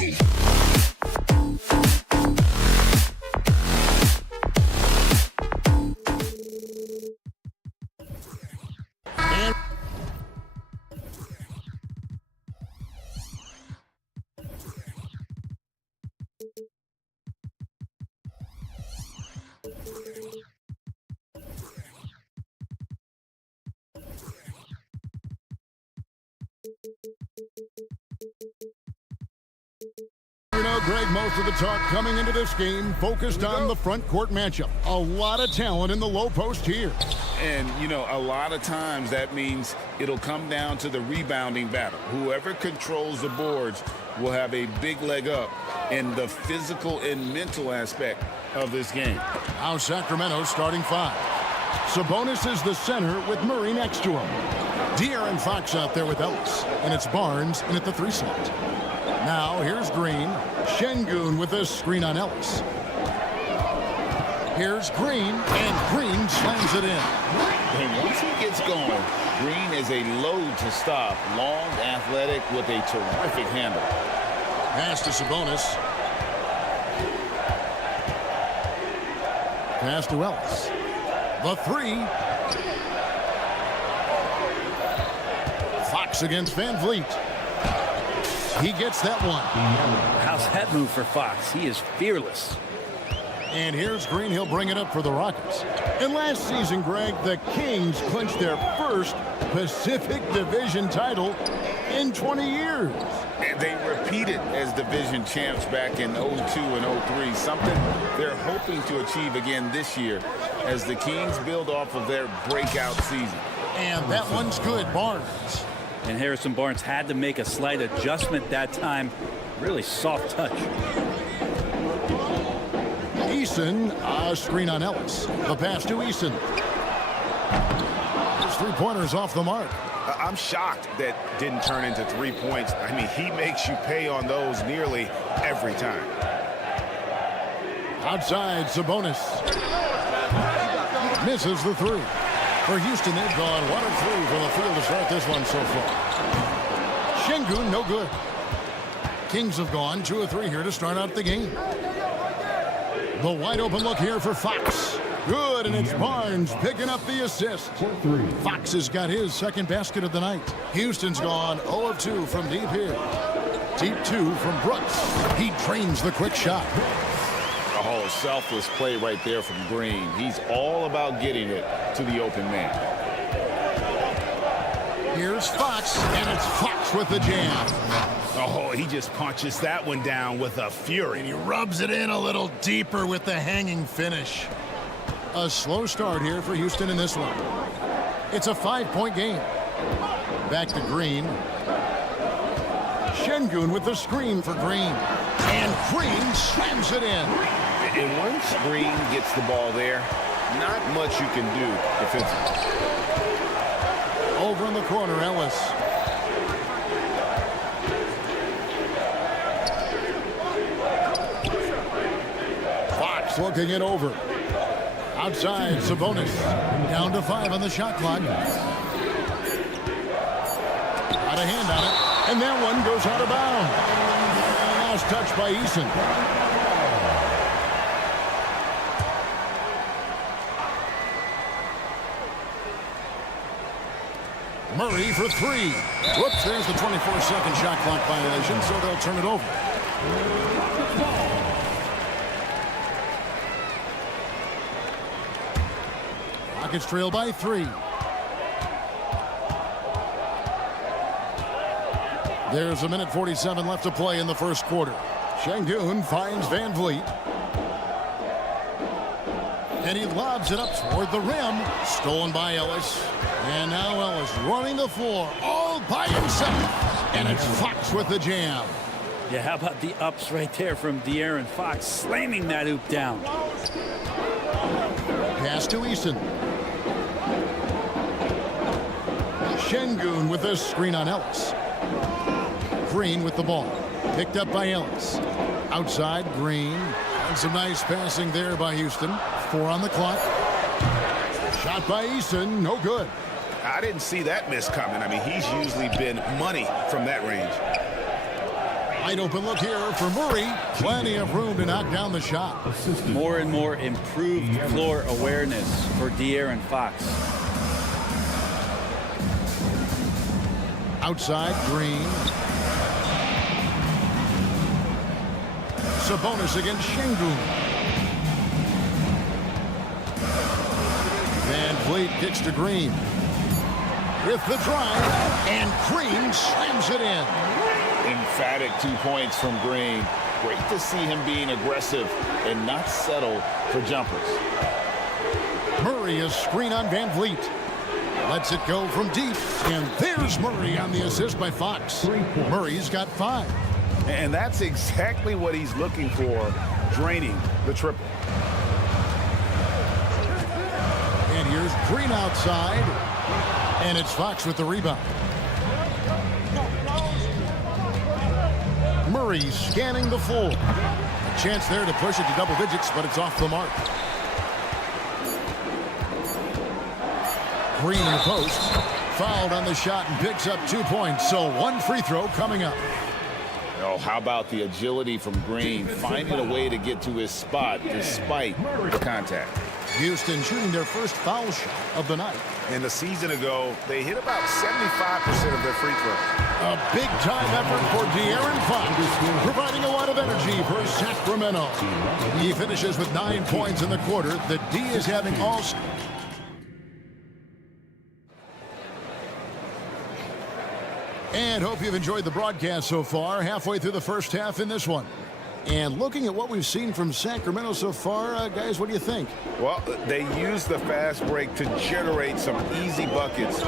You know, Greg, most of the talk coming into this game focused on the front court matchup. A lot of talent in the low post here. And, you know, a lot of times that means it'll come down to the rebounding battle. Whoever controls the boards will have a big leg up in the physical and mental aspect of this game. Now Sacramento starting five. Sabonis is the center with Murray next to him. De'Aaron Fox out there with Ellis. And it's Barnes in at the 3 slot. Now here's Green. Şengün with a screen on Ellis. Here's Green, and Green slams it in. And once he gets going, Green is a load to stop. Long, athletic, with a terrific handle. Pass to Sabonis. Pass to Ellis. The 3. Fox against Van Vliet. He gets that one. How's that move for Fox? He is fearless. And here's Green. He'll bring it up for the Rockets. And last season, Greg, the Kings clinched their first Pacific Division title in 20 years. And they repeated as division champs back in 02 and 03, something they're hoping to achieve again this year as the Kings build off of their breakout season. And that one's good, Barnes. And Harrison Barnes had to make a slight adjustment that time. Really soft touch. Eason, a screen on Ellis. The pass to Eason. His 3-pointers off the mark. I'm shocked that didn't turn into 3 points. I mean, he makes you pay on those nearly every time. Outside, Sabonis. Misses the 3. For Houston, they've gone 1 of 3 from the field to start this one so far. Şengün, no good. Kings have gone 2 of 3 here to start out the game. The wide open look here for Fox. Good, and it's Barnes picking up the assist. Fox has got his second basket of the night. Houston's gone 0 of 2 from deep here. Deep 2 from Brooks. He drains the quick shot. Oh, selfless play right there from Green. He's all about getting it to the open man. Here's Fox, and it's Fox with the jam. Oh, he just punches that one down with a fury. And he rubs it in a little deeper with the hanging finish. A slow start here for Houston in this one. It's a 5-point game. Back to Green. Şengün with the screen for Green. And Green slams it in. And once Green gets the ball there, not much you can do defensively. Over in the corner, Ellis. Fox looking it over. Outside, Sabonis. Down to 5 on the shot clock. Got a hand on it. And that one goes out of bounds. Last touch by Eason. Murray for 3. Whoops, there's the 24-second shot clock violation, so they'll turn it over. Rockets trail by 3. There's 1:47 left to play in the first quarter. Şengün finds Van Vliet. And he lobs it up toward the rim. Stolen by Ellis. And now Ellis running the floor all by himself. And it's Fox with the jam. Yeah, how about the ups right there from De'Aaron Fox, slamming that hoop down. Pass to Eason. Şengün with a screen on Ellis. Green with the ball. Picked up by Ellis. Outside, Green. And some nice passing there by Houston. 4 on the clock. Shot by Eason, no good. I didn't see that miss coming. I mean, he's usually been money from that range. Wide open look here for Murray. Plenty of room to knock down the shot. More and more improved floor awareness for De'Aaron Fox. Outside, Green. Sabonis against Şengün. Van Vliet kicks to Green. With the drive, and Green slams it in. Emphatic 2 points from Green. Great to see him being aggressive and not settle for jumpers. Murray a screen on Van Vliet. Lets it go from deep. And there's Murray on the assist by Fox. Murray's got 5. And that's exactly what he's looking for, draining the triple. And here's Green outside. And it's Fox with the rebound. Murray scanning the floor. A chance there to push it to double digits, but it's off the mark. Green in the post. Fouled on the shot and picks up 2 points. So 1 free throw coming up. Oh, how about the agility from Green, finding a way to get to his spot despite the contact. Houston shooting their first foul shot of the night. And a season ago, they hit about 75% of their free throws. A big-time effort for De'Aaron Fox, providing a lot of energy for Sacramento. He finishes with 9 points in the quarter. The D is having all... And hope you've enjoyed the broadcast so far. Halfway through the first half in this one. And looking at what we've seen from Sacramento so far, guys, what do you think? Well, they used the fast break to generate some easy buckets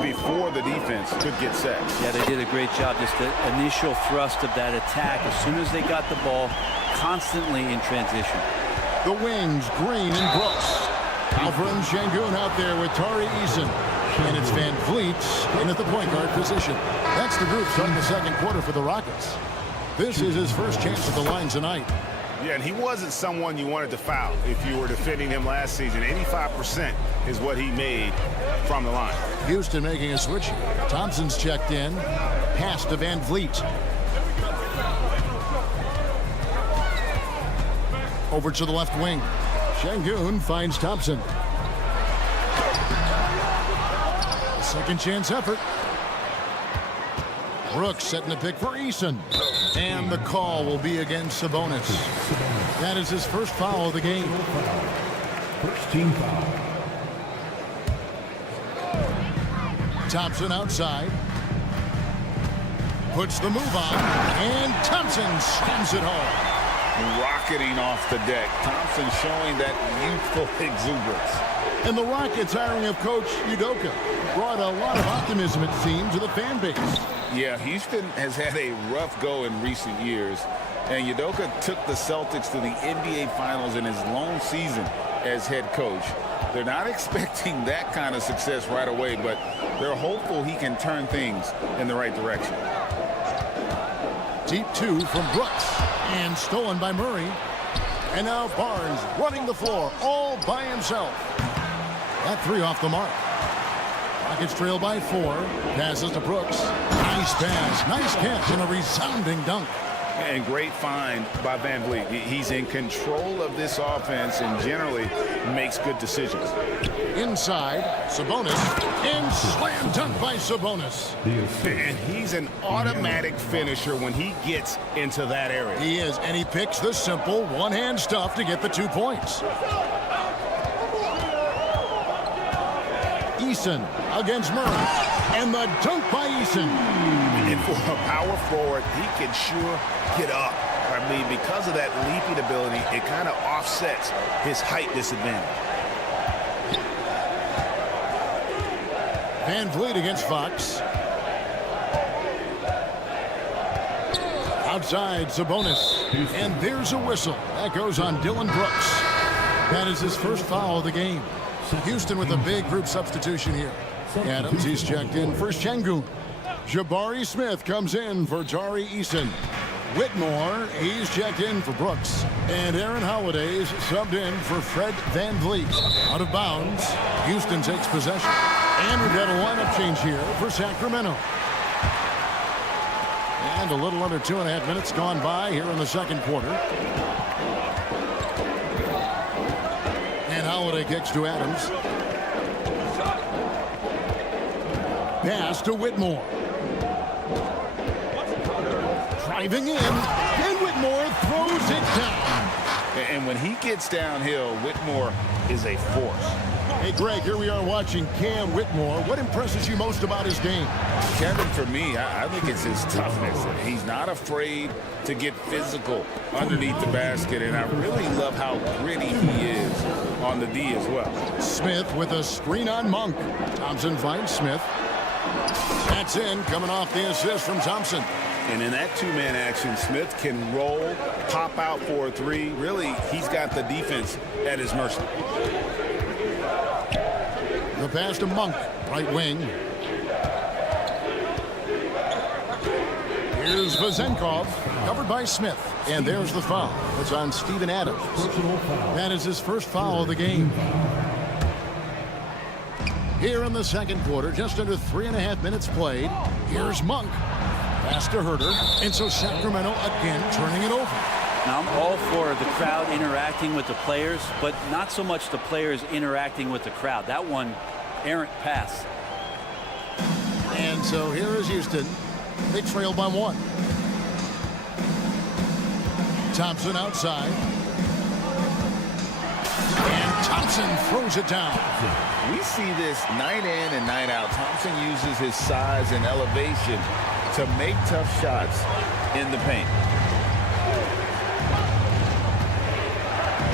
before the defense could get set. Yeah, they did a great job. Just the initial thrust of that attack, as soon as they got the ball, constantly in transition. The wings, Green and Brooks. Alperen Şengün out there with Tari Eason. And it's Van Vliet in at the point guard position. That's the group starting the second quarter for the Rockets. This is his first chance at the line tonight. Yeah, and he wasn't someone you wanted to foul if you were defending him last season. 85% is what he made from the line. Houston making a switch. Thompson's checked in. Pass to Van Vliet. Over to the left wing. Şengün finds Thompson. A second chance effort. Brooks setting a pick for Eason. And the call will be against Sabonis. That is his first foul of the game. First team foul. Thompson outside. Puts the move on. And Thompson slams it home. Rocketing off the deck. Thompson showing that youthful exuberance. And the Rockets hiring of Coach Udoka brought a lot of optimism, it seemed, to the fan base. Yeah, Houston has had a rough go in recent years, and Udoka took the Celtics to the NBA Finals in his lone season as head coach. They're not expecting that kind of success right away, but they're hopeful he can turn things in the right direction. Deep 2 from Brooks, and stolen by Murray. And now Barnes running the floor all by himself. That 3 off the mark. Rockets trail by 4. Passes to Brooks. Nice pass, nice catch, and a resounding dunk. And great find by Van Vliet. He's in control of this offense and generally makes good decisions. Inside, Sabonis, and slam dunk by Sabonis. And he's an automatic finisher when he gets into that area. He is, and he picks the simple one-hand stuff to get the 2 points. Eason against Murray, and the dunk by Eason. And for a power forward, he can sure get up. I mean, because of that leaping ability, it kind of offsets his height disadvantage. Van Vliet against Fox. Outside, Sabonis. And there's a whistle. That goes on Dillon Brooks. That is his first foul of the game. Houston with a big group substitution here. Adams, he's checked in for Şengün. Jabari Smith comes in for Tari Eason. Whitmore, he's checked in for Brooks. And Aaron Holiday's subbed in for Fred Van Vliet. Out of bounds, Houston takes possession. And we've got a lineup change here for Sacramento. And a little under 2.5 minutes gone by here in the second quarter. And Holiday kicks to Adams. Pass to Whitmore. Driving in, and Whitmore throws it down. And when he gets downhill, Whitmore is a force. Hey, Greg, here we are watching Cam Whitmore. What impresses you most about his game? Kevin, for me, I think it's his toughness. He's not afraid to get physical underneath the basket, and I really love how gritty he is on the D as well. Smith with a screen on Monk. Thompson finds Smith. That's in, coming off the assist from Thompson. And in that two-man action, Smith can roll, pop out for a three. Really, he's got the defense at his mercy. The pass to Monk, right wing. Here's Vezenkov, covered by Smith. And there's the foul. It's on Steven Adams. That is his first foul of the game. Here in the second quarter, just under 3.5 minutes played. Here's Monk. Pass to Herter. And so Sacramento again turning it over. Now, I'm all for the crowd interacting with the players, but not so much the players interacting with the crowd. That one, errant pass. And so here is Houston. They trail by 1. Thompson outside. And Thompson throws it down. We see this night in and night out. Thompson uses his size and elevation to make tough shots in the paint.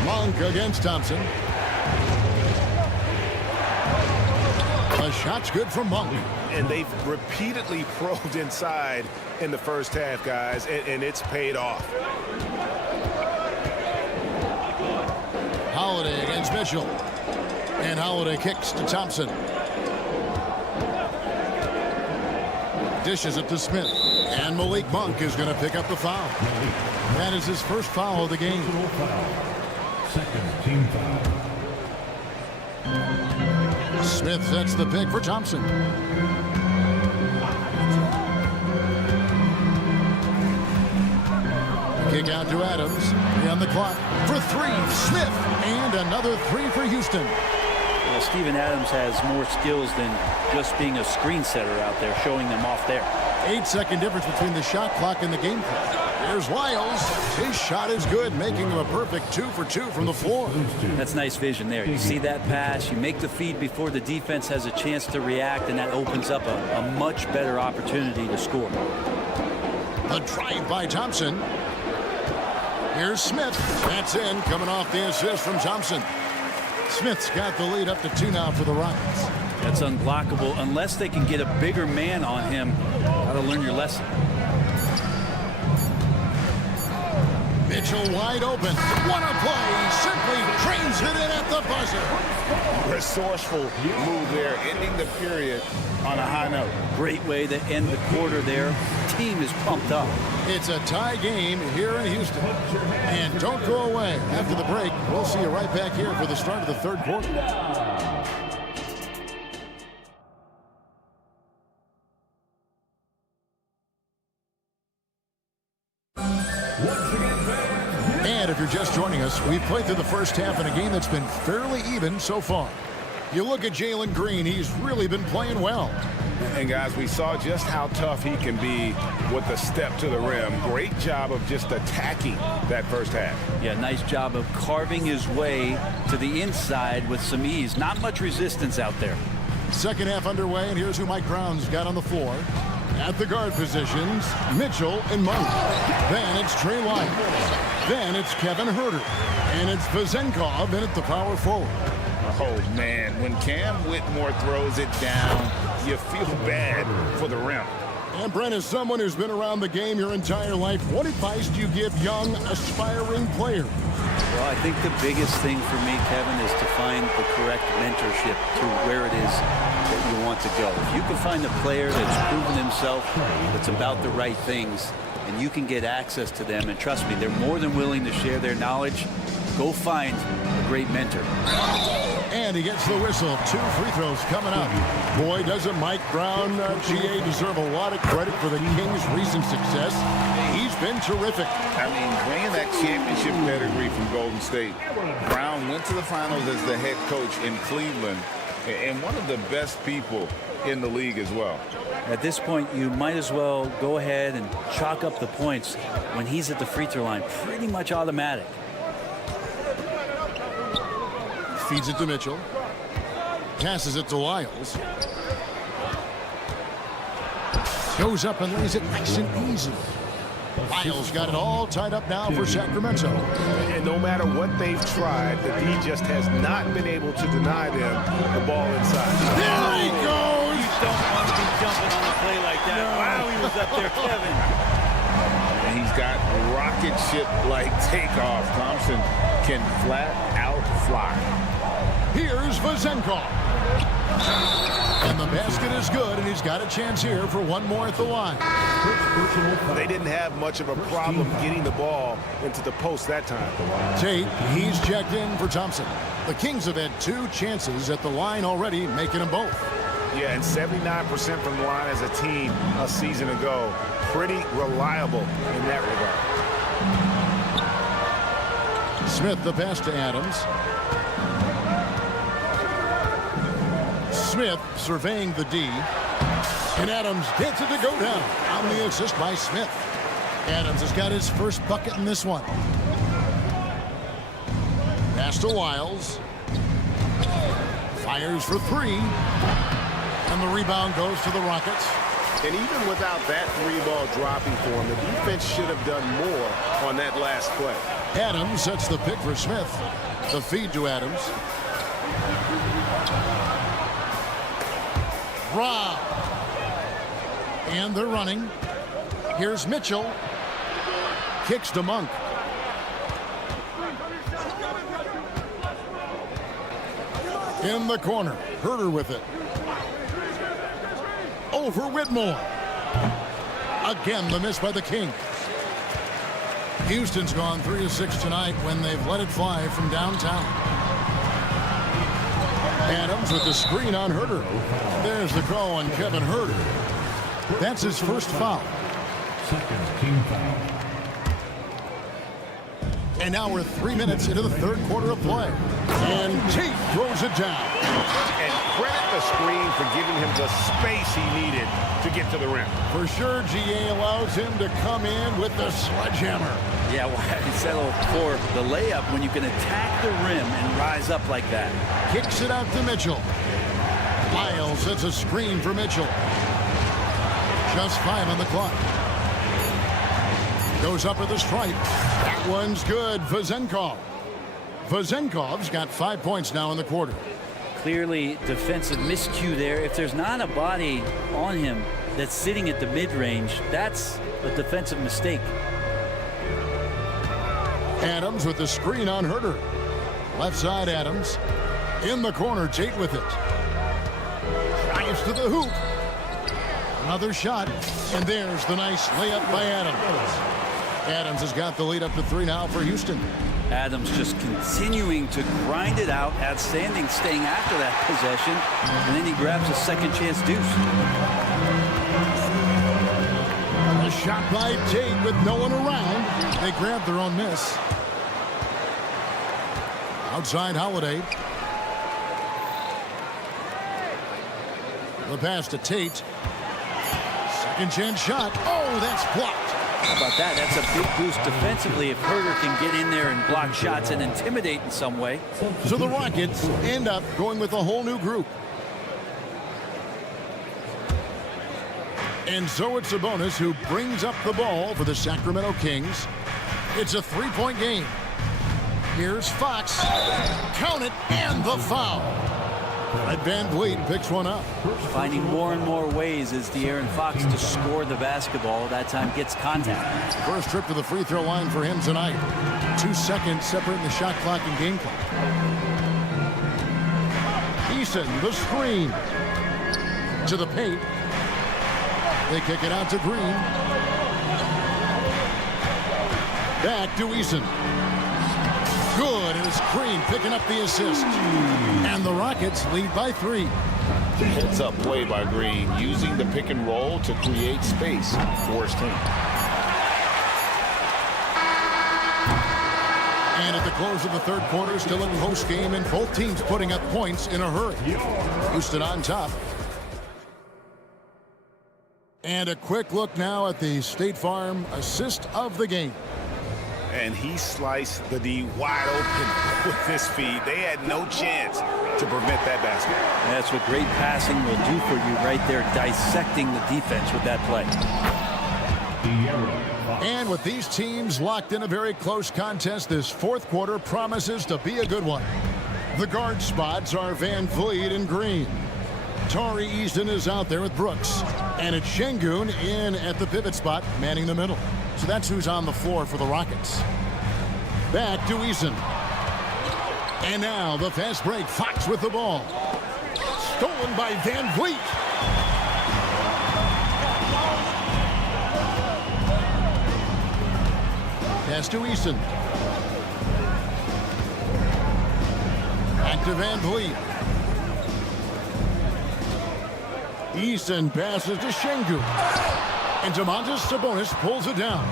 Monk against Thompson. The shot's good from Monk. And they've repeatedly probed inside in the first half, guys, and it's paid off. Holiday against Mitchell. And Holiday kicks to Thompson. Dishes it to Smith. And Malik Monk is going to pick up the foul. That is his first foul of the game. Second team foul. Smith sets the pick for Thompson. Kick out to Adams. On the clock for 3. Smith. And another 3 for Houston. Well, Steven Adams has more skills than just being a screen setter out there, showing them off there. 8-second difference between the shot clock and the game clock. Here's Lyles. His shot is good, making him a perfect 2 for 2 from the floor. That's nice vision there. You see that pass, you make the feed before the defense has a chance to react, and that opens up a much better opportunity to score. The drive by Thompson. Here's Smith. That's in, coming off the assist from Thompson. Smith's got the lead up to 2 now for the Rockets. That's unblockable unless they can get a bigger man on him. Gotta learn your lesson. Mitchell wide open. What a play. Simply trains it in at the buzzer. Resourceful move there, ending the period on a high note. Great way to end the quarter there. Team is pumped up. It's a tie game here in Houston. And don't go away. After the break, we'll see you right back here for the start of the third quarter. And if you're just joining us, we've played through the first half in a game that's been fairly even so far. You look at Jalen Green, he's really been playing well. And guys, we saw just how tough he can be with the step to the rim. Great job of just attacking that first half. Yeah, nice job of carving his way to the inside with some ease. Not much resistance out there. Second half underway, and here's who Mike Brown's got on the floor. At the guard positions, Mitchell and Monk. Then it's Trey Lyles. Then it's Kevin Herter. And it's Vezenkov in at the power forward. Oh, man, when Cam Whitmore throws it down, you feel bad for the rim. And Brent, as someone who's been around the game your entire life, what advice do you give young, aspiring players? Well, I think the biggest thing for me, Kevin, is to find the correct mentorship to where it is that you want to go. If you can find a player that's proven himself, that's about the right things, and you can get access to them, and trust me, they're more than willing to share their knowledge, go find a great mentor. And he gets the whistle. 2 free throws coming up. Boy, doesn't Mike Brown, GA, deserve a lot of credit for the Kings' recent success. He's been terrific. I mean, bringing that championship pedigree from Golden State. Brown went to the finals as the head coach in Cleveland, and one of the best people in the league as well. At this point, you might as well go ahead and chalk up the points when he's at the free throw line. Pretty much automatic. Feeds it to Mitchell. Passes it to Lyles. Goes up and lays it nice and easy. Lyles got it all tied up now for Sacramento. And no matter what they've tried, the D just has not been able to deny them the ball inside. There he goes! You don't want to be jumping on a play like that. Wow, he was up there, Kevin. And he's got rocket ship-like takeoff. Thompson can flat out fly. Here's Vezenkov. And the basket is good, and he's got a chance here for one more at the line. They didn't have much of a problem getting the ball into the post that time. Tate, he's checked in for Thompson. The Kings have had 2 chances at the line already, making them both. Yeah, and 79% from the line as a team a season ago. Pretty reliable in that regard. Smith, the pass to Adams. Smith surveying the D. And Adams gets it to go down on the assist by Smith. Adams has got his first bucket in this one. Pass to Lyles. Fires for 3. And the rebound goes to the Rockets. And even without that 3-ball dropping for him, the defense should have done more on that last play. Adams sets the pick for Smith. The feed to Adams. Rob. And they're running. Here's Mitchell. Kicks to Monk. In the corner. Herter with it. Over Whitmore. Again, the miss by the Kings. Houston's gone 3 of 6 tonight when they've let it fly from downtown. Adams with the screen on Herter. There's the call on Kevin Herter. That's his first foul. Second team foul. And now we're 3 minutes into the 3rd quarter of play. And Tate throws it down. And credit the screen for giving him the space he needed to get to the rim. For sure, GA allows him to come in with the sledgehammer. Yeah, why settle for the layup when you can attack the rim and rise up like that? Kicks it out to Mitchell. Lyles sets a screen for Mitchell. Just 5 on the clock. Goes up with the stripe. That one's good. Vezenkov. Vezenkov's got 5 points now in the quarter. Clearly defensive miscue there. If there's not a body on him that's sitting at the mid-range, that's a defensive mistake. Adams with the screen on Herter. Left side Adams. In the corner, Tate with it. Drives to the hoop. Another shot. And there's the nice layup by Adams. Adams has got the lead up to 3 now for Houston. Adams just continuing to grind it out. Outstanding staying after that possession. And then he grabs a second chance deuce. A shot by Tate with no one around. They grab their own miss. Outside Holiday. The pass to Tate. Second chance shot. Oh, that's blocked. How about that? That's a big boost defensively if Herter can get in there and block shots and intimidate in some way. So the Rockets end up going with a whole new group. And so it's Sabonis who brings up the ball for the Sacramento Kings. It's a 3-point game. Here's Fox. Count it, and the foul. Red Van Vliet picks one up. Finding more and more ways as De'Aaron Fox to score the basketball. That time gets contact. First trip to the free throw line for him tonight. 2 seconds separating the shot clock and game clock. Eason, the screen. To the paint. They kick it out to Green. Back to Eason. Good, and it's Green picking up the assist. And the Rockets lead by 3. Heads-up play by Green, using the pick and roll to create space for his team. And at the close of the third quarter, still in close game, and both teams putting up points in a hurry. Houston on top. And a quick look now at the State Farm assist of the game. And he sliced the D wide open with his feet. They had no chance to prevent that basket. That's what great passing will do for you right there, dissecting the defense with that play. And with these teams locked in a very close contest, this fourth quarter promises to be a good one. The guard spots are Van Vliet and Green. Tari Eason is out there with Brooks. And it's Şengün in at the pivot spot, manning the middle. So that's who's on the floor for the Rockets. Back to Eason. And now the fast break. Fox with the ball. Stolen by Van Vliet. Pass to Eason. Back to Van Vliet. Eason passes to Şengün. And Domantas Sabonis pulls it down.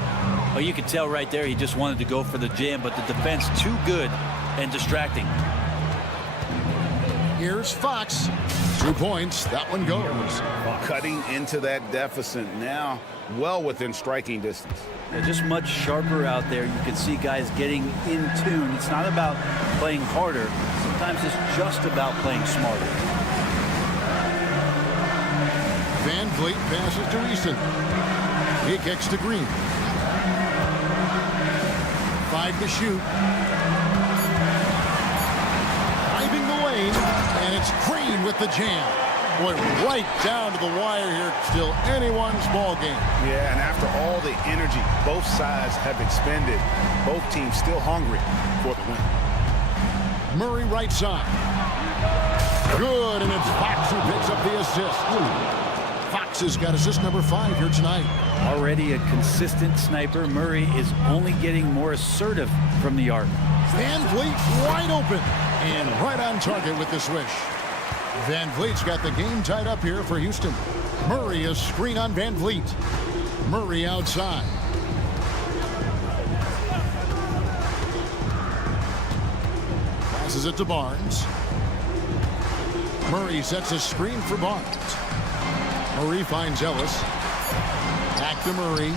Well, you could tell right there he just wanted to go for the jam, but the defense too good and distracting. Here's Fox. 2 points. That one goes. Cutting into that deficit now, well within striking distance. They're just much sharper out there. You can see guys getting in tune. It's not about playing harder. Sometimes it's just about playing smarter. Van Vliet passes to Eason. He kicks to Green. 5 to shoot. Driving the lane, and it's Green with the jam. Boy, right down to the wire here. Still anyone's ball game. Yeah, and after all the energy both sides have expended, both teams still hungry for the win. Murray right side. Good, and it's Fox who picks up the assist. Fox has got assist number 5 here tonight. Already a consistent sniper, Murray is only getting more assertive from the arc. Van Vliet wide open and right on target with the swish. Van Vliet's got the game tied up here for Houston. Murray a screen on Van Vliet. Murray outside. Passes it to Barnes. Murray sets a screen for Barnes. Murray finds Ellis. Back to Murray.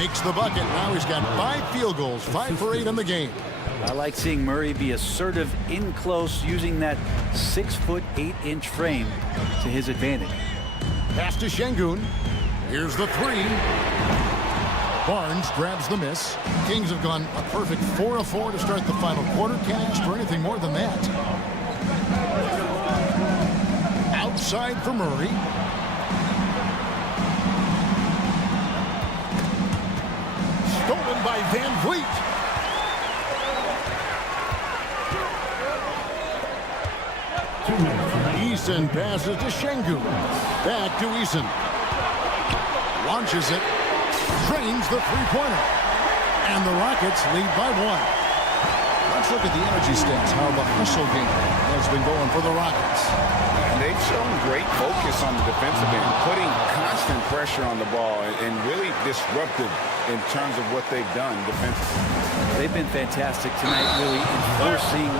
Makes the bucket. Now he's got 5 field goals, 5 for 8 in the game. I like seeing Murray be assertive in close, using that 6'8" frame to his advantage. Pass to Şengün. Here's the 3. Barnes grabs the miss. Kings have gone a perfect 4 of 4 to start the final quarter. Can't ask for anything more than that. Outside for Murray. Stolen by Van Vliet. Eason passes to Şengün. Back to Eason. Launches it. Drains the three-pointer. And the Rockets lead by 1. Let's look at the energy stats, how the hustle game has been going for the Rockets. And they've shown great focus on the defensive end, putting constant pressure on the ball and really disruptive in terms of what they've done defensively. They've been fantastic tonight, really enforcing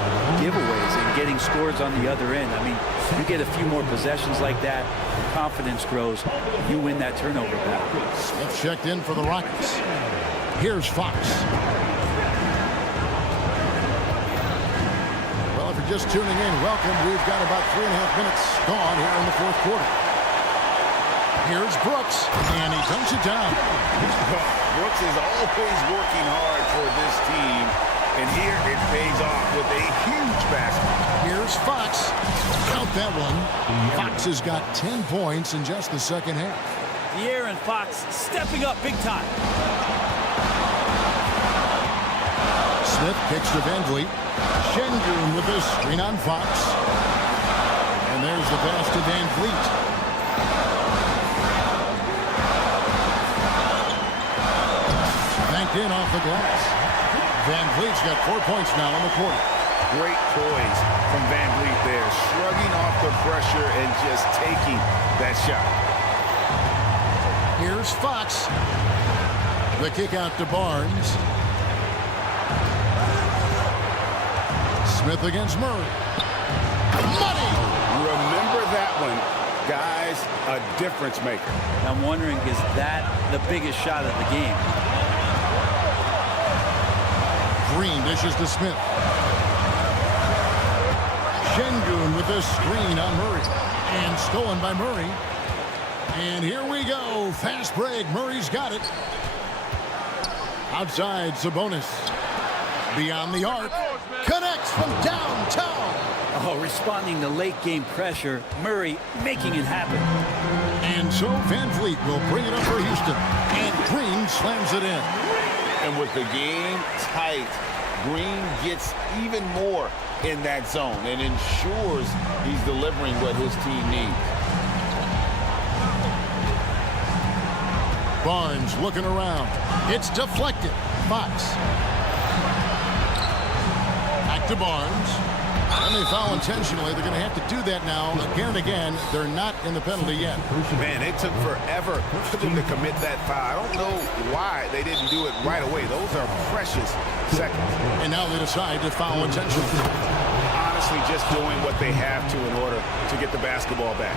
giveaways and getting scores on the other end. I mean, you get a few more possessions like that, confidence grows, you win that turnover battle. Smith checked in for the Rockets. Here's Fox. Well, if you're just tuning in, welcome. We've got about 3.5 minutes gone here in the fourth quarter. Here's Brooks, and he dunks it down. Brooks is always working hard for this team, and here it pays off with a huge basket. Here's Fox. Count that one. Fox has got 10 points in just the second half. De'Aaron Fox stepping up big time. Smith kicks to Van Vliet. Şengün with the screen on Fox. And there's the pass to Van Vliet. Banked in off the glass. Van Vliet's got 4 points now in the quarter. Great poise from Van Vliet there, shrugging off the pressure and just taking that shot. Here's Fox. The kick out to Barnes. Smith against Murray. Money! Remember that one, guys, a difference maker. I'm wondering, is that the biggest shot of the game? Green dishes to Smith. Şengün with the screen on Murray. And stolen by Murray. And here we go. Fast break. Murray's got it. Outside, Sabonis. Beyond the arc. Connects from downtown. Oh, responding to late game pressure. Murray making it happen. And so Van Vliet will bring it up for Houston. And Green slams it in. And with the game tight, Green gets even more in that zone and ensures he's delivering what his team needs. Barnes looking around. It's deflected. Fox. Back to Barnes. And they foul intentionally. They're going to have to do that now again and again. They're not in the penalty yet. Man, it took forever for them to commit that foul. I don't know why they didn't do it right away. Those are precious seconds. And now they decide to foul intentionally. Honestly, just doing what they have to in order to get the basketball back.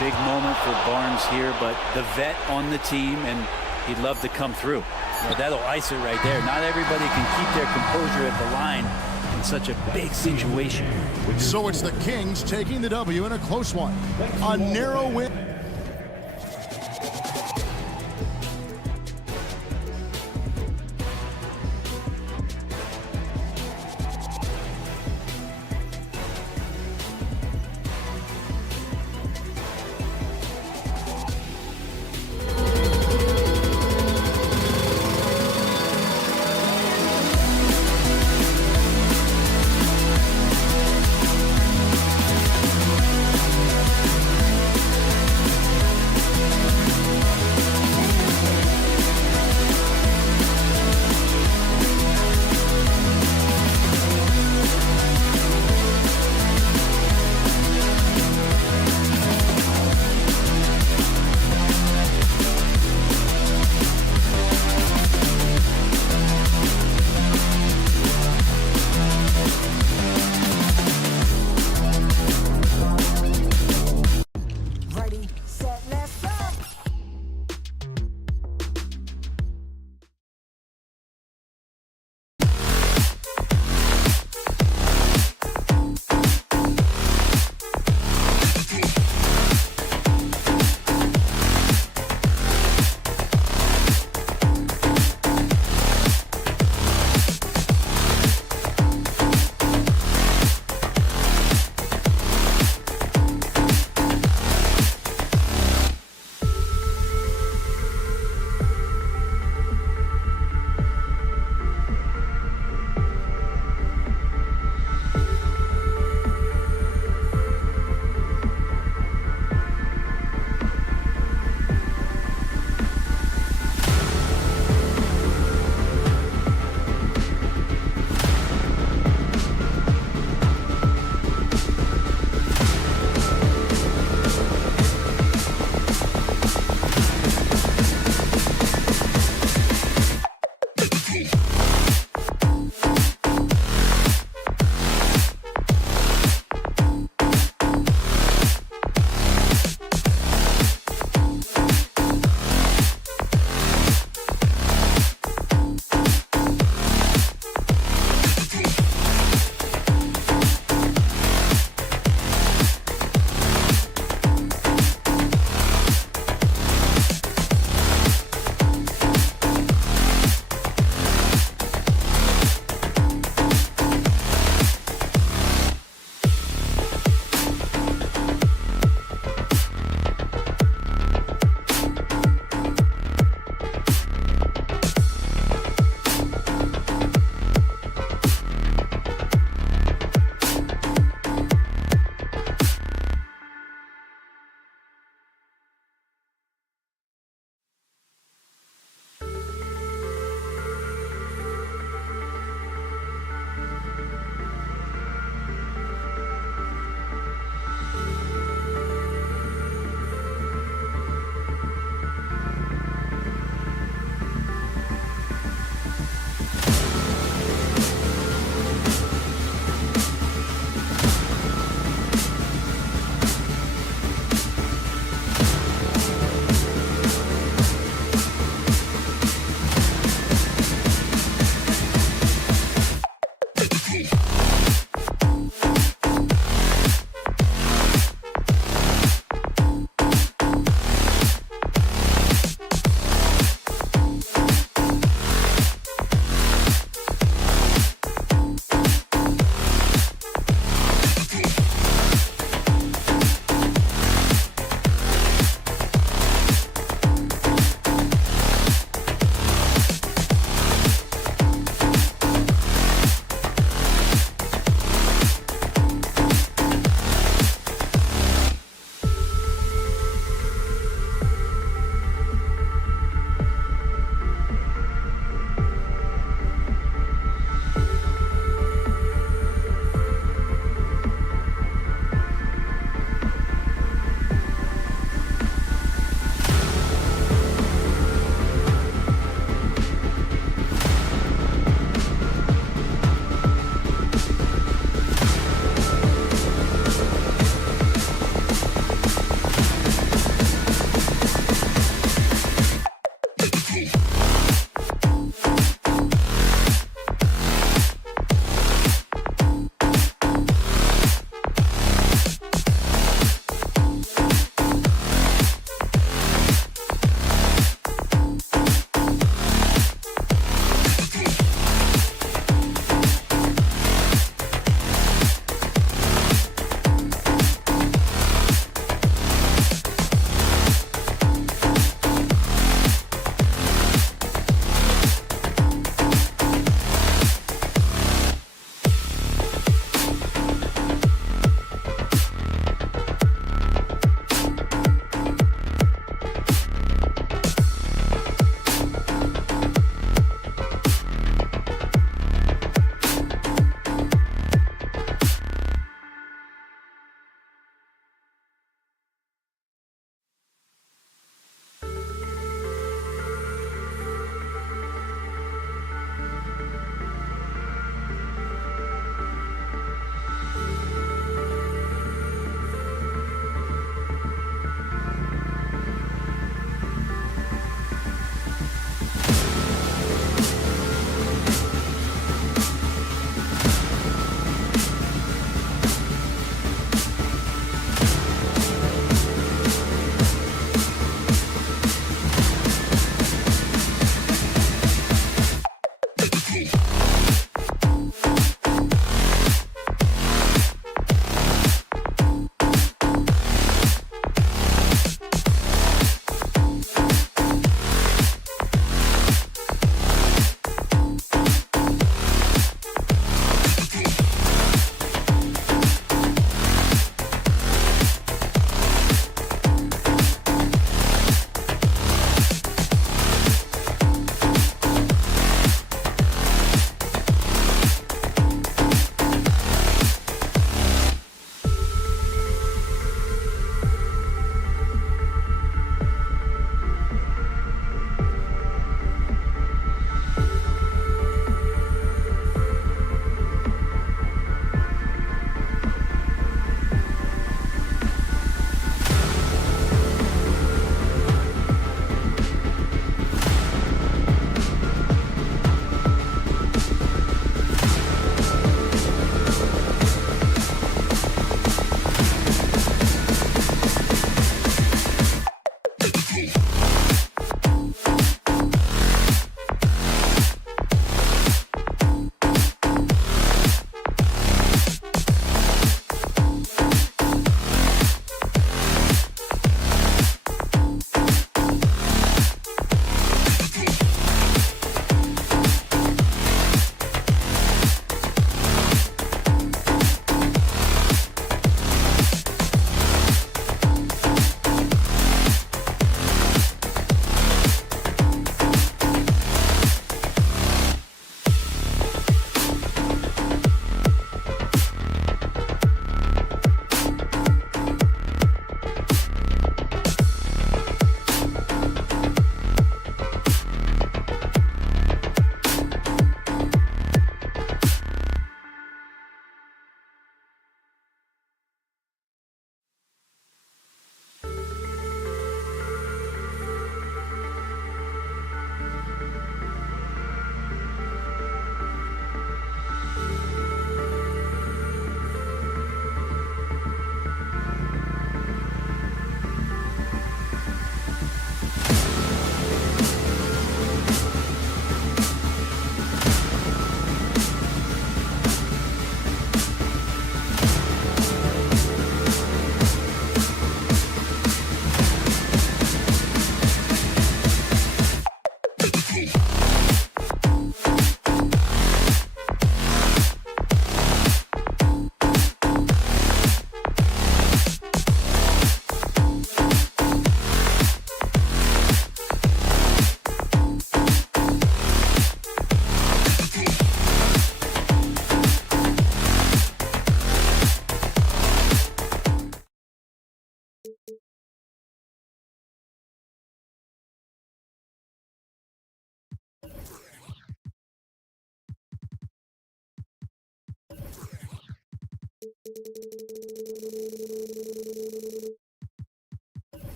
Big moment for Barnes here, but the vet on the team, and he'd love to come through. Well, that'll ice it right there. Not everybody can keep their composure at the line in such a big situation. So it's the Kings taking the W in a close one. A narrow win.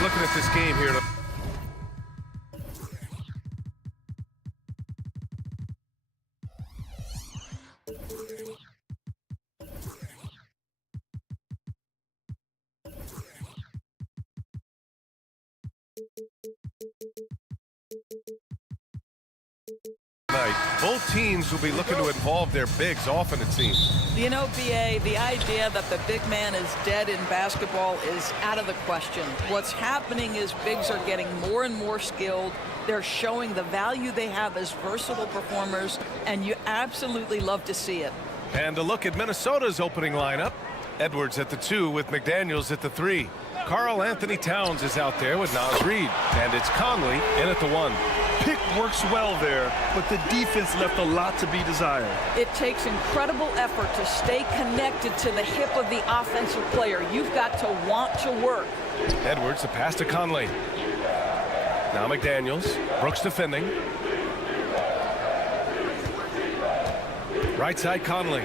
Looking at this game here. Both teams will be looking to involve their bigs often, it seems. You know, BA, the idea that the big man is dead in basketball is out of the question. What's happening is bigs are getting more and more skilled. They're showing the value they have as versatile performers, and you absolutely love to see it. And a look at Minnesota's opening lineup. Edwards at the 2 with McDaniels at the 3. Karl Anthony Towns is out there with Naz Reid. And it's Conley in at the 1. Pick works well there, but the defense left a lot to be desired. It takes incredible effort to stay connected to the hip of the offensive player. You've got to want to work. Edwards, the pass to Conley. Now McDaniels. Brooks defending. Right side Conley.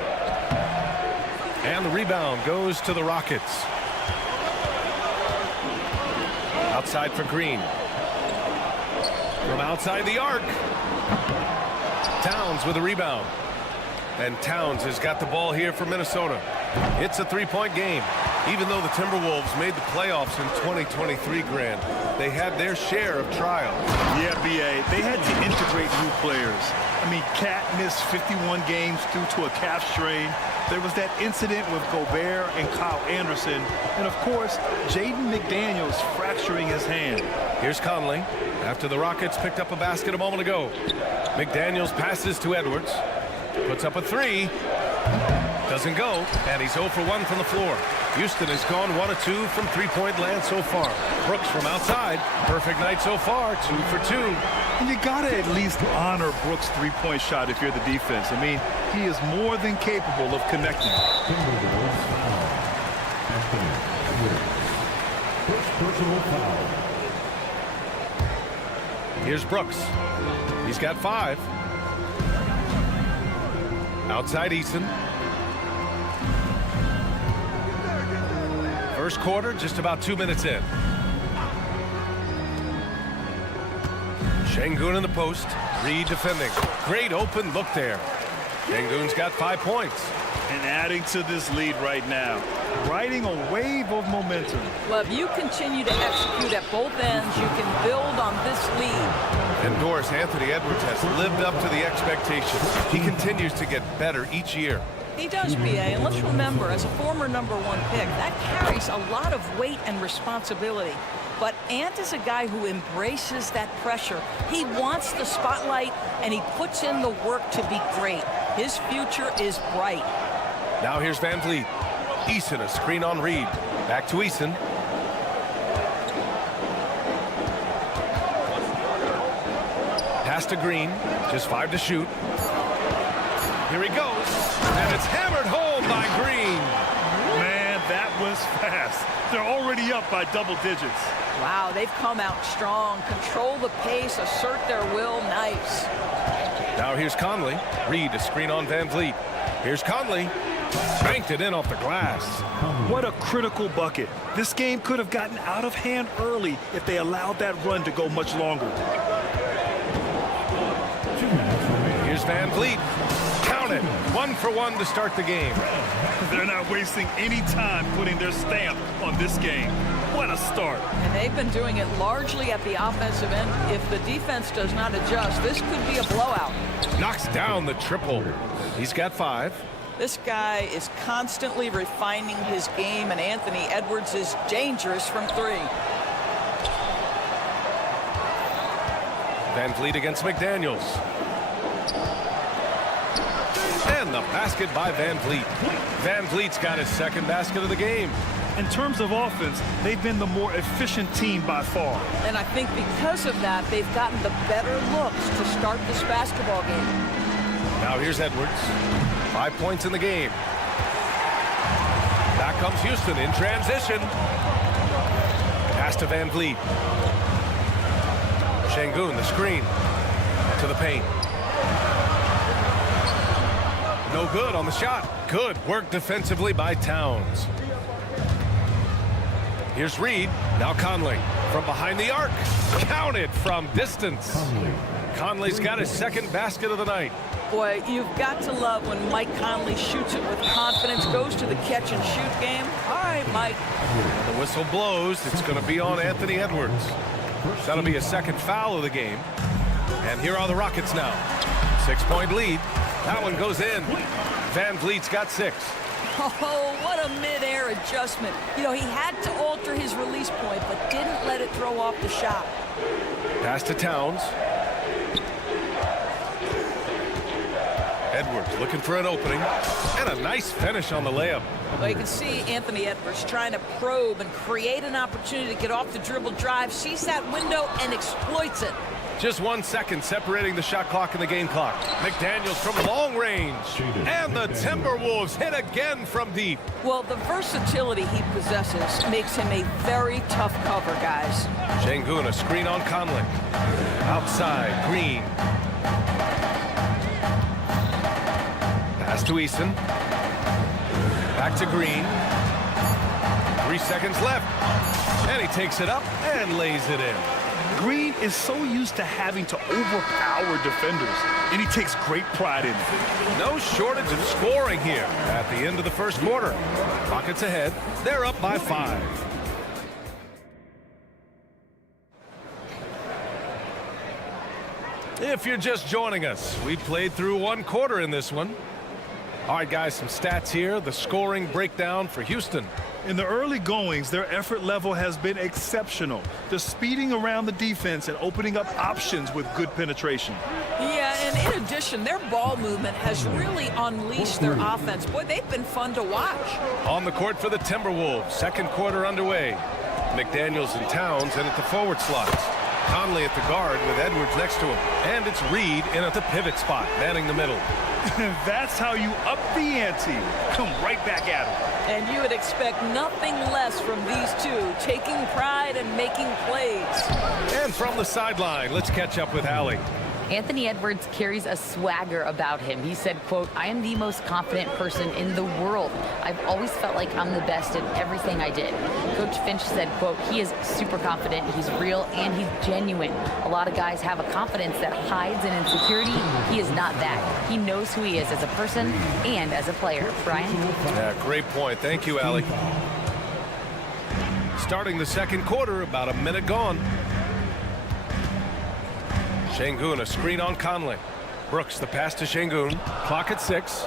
And the rebound goes to the Rockets. Outside for Green. From outside the arc. Towns with a rebound. And Towns has got the ball here for Minnesota. It's a three-point game. Even though the Timberwolves made the playoffs in 2023, Grant, they had their share of trials. Yeah, B.A., they had to integrate new players. I mean, Cat missed 51 games due to a calf strain. There was that incident with Gobert and Kyle Anderson. And, of course, Jaden McDaniels fracturing his hand. Here's Conley after the Rockets picked up a basket a moment ago. McDaniels passes to Edwards. Puts up a three. Doesn't go, and he's 0 for 1 from the floor. Houston has gone 1 of 2 from three-point land so far. Brooks from outside. Perfect night so far, 2 for 2. And you got to at least honor Brooks' three-point shot if you're the defense. I mean, he is more than capable of connecting. Timberwolves foul. Anthony Edwards. First personal foul. Here's Brooks. He's got 5. Outside Eason. First quarter, just about 2 minutes in. Şengün in the post. Reed defending. Great open look there. Şengün's got 5 points. And adding to this lead right now, riding a wave of momentum. Well, if you continue to execute at both ends, you can build on this lead. And Doris, Anthony Edwards has lived up to the expectations. He continues to get better each year. He does, B.A., and let's remember, as a former #1 pick, that carries a lot of weight and responsibility. But Ant is a guy who embraces that pressure. He wants the spotlight, and he puts in the work to be great. His future is bright. Now here's Van Vliet. Eason, a screen on Reed. Back to Eason. Pass to Green. Just 5 to shoot. Here he goes. And it's hammered home by Green. Man, that was fast. They're already up by double digits. Wow, they've come out strong. Control the pace, assert their will. Nice. Now here's Conley. Reed, a screen on Van Vliet. Here's Conley. Banked it in off the glass. What a critical bucket. This game could have gotten out of hand early if they allowed that run to go much longer. Here's Van Vliet. Count it. 1 for 1 to start the game. They're not wasting any time putting their stamp on this game. What a start. And they've been doing it largely at the offensive end. If the defense does not adjust, this could be a blowout. Knocks down the triple. He's got 5. This guy is constantly refining his game, and Anthony Edwards is dangerous from 3. Van Vliet against McDaniels. And the basket by Van Vliet. Van Vliet's got his second basket of the game. In terms of offense, they've been the more efficient team by far. And I think because of that, they've gotten the better looks to start this basketball game. Now here's Edwards. 5 points in the game. Back comes Houston in transition. Pass to Van Vliet. Şengün, the screen. To the paint. No good on the shot. Good work defensively by Towns. Here's Reed. Now Conley from behind the arc. Counted from distance. Conley's got his second basket of the night. Boy, you've got to love when Mike Conley shoots it with confidence, goes to the catch-and-shoot game. All right, Mike. The whistle blows. It's going to be on Anthony Edwards. That'll be a second foul of the game. And here are the Rockets now. 6-point lead. That one goes in. Van Vliet's got 6. Oh, what a mid-air adjustment. You know, he had to alter his release point, but didn't let it throw off the shot. Pass to Towns. Edwards looking for an opening. And a nice finish on the layup. Well, you can see Anthony Edwards trying to probe and create an opportunity to get off the dribble drive, sees that window, and exploits it. Just 1 second separating the shot clock and the game clock. McDaniels from long range. And the Timberwolves hit again from deep. Well, the versatility he possesses makes him a very tough cover, guys. Şengün, a screen on Conley. Outside, Green. Pass to Eason. Back to Green. 3 seconds left. And he takes it up and lays it in. Green is so used to having to overpower defenders, and he takes great pride in it. No shortage of scoring here at the end of the first quarter. Rockets ahead. They're up by 5. If you're just joining us, we played through 1 quarter in this one. All right, guys, some stats here. The scoring breakdown for Houston. In the early goings, their effort level has been exceptional. They're speeding around the defense and opening up options with good penetration. Yeah, and in addition, their ball movement has really unleashed their offense. Boy, they've been fun to watch. On the court for the Timberwolves, second quarter underway. McDaniels and Towns in at the forward slots. Conley at the guard with Edwards next to him. And it's Reed in at the pivot spot, manning the middle. That's how you up the ante. Come right back at him. And you would expect nothing less from these two, taking pride and making plays. And from the sideline, let's catch up with Allie. Anthony Edwards carries a swagger about him. He said, quote, "I am the most confident person in the world. I've always felt like I'm the best at everything I did." Coach Finch said, quote, "He is super confident, he's real, and he's genuine. A lot of guys have a confidence that hides in insecurity. He is not that. He knows who he is as a person and as a player." Brian? Yeah, great point. Thank you, Allie. Starting the second quarter, about a minute gone. Şengün, a screen on Conley. Brooks, the pass to Şengün. Clock at 6.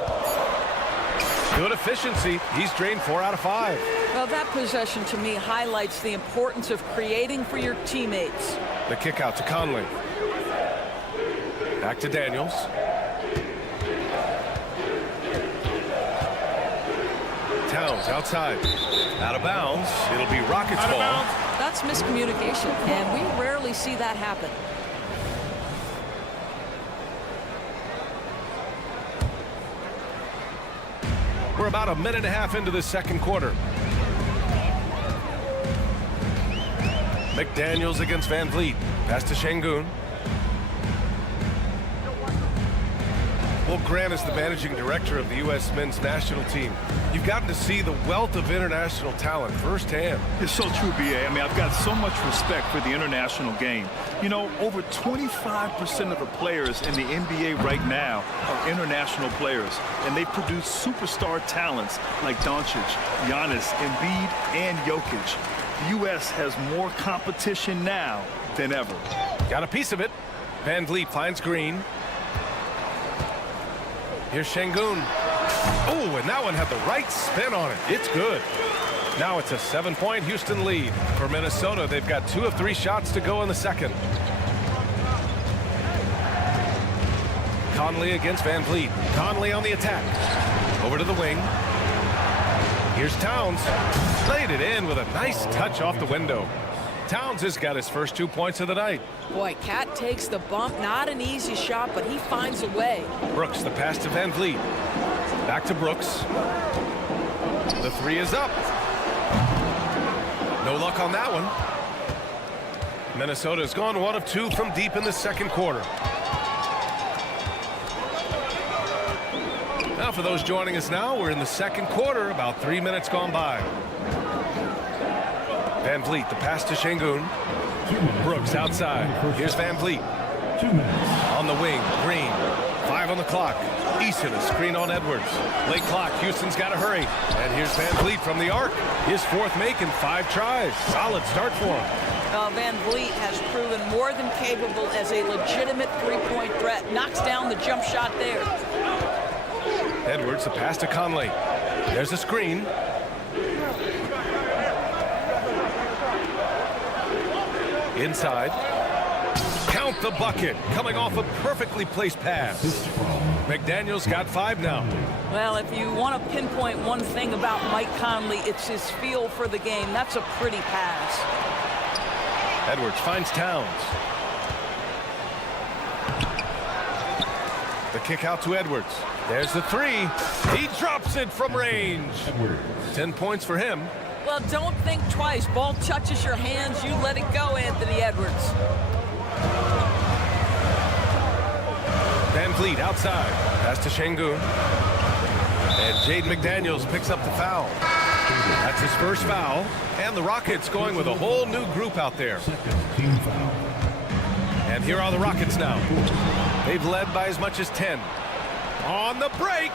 Good efficiency. He's drained 4 out of 5. Well, that possession to me highlights the importance of creating for your teammates. The kick out to Conley. Back to Daniels. Towns outside. Out of bounds. It'll be Rockets ball. That's miscommunication, and we rarely see that happen. We're about a minute and a half into the second quarter. McDaniels against Van Vliet. Pass to Şengün. Well, Grant is the managing director of the U.S. men's national team. You've gotten to see the wealth of international talent firsthand. It's so true, B.A. I mean, I've got so much respect for the international game. You know, over 25% of the players in the NBA right now are international players, and they produce superstar talents like Doncic, Giannis, Embiid, and Jokic. The U.S. has more competition now than ever. Got a piece of it. Van Vliet finds Green. Here's Şengün. Oh, and that one had the right spin on it. It's good. Now it's a 7-point Houston lead. For Minnesota, they've got 2 of 3 shots to go in the second. Conley against Van Vliet. Conley on the attack. Over to the wing. Here's Towns. Laid it in with a nice touch off the window. Towns has got his first 2 points of the night. Boy, Cat takes the bump. Not an easy shot, but he finds a way. Brooks, the pass to Van Vliet. Back to Brooks. The 3 is up. No luck on that one. Minnesota's gone 1 of 2 from deep in the second quarter. Now, for those joining us now, we're in the second quarter, about 3 minutes gone by. Van Vliet, the pass to Şengün. Brooks outside. Here's Van Vliet. 2 minutes. On the wing, Green. 5 on the clock. Easton, a screen on Edwards. Late clock, Houston's got to hurry. And here's Van Vliet from the arc. His 4th make in 5 tries. Solid start for him. Van Vliet has proven more than capable as a legitimate 3-point threat. Knocks down the jump shot there. Edwards, the pass to Conley. There's a screen. Inside. Count the bucket. Coming off a perfectly placed pass. McDaniels got 5 now. Well, if you want to pinpoint one thing about Mike Conley, it's his feel for the game. That's a pretty pass. Edwards finds Towns. The kick out to Edwards. There's the 3. He drops it from range. 10 points for him. Well, don't think twice. Ball touches your hands, you let it go, Anthony Edwards. Van Vliet outside. Pass to Şengün. And Jaden McDaniels picks up the foul. That's his first foul. And the Rockets going with a whole new group out there. Second team foul. And here are the Rockets now. They've led by as much as 10. On the break.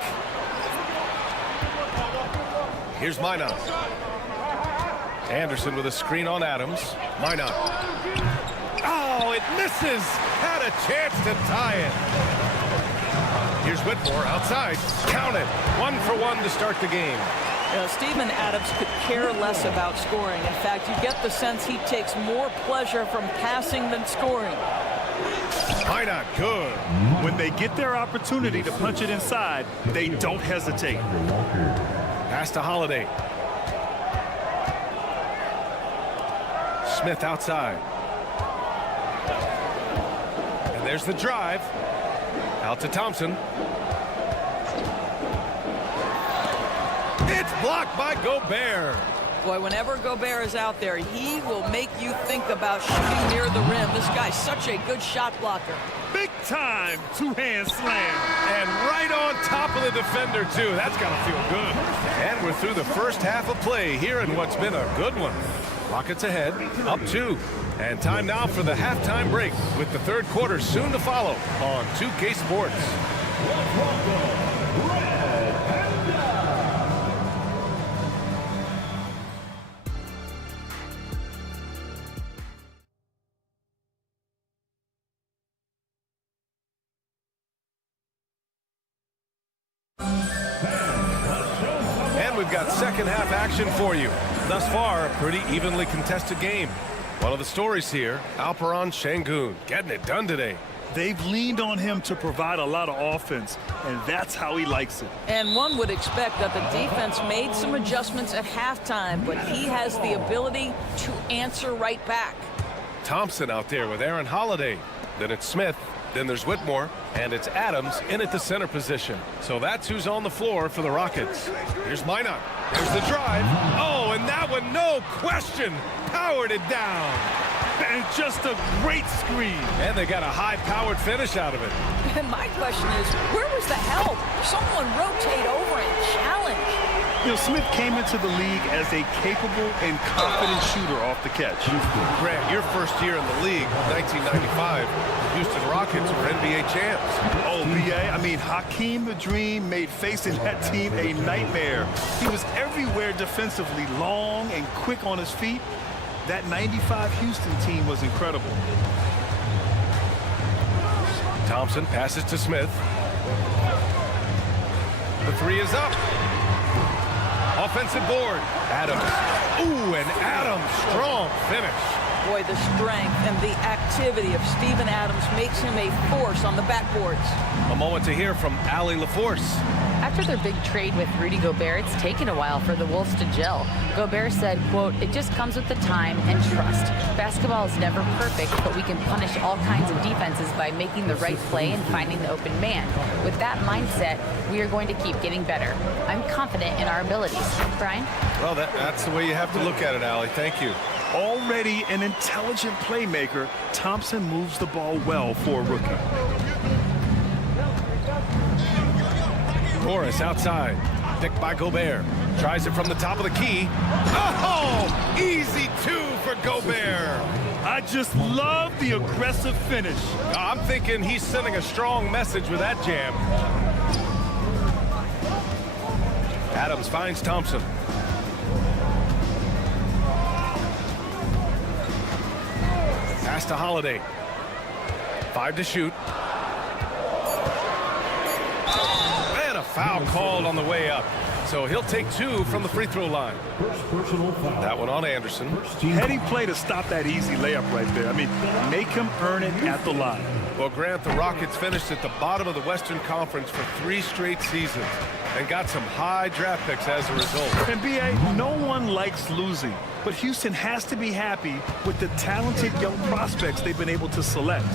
Here's Minot. Anderson with a screen on Adams. Minot. Oh, it misses. Had a chance to tie it. Here's Whitmore outside. Count it. 1 for 1 to start the game. Steven Adams could care less about scoring. In fact, you get the sense he takes more pleasure from passing than scoring. Minot, good. When they get their opportunity to punch it inside, they don't hesitate. Pass to Holiday. Smith outside. And there's the drive. Out to Thompson. It's blocked by Gobert. Boy, whenever Gobert is out there, he will make you think about shooting near the rim. This guy's such a good shot blocker. Big time two-hand slam. And right on top of the defender, too. That's got to feel good. And we're through the first half of play here in what's been a good one. Rockets ahead, up 2. And time now for the halftime break with the third quarter soon to follow on 2K Sports. And we've got second half action for you. Thus far, a pretty evenly contested game. One of the stories here, Alperen Şengün getting it done today. They've leaned on him to provide a lot of offense, and that's how he likes it. And one would expect that the defense made some adjustments at halftime, but he has the ability to answer right back. Thompson out there with Aaron Holiday. Then it's Smith. Then there's Whitmore. And it's Adams in at the center position. So that's who's on the floor for the Rockets. Here's Minot. There's the drive. Oh, and that one, no question, powered it down. And just a great screen. And they got a high-powered finish out of it. And my question is, where was the help? Someone rotate over and challenge. You know, Smith came into the league as a capable and confident shooter off the catch. Grant, your first year in the league, 1995, the Houston Rockets were NBA champs. Oh, B.A., I mean, Hakeem the Dream made facing that team a nightmare. He was everywhere defensively, long and quick on his feet. That 95 Houston team was incredible. Thompson passes to Smith. The three is up. Offensive board. Adams. Ooh, and Adams, strong finish. Boy, the strength and the activity of Steven Adams makes him a force on the backboards. A moment to hear from Allie LaForce. After their big trade with Rudy Gobert, it's taken a while for the Wolves to gel. Gobert said, quote, "It just comes with the time and trust. Basketball is never perfect, but we can punish all kinds of defenses by making the right play and finding the open man. With that mindset, we are going to keep getting better. I'm confident in our abilities." Brian? Well, that's the way you have to look at it, Allie. Thank you. Already an intelligent playmaker, Thompson moves the ball well for a rookie. Morris outside. Picked by Gobert. Tries it from the top of the key. Oh! Easy 2 for Gobert. I just love the aggressive finish. I'm thinking he's sending a strong message with that jam. Adams finds Thompson. Pass to Holiday. 5 to shoot. And a foul called on the way up. So he'll take 2 from the free throw line. That one on Anderson. Heady play to stop that easy layup right there. I mean, make him earn it at the line. Well, Grant, the Rockets finished at the bottom of the Western Conference for 3 straight seasons and got some high draft picks as a result. And B.A., no one likes losing, but Houston has to be happy with the talented young prospects they've been able to select.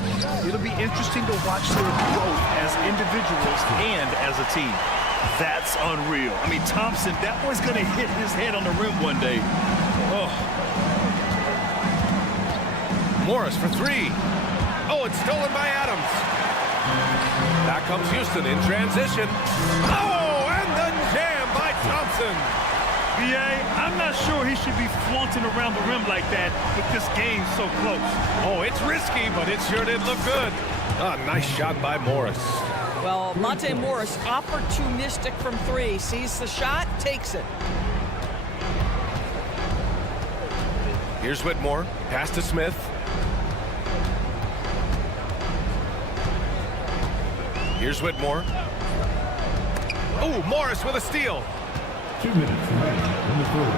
It'll be interesting to watch their growth as individuals and as a team. That's unreal. I mean, Thompson, that boy's going to hit his head on the rim one day. Oh. Morris for 3. Oh, it's stolen by Adams. Back comes Houston in transition. Oh, and the jam by Thompson. B.A., I'm not sure he should be flaunting around the rim like that with this game so close. Oh, it's risky, but it sure did look good. Ah, nice shot by Morris. Well, Monte Morris, opportunistic from three, sees the shot, takes it. Here's Whitmore, pass to Smith. Here's Whitmore. Oh, Morris with a steal. 2 minutes remaining in the third.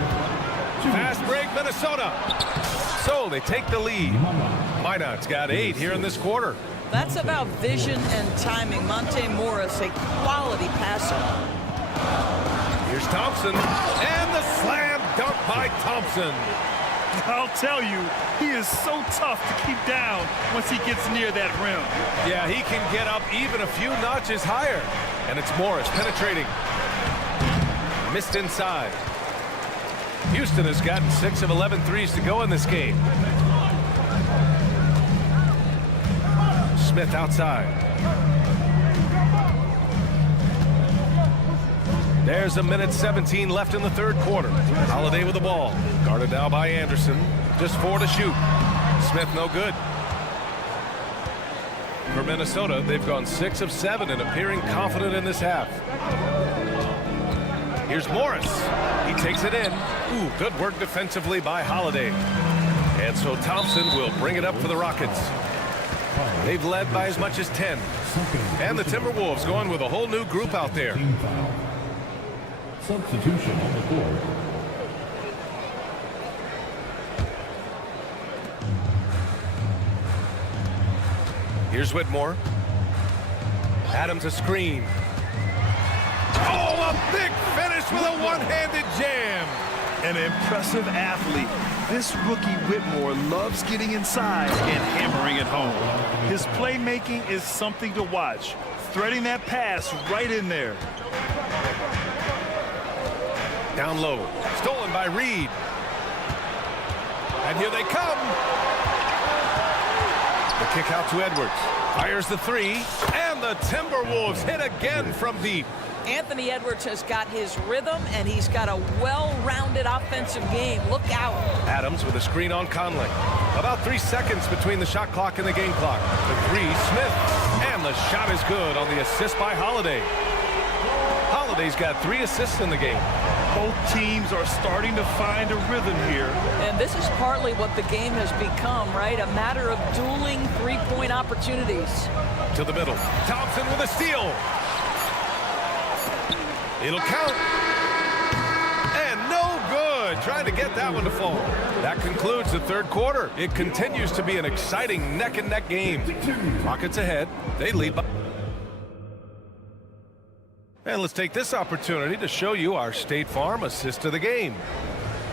Fast break, Minnesota. So they take the lead. Minot's got 8 here in this quarter. That's about vision and timing. Monte Morris, a quality passer. Here's Thompson, and the slam dunk by Thompson. I'll tell you, he is so tough to keep down once he gets near that rim. Yeah, he can get up even a few notches higher. And it's Morris penetrating. Missed inside. Houston has gotten 6 of 11 threes to go in this game. Smith outside. There's a minute 17 left in the third quarter. Holiday with the ball. Guarded now by Anderson. Just 4 to shoot. Smith no good. For Minnesota, they've gone 6 of 7 and appearing confident in this half. Here's Morris. He takes it in. Ooh, good work defensively by Holiday. And so Thompson will bring it up for the Rockets. They've led by as much as 10. And the Timberwolves going with a whole new group out there. Substitution on the court. Here's Whitmore. Adams a screen. Oh, a big finish with a one-handed jam. An impressive athlete. This rookie Whitmore loves getting inside and hammering it home. His playmaking is something to watch. Threading that pass right in there. Down low. Stolen by Reed. And here they come. The kick out to Edwards. Fires the 3. And the Timberwolves hit again from deep. Anthony Edwards has got his rhythm, and he's got a well-rounded offensive game. Look out. Adams with a screen on Conley. About 3 seconds between the shot clock and the game clock. The 3, Smith. And the shot is good on the assist by Holiday. Holiday's got 3 assists in the game. Both teams are starting to find a rhythm here. And this is partly what the game has become, right? A matter of dueling three-point opportunities. To the middle. Thompson with a steal. It'll count. And no good. Trying to get that one to fall. That concludes the third quarter. It continues to be an exciting neck-and-neck game. Rockets ahead. They lead by... And let's take this opportunity to show you our State Farm assist of the game.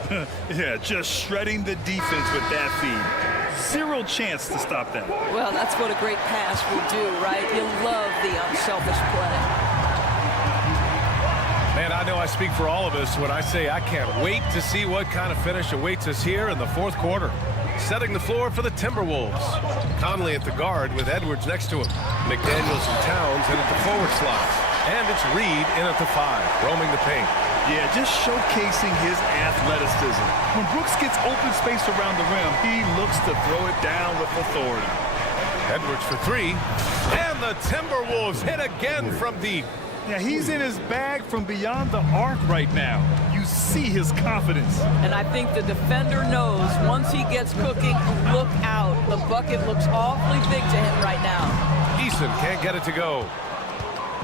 Yeah, just shredding the defense with that feed. 0 chance to stop that. Well, that's what a great pass will do, right? You love the unselfish play. Man, I know I speak for all of us when I say I can't wait to see what kind of finish awaits us here in the fourth quarter. Setting the floor for the Timberwolves. Conley at the guard with Edwards next to him. McDaniels and Towns in at the forward slot. And it's Reed in at the 5, roaming the paint. Yeah, just showcasing his athleticism. When Brooks gets open space around the rim, he looks to throw it down with authority. Edwards for 3. And the Timberwolves hit again from deep. Yeah, he's in his bag from beyond the arc right now. You see his confidence. And I think the defender knows once he gets cooking, look out. The bucket looks awfully big to him right now. Eason can't get it to go.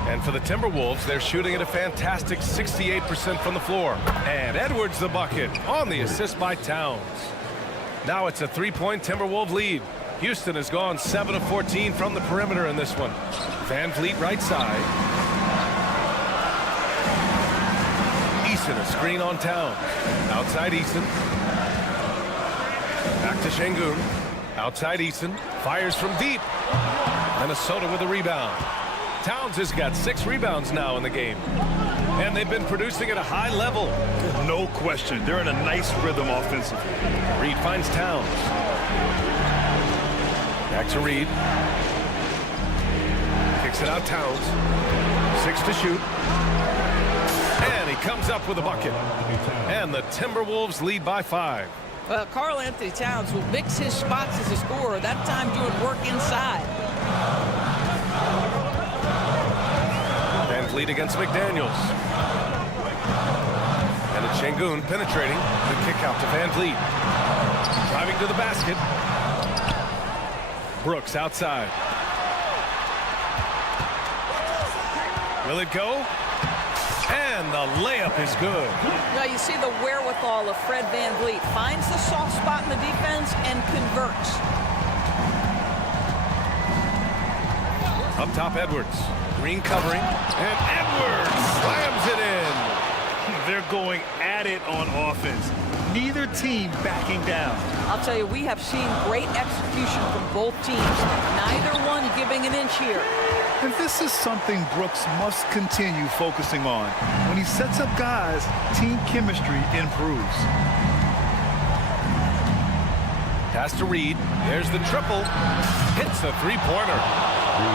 And for the Timberwolves, they're shooting at a fantastic 68% from the floor. And Edwards the bucket on the assist by Towns. Now it's a 3-point Timberwolves lead. Houston has gone 7 of 14 from the perimeter in this one. Van Vliet right side. Eason a screen on Towns. Outside Eason. Back to Şengün. Outside Eason. Fires from deep. Minnesota with a rebound. Towns has got 6 rebounds now in the game. And they've been producing at a high level. No question. They're in a nice rhythm offensively. Reed finds Towns. Back to Reed. Kicks it out Towns. 6 to shoot. And he comes up with a bucket. And the Timberwolves lead by 5. Well, Karl Anthony Towns will mix his spots as a scorer, that time doing work inside. Van Vliet against McDaniels. And it's Şengün penetrating. The kick out to Van Vliet. Driving to the basket. Brooks outside. Will it go? And the layup is good. Now you see the wherewithal of Fred Van Vliet. Finds the soft spot in the defense and converts. Up top, Edwards. Green covering. And Edwards slams it in. They're going at it on offense. Neither team backing down. I'll tell you, we have seen great execution from both teams. Neither one giving an inch here. And this is something Brooks must continue focusing on. When he sets up guys, team chemistry improves. Pass to Reed. There's the triple. Hits the three-pointer.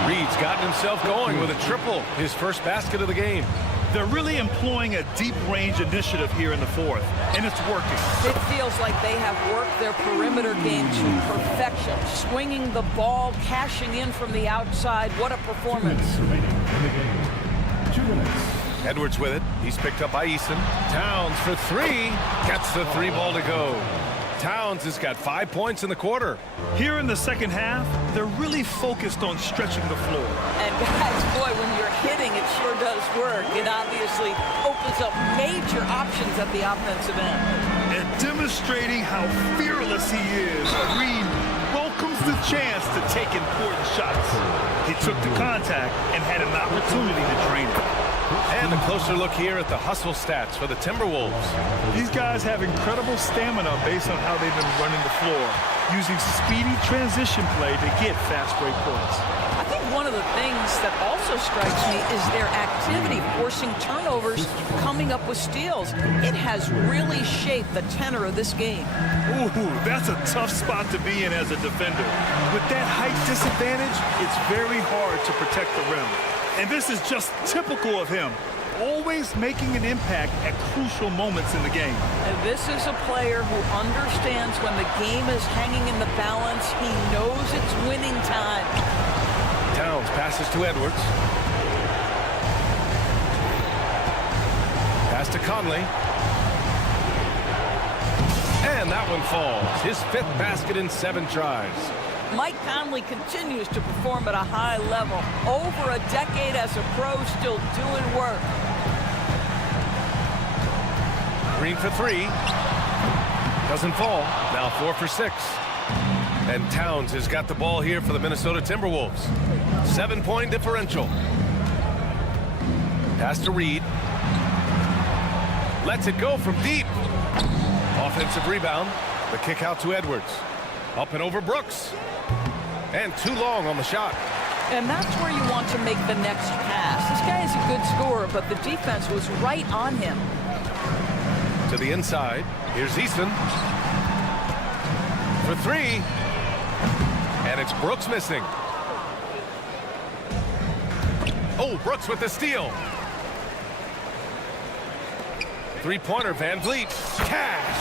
Reed's gotten himself going with a triple. His first basket of the game. They're really employing a deep-range initiative here in the fourth, and it's working. It feels like they have worked their perimeter game to perfection. Swinging the ball, cashing in from the outside. What a performance. 2 minutes remaining in the game. 2 minutes. Edwards with it. He's picked up by Eason. Towns for 3. Gets the 3 ball to go. Towns has got 5 points in the quarter. Here in the second half, they're really focused on stretching the floor. And guys, boy, when you're hitting, it sure does work. It obviously opens up major options at the offensive end. And demonstrating how fearless he is, Reed welcomes the chance to take important shots. He took the contact and had an opportunity to drain it. And a closer look here at the hustle stats for the Timberwolves. These guys have incredible stamina based on how they've been running the floor, using speedy transition play to get fast break points. I think one of the things that also strikes me is their activity, forcing turnovers, coming up with steals. It has really shaped the tenor of this game. Ooh, that's a tough spot to be in as a defender. With that height disadvantage, it's very hard to protect the rim. And this is just typical of him, always making an impact at crucial moments in the game. And this is a player who understands when the game is hanging in the balance. He knows it's winning time. Towns passes to Edwards. Pass to Conley. And that one falls. His 5th basket in 7 tries. Mike Conley continues to perform at a high level. Over a decade as a pro, still doing work. Green for 3. Doesn't fall. Now 4 for 6. And Towns has got the ball here for the Minnesota Timberwolves. 7-point differential. Pass to Reed. Lets it go from deep. Offensive rebound. The kick out to Edwards. Up and over Brooks. And too long on the shot. And that's where you want to make the next pass. This guy is a good scorer, but the defense was right on him. To the inside. Here's Easton. For 3. And it's Brooks missing. Oh, Brooks with the steal. 3-pointer, Van Vliet. Cash.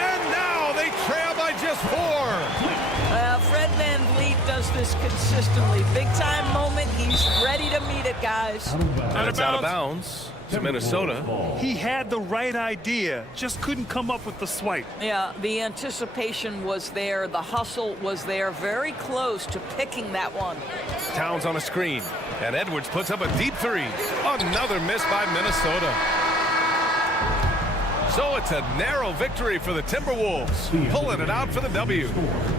And now they trail by just 4. Fred Van Vliet does this consistently. Big time moment. He's ready to meet it, guys. And it's out of bounds to Minnesota. He had the right idea, just couldn't come up with the swipe. Yeah, the anticipation was there. The hustle was there. Very close to picking that one. Towns on a screen. And Edwards puts up a deep 3. Another miss by Minnesota. So it's a narrow victory for the Timberwolves, pulling it out for the W.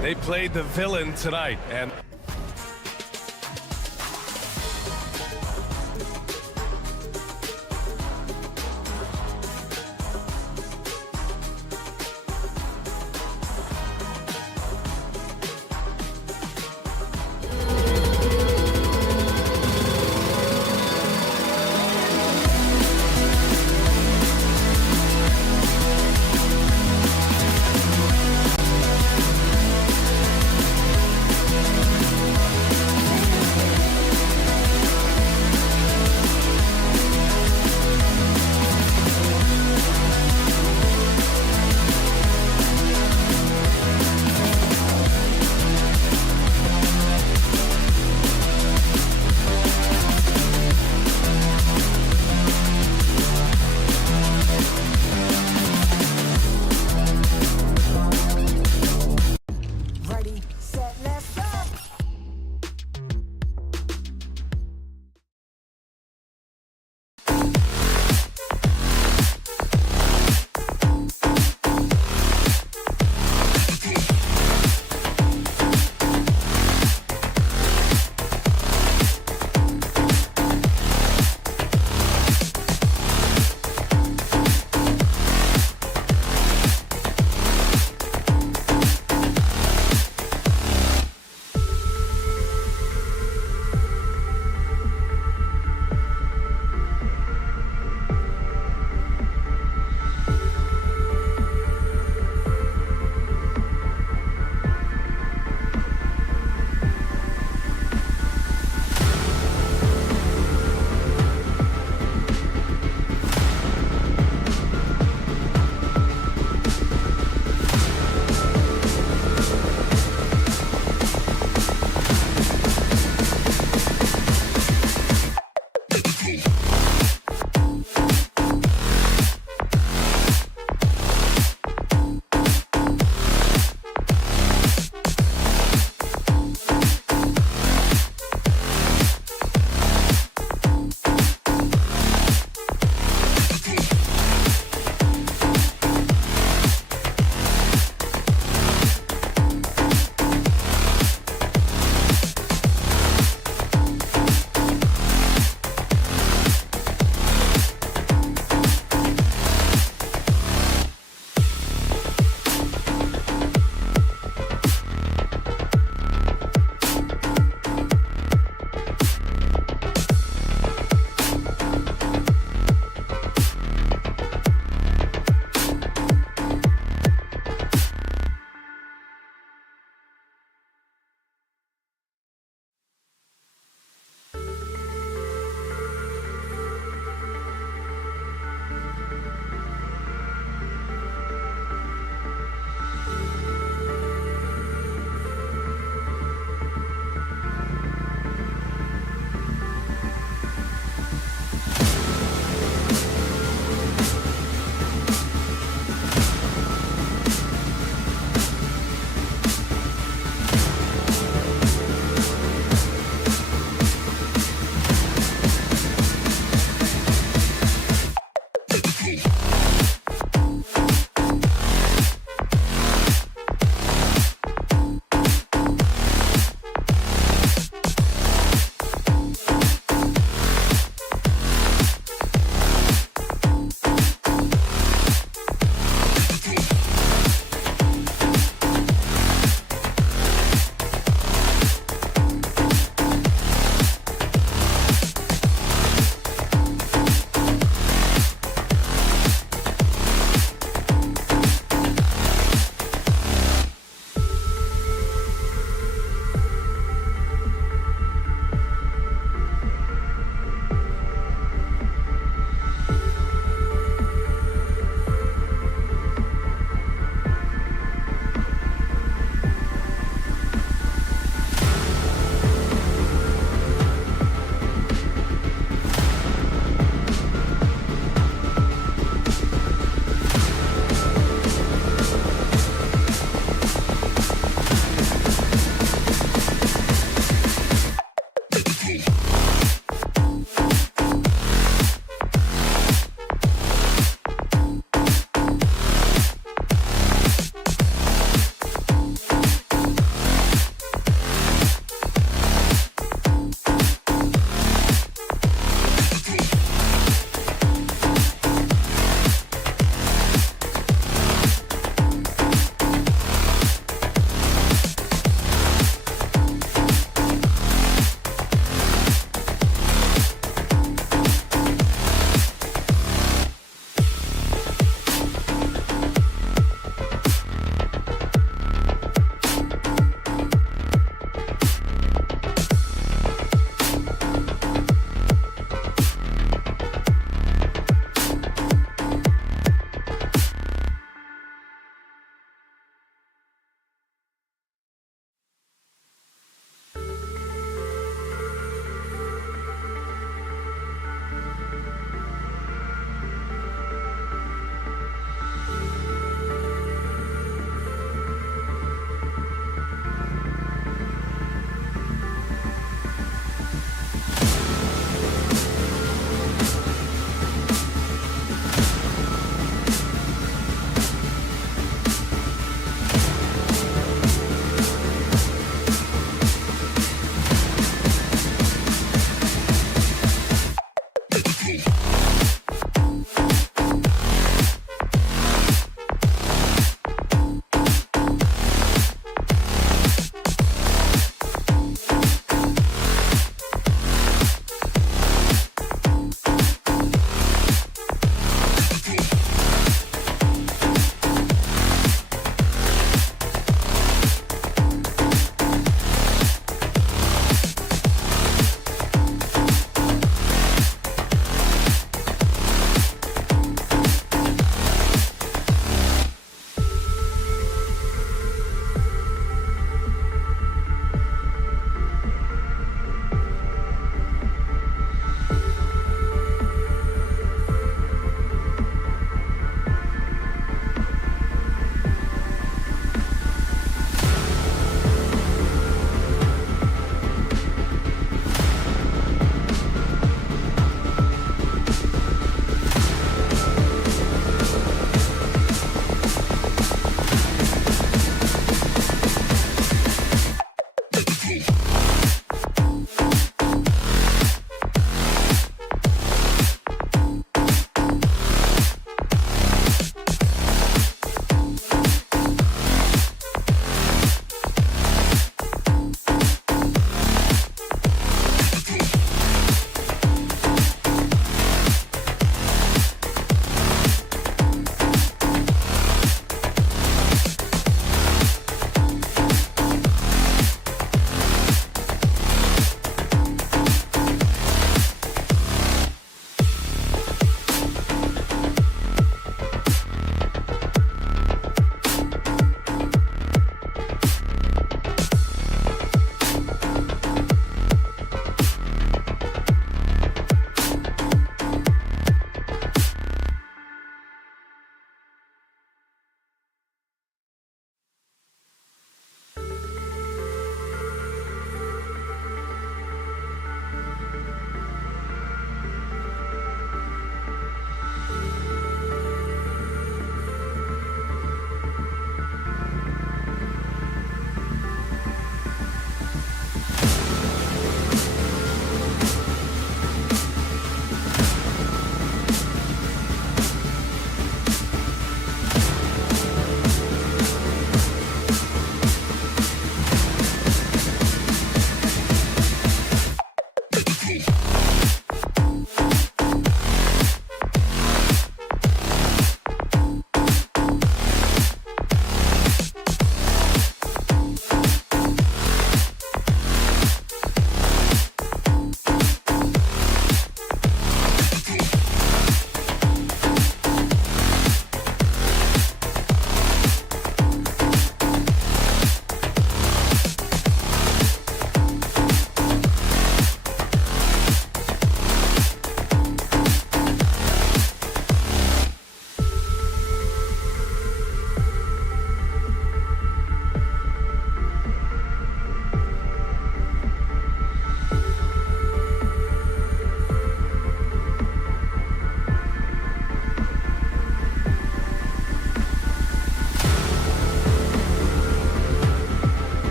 They played the villain tonight, and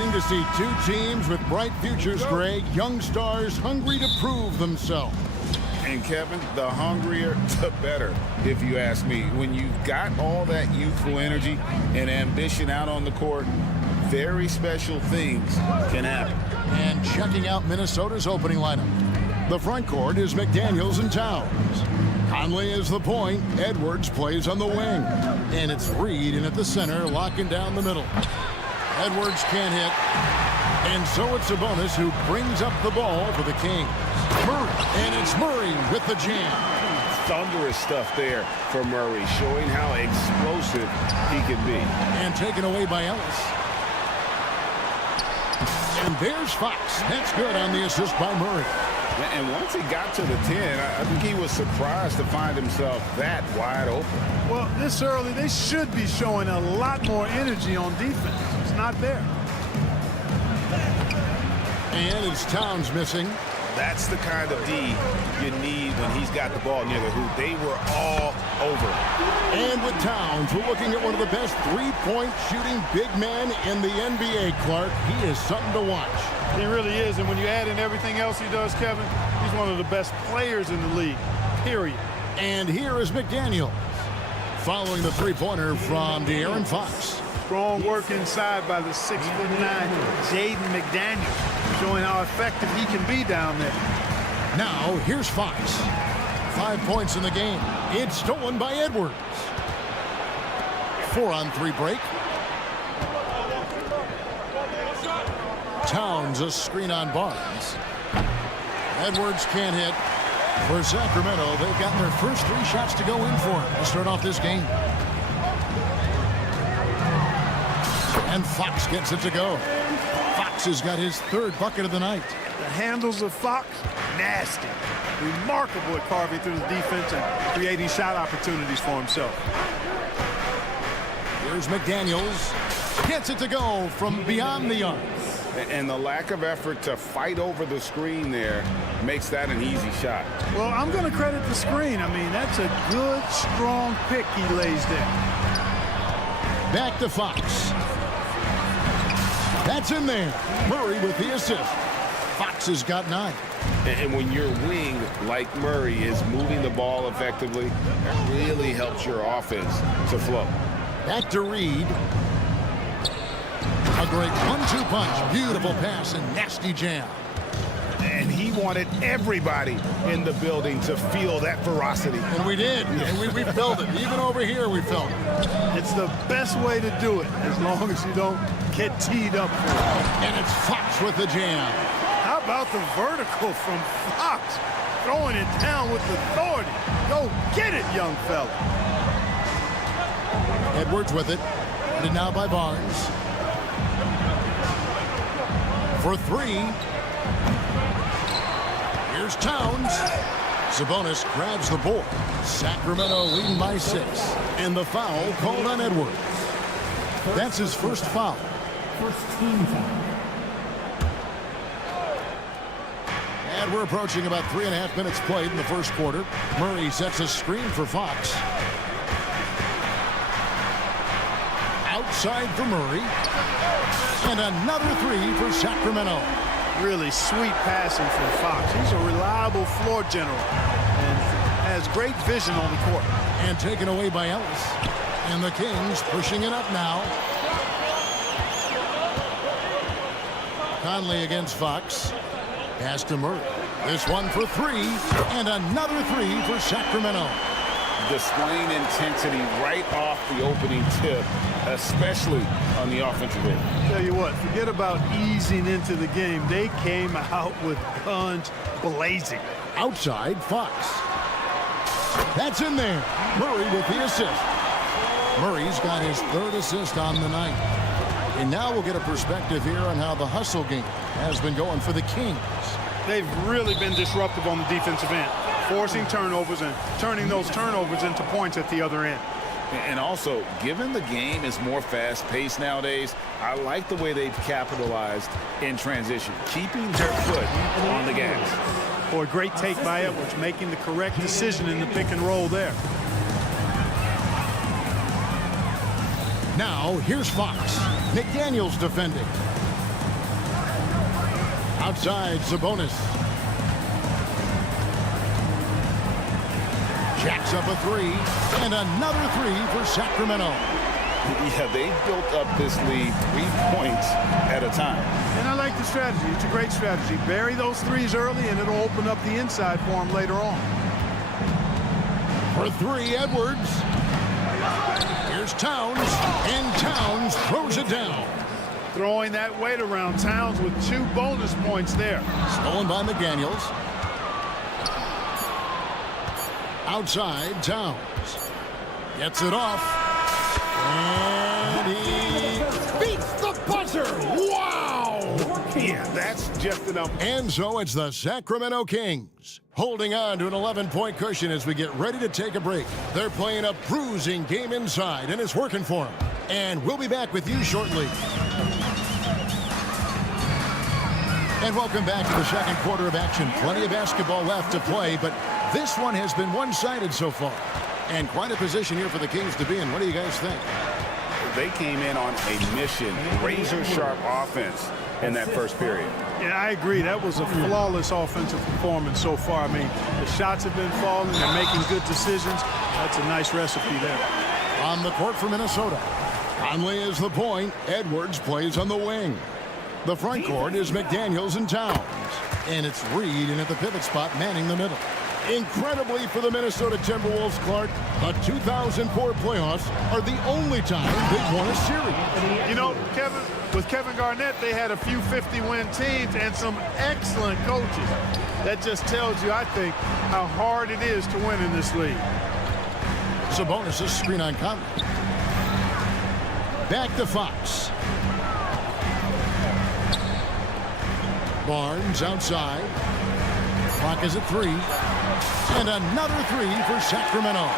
exciting to see two teams with bright futures, Greg. Young stars hungry to prove themselves. And Kevin, the hungrier, the better, if you ask me. When you've got all that youthful energy and ambition out on the court, very special things can happen. And checking out Minnesota's opening lineup. The front court is McDaniels and Towns. Conley is the point. Edwards plays on the wing. And it's Reed in at the center, locking down the middle. Edwards can't hit. And so it's Sabonis who brings up the ball for the Kings. Murray. And it's Murray with the jam. Thunderous stuff there for Murray, showing how explosive he can be. And taken away by Ellis. And there's Fox. That's good on the assist by Murray. And once he got to the 10, I think he was surprised to find himself that wide open. Well, this early, they should be showing a lot more energy on defense. It's not there. And it's Towns missing. That's the kind of D you need when he's got the ball near the hoop. They were all over. And with Towns, we're looking at one of the best three-point shooting big men in the NBA, Clark. He is something to watch. He really is, and when you add in everything else he does, Kevin, he's one of the best players in the league, period. And here is McDaniels, following the three-pointer from De'Aaron Fox. Strong work inside by the 6'9" Jaden McDaniels, showing how effective he can be down there. Now, here's Fox. 5 points in the game. It's stolen by Edwards. 4-on-3 break. Towns a screen on Barnes. Edwards can't hit. For Sacramento, they've gotten their first 3 shots to go in for him to start off this game. And Fox gets it to go. Fox has got his 3rd bucket of the night. The handles of Fox, nasty. Remarkable at carving through the defense and creating shot opportunities for himself. Here's McDaniels. Gets it to go from beyond the arc. And the lack of effort to fight over the screen there makes that an easy shot. Well, I'm going to credit the screen. I mean, that's a good, strong pick he lays there. Back to Fox. That's in there. Murray with the assist. Fox has got 9. And when your wing, like Murray, is moving the ball effectively, that really helps your offense to flow. Back to Reed. A great 1-2 punch. Beautiful pass and nasty jam. And he wanted everybody in the building to feel that ferocity. And we did. And we felt it. Even over here, we felt it. It's the best way to do it, as long as you don't get teed up for it. And it's Fox with the jam. How about the vertical from Fox? Throwing it down with authority. Go get it, young fella. Edwards with it. And now by Barnes. For 3. Here's Towns. Sabonis grabs the board. Sacramento leading by 6. And the foul called on Edwards. That's his first foul. First team foul. And we're approaching about 3.5 minutes played in the first quarter. Murray sets a screen for Fox. Outside for Murray. And another 3 for Sacramento. Really sweet passing from Fox. He's a reliable floor general and has great vision on the court. And taken away by Ellis. And the Kings pushing it up now. Conley against Fox. Pass to Murray. This one for 3. And another 3 for Sacramento. Displaying intensity right off the opening tip, especially on the offensive end. Tell you what, forget about easing into the game. They came out with guns blazing. Outside, Fox. That's in there. Murray with the assist. Murray's got his 3rd assist on the night. And now we'll get a perspective here on how the hustle game has been going for the Kings. They've really been disruptive on the defensive end, forcing turnovers and turning those turnovers into points at the other end. And also, given the game is more fast-paced nowadays, I like the way they've capitalized in transition, keeping their foot on the gas. Boy, great take by Edwards, making the correct decision in the pick and roll there. Now, here's Fox. McDaniels defending. Outside, Sabonis. Jacks up a three, and another three for Sacramento. Yeah, they built up this lead 3 points at a time. And I like the strategy. It's a great strategy. Bury those threes early, and it'll open up the inside for him later on. For three, Edwards. Here's Towns, and Towns throws it down. Throwing that weight around. Towns with 2 bonus points there. Stolen by McDaniels. Outside, Towns. Gets it off. And he beats the buzzer. Wow! Yeah, that's just enough. And so it's the Sacramento Kings holding on to an 11-point cushion as we get ready to take a break. They're playing a bruising game inside, and it's working for them. And we'll be back with you shortly. And welcome back to the second quarter of action. Plenty of basketball left to play, but this one has been one-sided so far. And quite a position here for the Kings to be in. What do you guys think? They came in on a mission, razor-sharp offense in that first period. Yeah, I agree. That was a flawless offensive performance so far. I mean, the shots have been falling. They're making good decisions. That's a nice recipe there. On the court for Minnesota, Conley is the point. Edwards plays on the wing. The front court is McDaniels and Towns. And it's Reed in at the pivot spot, manning the middle. Incredibly for the Minnesota Timberwolves, Clark, the 2004 playoffs are the only time they've won a series. You know, Kevin, with Kevin Garnett, they had a few 50-win teams and some excellent coaches. That just tells you, I think, how hard it is to win in this league. Sabonis' screen on Conley. Back to Fox. Barnes outside. Clock is at 3. And another 3 for Sacramento.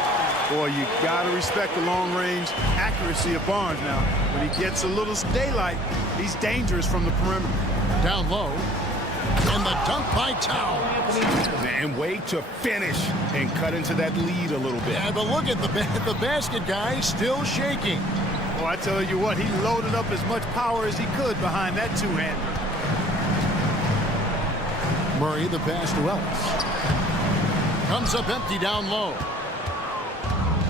Boy, you got to respect the long-range accuracy of Barnes now. When he gets a little daylight, he's dangerous from the perimeter. Down low. And the dunk by Towns. And way to finish and cut into that lead a little bit. Yeah, but look at the basket guy still shaking. Well, I tell you what, he loaded up as much power as he could behind that two-hander. Murray, the pass to Ellis. Comes up empty down low.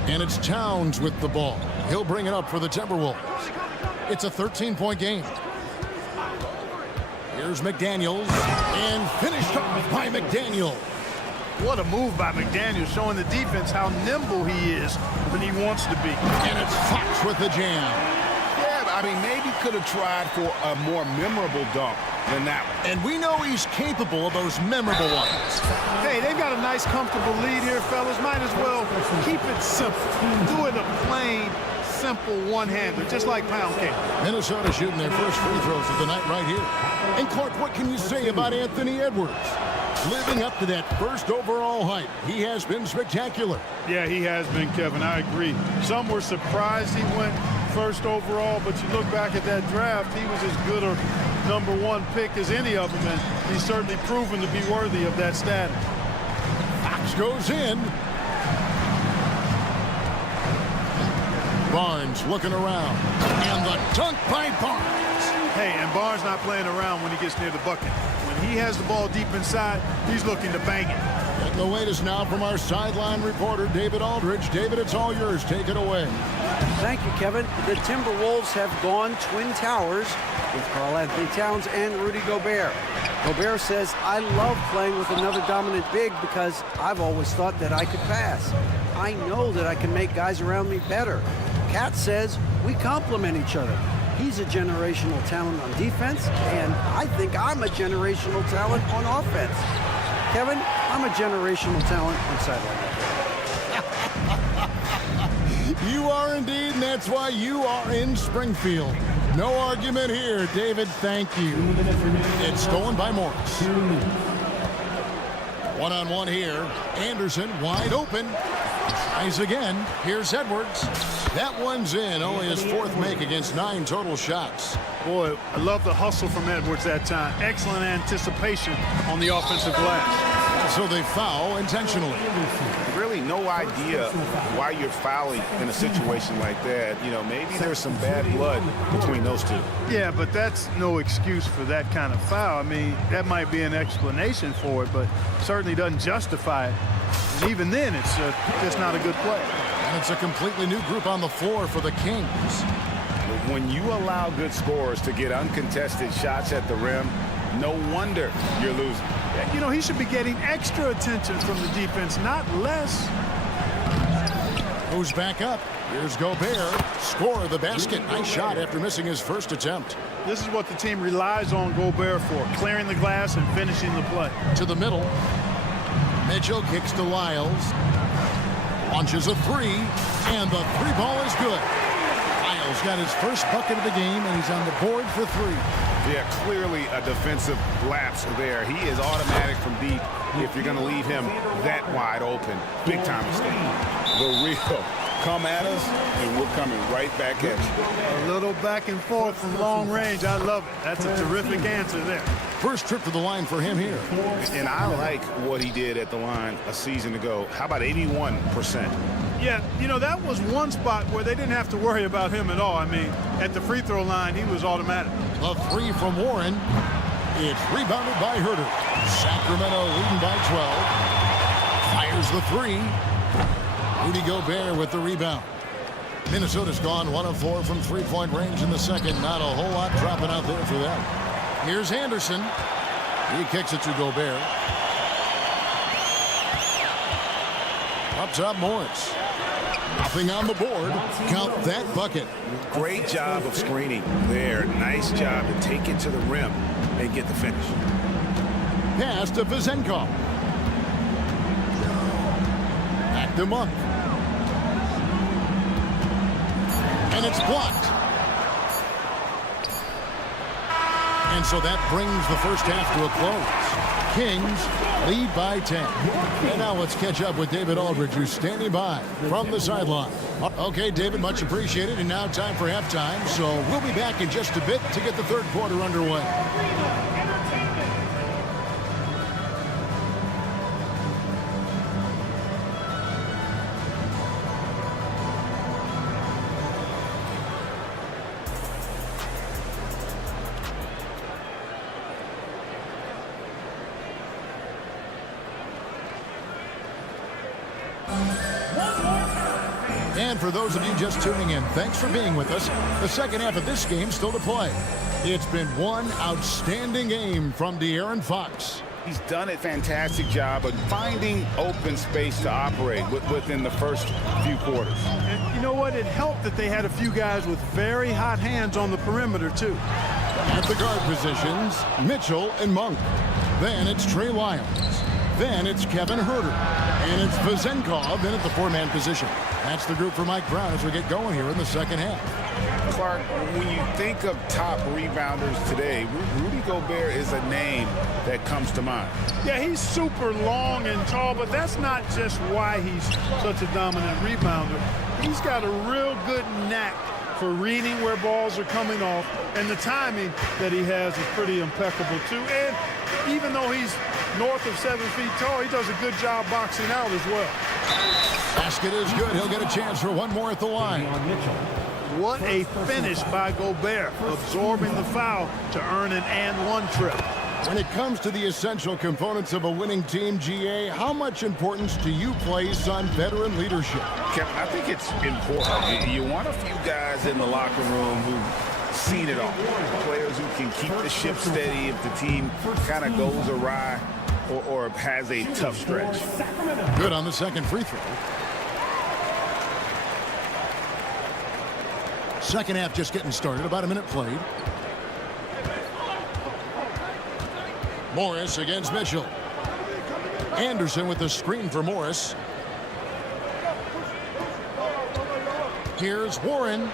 And it's Towns with the ball. He'll bring it up for the Timberwolves. It's a 13-point game. Here's McDaniels. And finished off by McDaniels. What a move by McDaniels, showing the defense how nimble he is when he wants to be. And it's Fox with the jam. Yeah, I mean, maybe could have tried for a more memorable dunk than that one. And we know he's capable of those memorable ones. Hey, they've got a nice, comfortable lead here, fellas. Might as well keep it simple. Do it a plain, simple one-hander, just like pound cake. Minnesota shooting their first free throws of the night right here. And Clark, what can you say about Anthony Edwards? Living up to that first overall hype, he has been spectacular. Yeah, he has been, Kevin. I agree. Some were surprised he went first overall, but you look back at that draft, he was as good a #1 pick as any of them, and he's certainly proven to be worthy of that status. Fox goes in. Barnes looking around. And the dunk by Barnes. Hey, and Barnes not playing around when he gets near the bucket. When he has the ball deep inside, he's looking to bang it. Getting the latest now from our sideline reporter, David Aldridge. David, it's all yours. Take it away. Thank you, Kevin. The Timberwolves have gone Twin Towers with Karl-Anthony Towns and Rudy Gobert. Gobert says, I love playing with another dominant big because I've always thought that I could pass. I know that I can make guys around me better. Cat says, we complement each other. He's a generational talent on defense, and I think I'm a generational talent on offense. Kevin, I'm a generational talent on sideline. You are indeed, and that's why you are in Springfield. No argument here, David. Thank you. It's stolen by Morris. One-on-one here. Anderson wide open. Tries again. Here's Edwards. That one's in. Only his 4th make against 9 total shots. Boy, I love the hustle from Edwards that time. Excellent anticipation on the offensive glass. So they foul intentionally. Really no idea why you're fouling in a situation like that. You know, maybe there's some bad blood between those two. Yeah, but that's no excuse for that kind of foul. I mean, that might be an explanation for it, but certainly doesn't justify it. And even then, it's just not a good play. And it's a completely new group on the floor for the Kings. When you allow good scorers to get uncontested shots at the rim, no wonder you're losing. You know, he should be getting extra attention from the defense, not less. Goes back up. Here's Gobert. Score the basket. Nice shot after missing his first attempt. This is what the team relies on Gobert for, clearing the glass and finishing the play. To the middle. Mitchell kicks to Lyles. Launches a three, and the three ball is good. Lyles got his first bucket of the game, and he's on the board for three. Yeah, clearly a defensive lapse there. He is automatic from deep if you're going to leave him that wide open. Big time mistake. The real come at us, and we're coming right back at you. A little back and forth from long range. I love it. That's a terrific answer there. First trip to the line for him here. And I like what he did at the line a season ago. How about 81%? Yeah, you know, that was one spot where they didn't have to worry about him at all. I mean, at the free throw line, he was automatic. A three from Warren. It's rebounded by Herter. Sacramento leading by 12. Fires the three. Rudy Gobert with the rebound. Minnesota's gone 1 of 4 from three-point range in the second. Not a whole lot dropping out there for them. Here's Anderson. He kicks it to Gobert. Up top, Morris. Nothing on the board. Count that bucket. Great job of screening there. Nice job to take it to the rim and get the finish. Pass to Vezenkov. Back to Monk. And it's blocked. And so that brings the first half to a close. Kings lead by 10. And now let's catch up with David Aldridge, who's standing by from the sideline. Okay, David, much appreciated. And now time for halftime. So we'll be back in just a bit to get the third quarter underway. And for those of you just tuning in, thanks for being with us. The second half of this game still to play. It's been one outstanding game from De'Aaron Fox. He's done a fantastic job of finding open space to operate within the first few quarters. And you know what? It helped that they had a few guys with very hot hands on the perimeter, too. At the guard positions, Mitchell and Monk. Then it's Trey Lyles. Then it's Kevin Herter. And it's Vezenkov in at the four-man position. That's the group for Mike Brown as we get going here in the second half. Clark, when you think of top rebounders today, Rudy Gobert is a name that comes to mind. Yeah, he's super long and tall, but that's not just why he's such a dominant rebounder. He's got a real good knack for reading where balls are coming off, and the timing that he has is pretty impeccable, too. And even though he's north of 7 feet tall, he does a good job boxing out as well. Basket is good. He'll get a chance for one more at the line. What a finish by Gobert, absorbing the foul to earn an and-one trip. When it comes to the essential components of a winning team, GA, how much importance do you place on veteran leadership? Kevin, I think it's important. You want a few guys in the locker room who've seen it all. Players who can keep the ship steady if the team kind of goes awry or has a tough stretch. Good on the second free throw. Second half just getting started. About a minute played. Morris against Mitchell. Anderson with the screen for Morris. Here's Warren.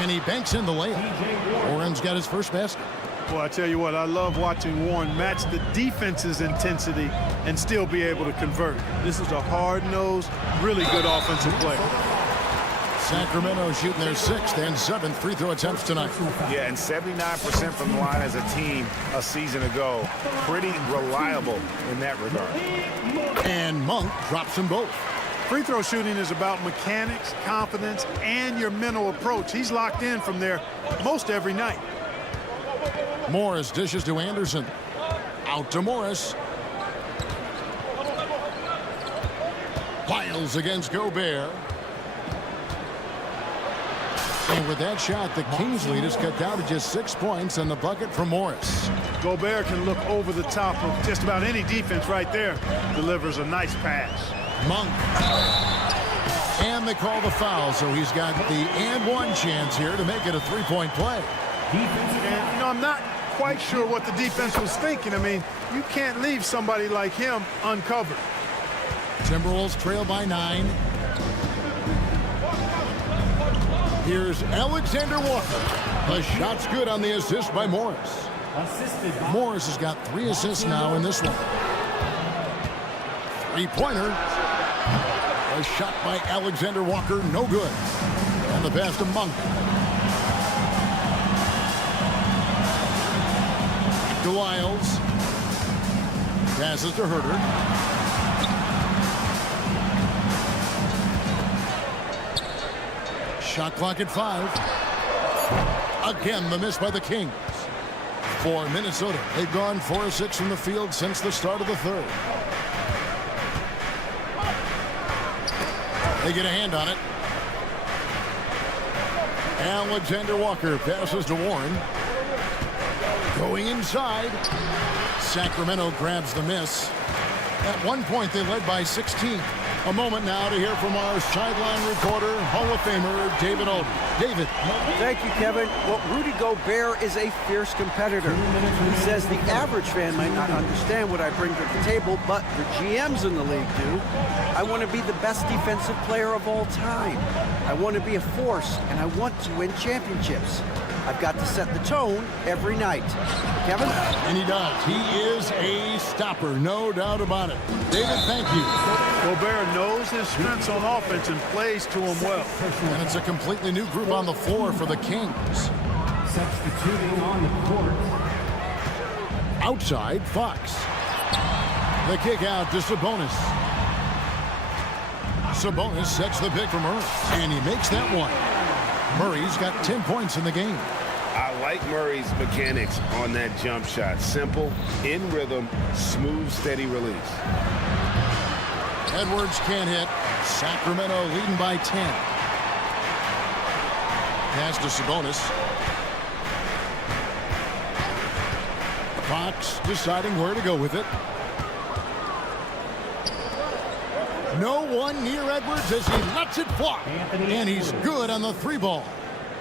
And he banks in the layup. Warren's got his first basket. Well, I tell you what, I love watching Warren match the defense's intensity and still be able to convert. This is a hard-nosed, really good offensive player. Sacramento shooting their 6th and 7th free throw attempts tonight. Yeah, and 79% from the line as a team a season ago. Pretty reliable in that regard. And Monk drops them both. Free throw shooting is about mechanics, confidence, and your mental approach. He's locked in from there most every night. Morris dishes to Anderson. Out to Morris. Wiles against Gobert. And with that shot, the Kings lead is cut down to just 6 points and the bucket from Morris. Gobert can look over the top of just about any defense right there. Delivers a nice pass. Monk. And they call the foul, so he's got the and one chance here to make it a three-point play. And, you know, I'm not quite sure what the defense was thinking. I mean, you can't leave somebody like him uncovered. Timberwolves trail by 9. Here's Alexander Walker. The shot's good on the assist by Morris. Morris has got 3 assists now in this one. Three-pointer. A shot by Alexander Walker, no good. And the pass to Monk. To Wiles. Passes to Herter. Shot clock at 5. Again, the miss by the Kings. For Minnesota, they've gone 4 of 6 from the field since the start of the third. They get a hand on it. Alexander Walker passes to Warren. Going inside. Sacramento grabs the miss. At one point, they led by 16. A moment now to hear from our sideline reporter, Hall of Famer David Alden. David. Thank you, Kevin. Well, Rudy Gobert is a fierce competitor. He says the average fan might not understand what I bring to the table, but the GMs in the league do. I want to be the best defensive player of all time. I want to be a force, and I want to win championships. I've got to set the tone every night. Kevin? And he does. He is a stopper, no doubt about it. David, thank you. Gobert knows his strengths on offense and plays to them well. And it's a completely new group on the floor for the Kings. Substituting on the court. Outside, Fox. The kick out to Sabonis. Sabonis sets the pick for Murray, and he makes that one. Murray's got 10 points in the game. I like Murray's mechanics on that jump shot. Simple, in rhythm, smooth, steady release. Edwards can't hit. Sacramento leading by 10. Pass to Sabonis. Fox deciding where to go with it. No one near Edwards as he lets it fly. And he's good on the 3-ball.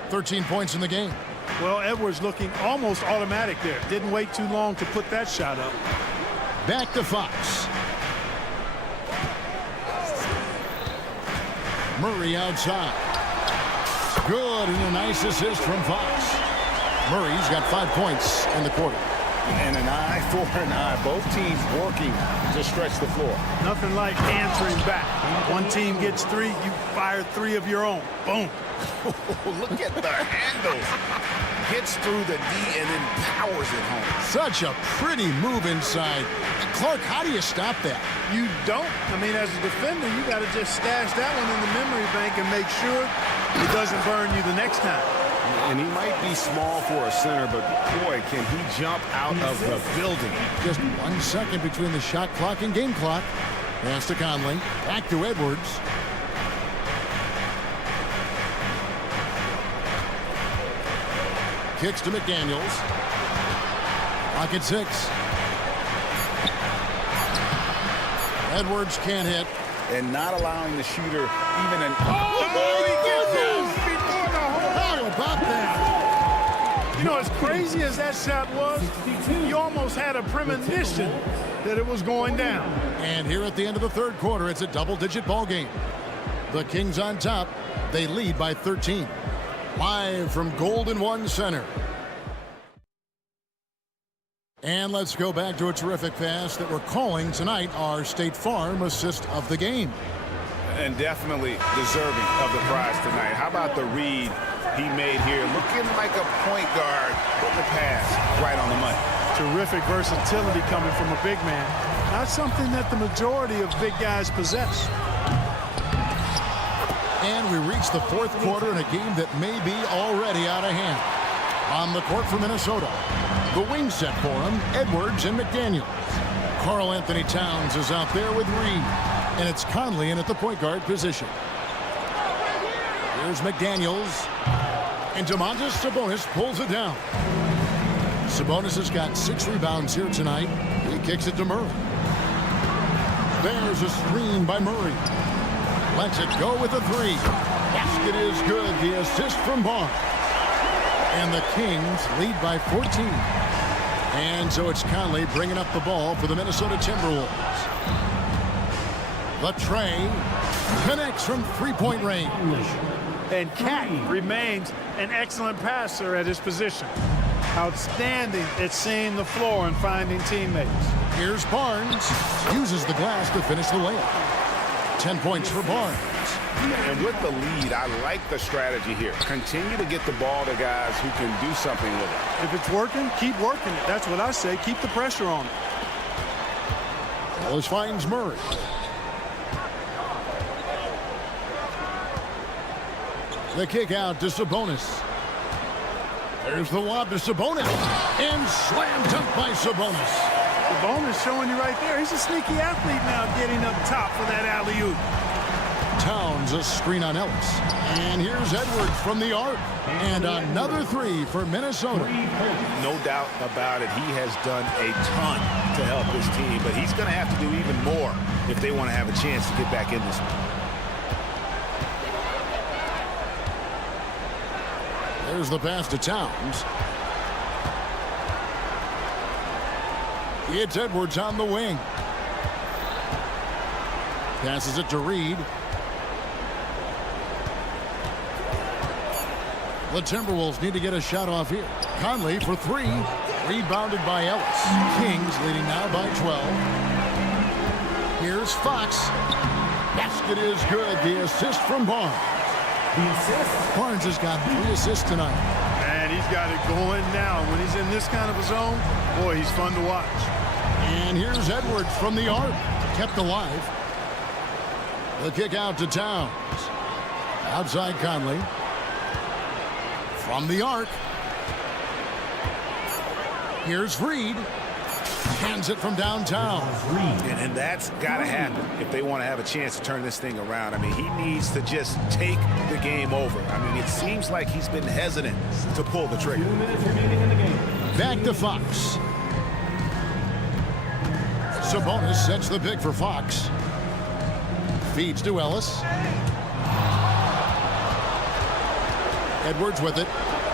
13 points in the game. Well, Edwards looking almost automatic there. Didn't wait too long to put that shot up. Back to Fox. Murray outside. Good, and a nice assist from Fox. Murray's got 5 points in the quarter. And an eye for an eye. Both teams working to stretch the floor. Nothing like answering back. One team gets 3, you fire 3 of your own. Boom. Look at the handles. Gets through the D and then powers it home. Such a pretty move inside. Clark, how do you stop that? You don't. I mean, as a defender, you got to just stash that one in the memory bank and make sure it doesn't burn you the next time. And he might be small for a center, but boy, can he jump out of the building. Just 1 second between the shot clock and game clock. Pass to Conley. Back to Edwards. Kicks to McDaniels. Clock at 6. Edwards can't hit. And not allowing the shooter even an... Oh, he gets this! How about that? You know, as crazy as that shot was, you almost had a premonition that it was going down. And here at the end of the third quarter, it's a double-digit ball game. The Kings on top. They lead by 13. Live from Golden One Center. And let's go back to a terrific pass that we're calling tonight our State Farm assist of the game. And definitely deserving of the prize tonight. How about the read he made here? Looking like a point guard, putting the pass right on the money. Terrific versatility coming from a big man. Not something that the majority of big guys possess. And we reach the fourth quarter in a game that may be already out of hand. On the court for Minnesota, the wing set for him, Edwards and McDaniels. Karl Anthony Towns is out there with Reed, and it's Conley in at the point guard position. Here's McDaniels, and Domantas Sabonis pulls it down. Sabonis has got 6 rebounds here tonight. He kicks it to Murray. There's a screen by Murray. Lets it go with a 3. Basket is good. The assist from Barnes. And the Kings lead by 14. And so it's Conley bringing up the ball for the Minnesota Timberwolves. The tray connects from three-point range. And Cat remains an excellent passer at his position. Outstanding at seeing the floor and finding teammates. Here's Barnes. Uses the glass to finish the layup. 10 points for Barnes. And with the lead, I like the strategy here. Continue to get the ball to guys who can do something with it. If it's working, keep working it. That's what I say. Keep the pressure on it. Wallace finds Murray. The kick out to Sabonis. There's the lob to Sabonis. And slam dunk by Sabonis. Sabonis showing you right there. He's a sneaky athlete now, getting up top for that alley-oop. Towns a screen on Ellis. And here's Edwards from the arc. And another 3 for Minnesota. No doubt about it. He has done a ton to help his team, but he's going to have to do even more if they want to have a chance to get back in this one. There's the pass to Towns. It's Edwards on the wing. Passes it to Reed. The Timberwolves need to get a shot off here. Conley for 3. Rebounded by Ellis. Kings leading now by 12. Here's Fox. Basket is good. The assist from Barnes. Barnes has got 3 assists tonight. And he's got it going now. When he's in this kind of a zone, boy, he's fun to watch. And here's Edwards from the arc. Kept alive. The kick out to Towns. Outside Conley. From the arc. Here's Reed. Hands it from downtown. And that's got to happen if they want to have a chance to turn this thing around. I mean, he needs to just take the game over. I mean, it seems like he's been hesitant to pull the trigger. 2 minutes remaining in the game. Back to Fox. Sabonis sets the pick for Fox. Feeds to Ellis. Edwards with it.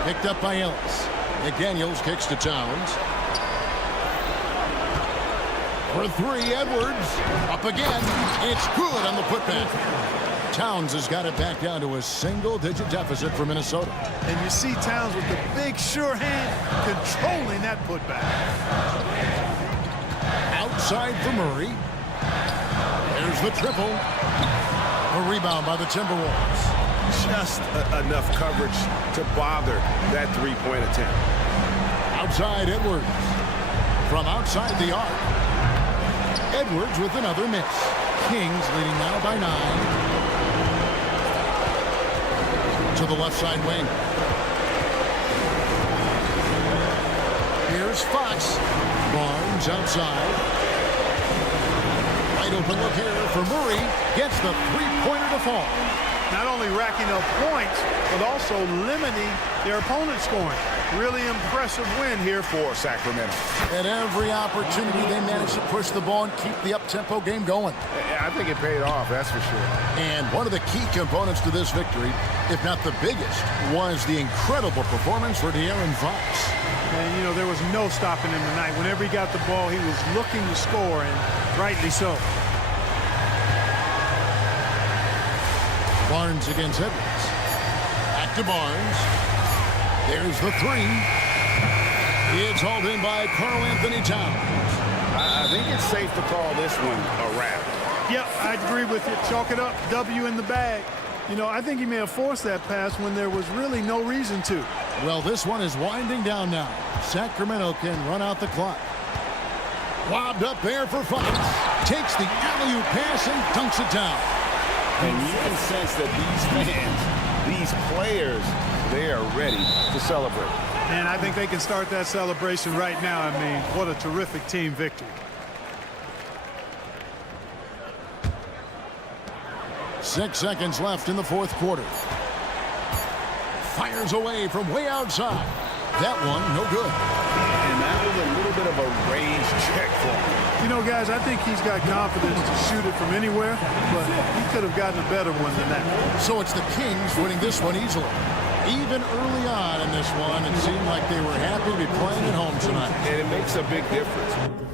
Picked up by Ellis. McDaniels kicks to Towns. For 3, Edwards. Up again. It's good on the putback. Towns has got it back down to a single-digit deficit for Minnesota. And you see Towns with the big, sure hand controlling that putback. Outside for Murray. There's the triple. A rebound by the Timberwolves. Just enough coverage to bother that 3-point attempt. Outside Edwards. From outside the arc. Edwards with another miss. Kings leading now by 9. To the left side wing. Here's Fox. Barnes outside. Wide open look here for Murray. Gets the 3-pointer to fall. Not only racking up points, but also limiting their opponent's scoring. Really impressive win here for Sacramento. At every opportunity, they managed to push the ball and keep the up-tempo game going. I think it paid off, that's for sure. And one of the key components to this victory, if not the biggest, was the incredible performance for De'Aaron Fox. And, you know, there was no stopping him tonight. Whenever he got the ball, he was looking to score, and rightly so. Barnes against Edwards. Back to Barnes. There's the 3. It's hauled in by Karl Anthony Towns. I think it's safe to call this one a wrap. Yep, I agree with you. Chalk it up, W in the bag. You know, I think he may have forced that pass when there was really no reason to. Well, this one is winding down now. Sacramento can run out the clock. Lobbed up there for Fox. Takes the alley-oop pass and dunks it down. And you can sense that these fans, these players, they are ready to celebrate. And I think they can start that celebration right now. I mean, what a terrific team victory. 6 seconds left in the fourth quarter. Fires away from way outside. That one, no good. And that was a little bit of a range check for him. You know, guys, I think he's got confidence to shoot it from anywhere, but he could have gotten a better one than that. So it's the Kings winning this one easily. Even early on in this one, it seemed like they were happy to be playing at home tonight. And it makes a big difference.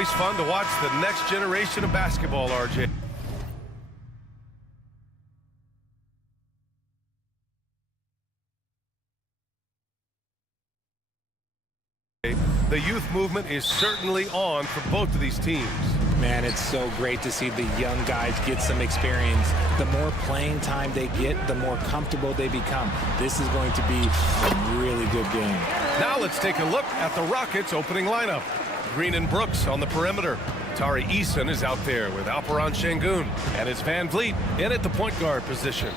It's fun to watch the next generation of basketball, RJ. The youth movement is certainly on for both of these teams. Man, it's so great to see the young guys get some experience. The more playing time they get, the more comfortable they become. This is going to be a really good game. Now let's take a look at the Rockets' opening lineup. Green and Brooks on the perimeter. Tari Eason is out there with Alperen Sengun, and it's Van Vliet in at the point guard position.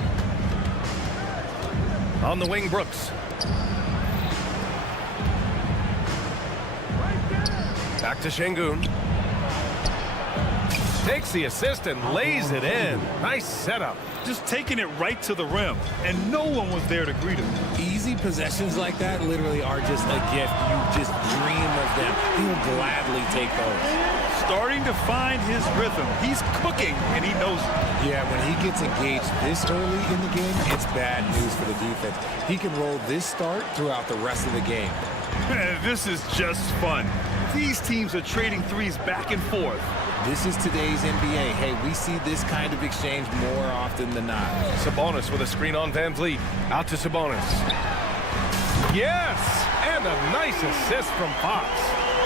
On the wing, Brooks. Back to Sengun. Takes the assist and lays it in. Nice setup. Just taking it right to the rim, and no one was there to greet him. Easy possessions like that literally are just a gift. You just dream of them. He'll gladly take those. Starting to find his rhythm. He's cooking, and he knows it. Yeah, when he gets engaged this early in the game, it's bad news for the defense. He can roll this start throughout the rest of the game. Man, this is just fun. These teams are trading threes back and forth. This is today's NBA. Hey, we see this kind of exchange more often than not. Sabonis with a screen on Van Vliet. Out to Sabonis. Yes! And a nice assist from Fox.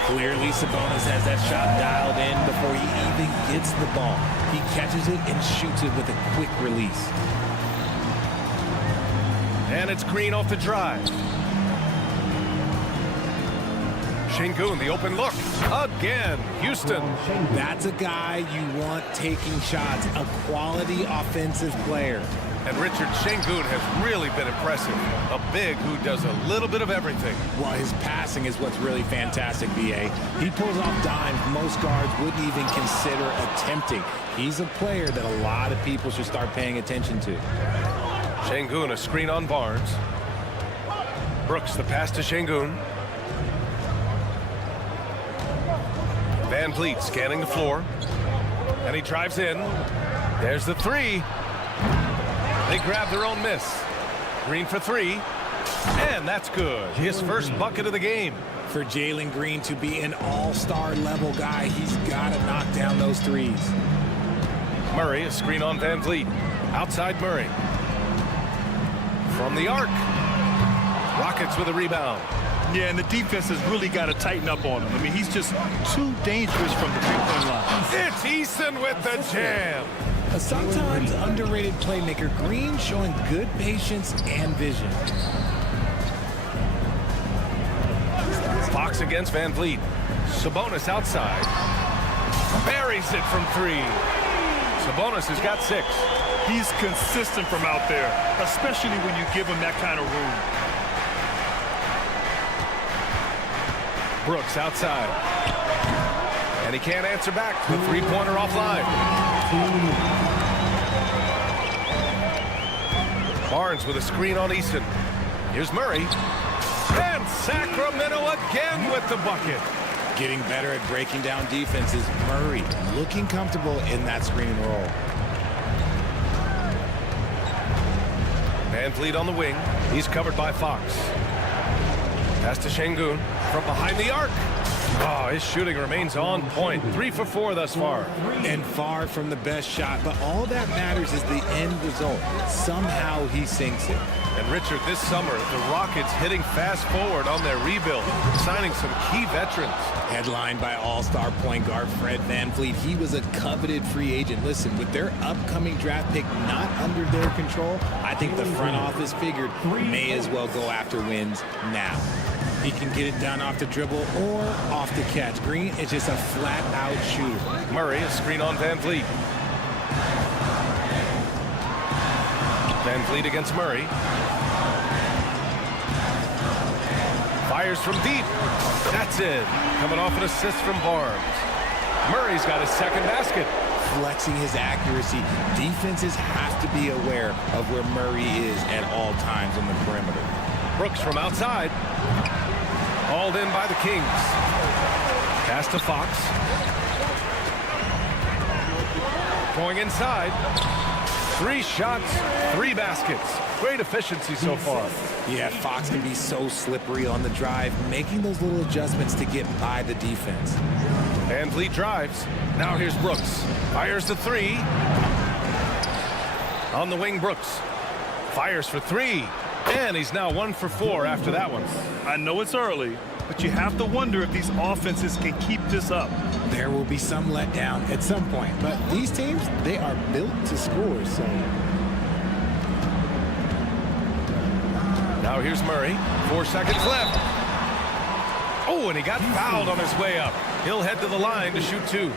Clearly, Sabonis has that shot dialed in before he even gets the ball. He catches it and shoots it with a quick release. And it's Green off the drive. Sengun, the open look. Again, Houston. That's a guy you want taking shots, a quality offensive player. And Richard, Sengun has really been impressive. A big who does a little bit of everything. Well, his passing is what's really fantastic, BA. He pulls off dimes most guards wouldn't even consider attempting. He's a player that a lot of people should start paying attention to. Sengun, a screen on Barnes. Brooks, the pass to Sengun. Van Vliet scanning the floor. And he drives in. There's the three. They grab their own miss. Green for three. And that's good. His first bucket of the game. For Jalen Green to be an all-star level guy, he's got to knock down those threes. Murray, a screen on Van Vliet. Outside Murray. From the arc. Rockets with a rebound. Yeah, and the defense has really got to tighten up on him. I mean, he's just too dangerous from the three-point line. It's Eason with the jam. A sometimes underrated playmaker, Green showing good patience and vision. Fox against Van Vliet. Sabonis outside. Buries it from three. Sabonis has got 6. He's consistent from out there, especially when you give him that kind of room. Brooks outside. And he can't answer back. The three-pointer offline. Barnes with a screen on Eason. Here's Murray. And Sacramento again with the bucket. Getting better at breaking down defenses. Murray looking comfortable in that screen and roll. Van Vliet on the wing. He's covered by Fox. Pass to Sengun from behind the arc. Oh, his shooting remains on point. 3 for 4 thus far. And far from the best shot, but all that matters is the end result. Somehow he sinks it. And Richard, this summer, the Rockets hitting fast forward on their rebuild, signing some key veterans. Headlined by all-star point guard Fred VanVleet, he was a coveted free agent. Listen, with their upcoming draft pick not under their control, I think the front office figured may as well go after wins now. He can get it down off the dribble or off the catch. Green is just a flat-out shooter. Murray, a screen on Van Vliet. Van Vliet against Murray. Fires from deep. That's it. Coming off an assist from Barnes. Murray's got his second basket. Flexing his accuracy. Defenses have to be aware of where Murray is at all times on the perimeter. Brooks from outside. Hauled in by the Kings. Pass to Fox. Going inside. 3 shots, 3 baskets. Great efficiency so far. Yeah, Fox can be so slippery on the drive, making those little adjustments to get by the defense. Van Vliet drives. Now here's Brooks. Fires the 3. On the wing, Brooks. Fires for 3. And he's now 1 for 4 after that one. I know it's early, but you have to wonder if these offenses can keep this up. There will be some letdown at some point, but these teams, they are built to score, so. Now here's Murray. 4 seconds left. Oh, and he got fouled on his way up. He'll head to the line to shoot 2.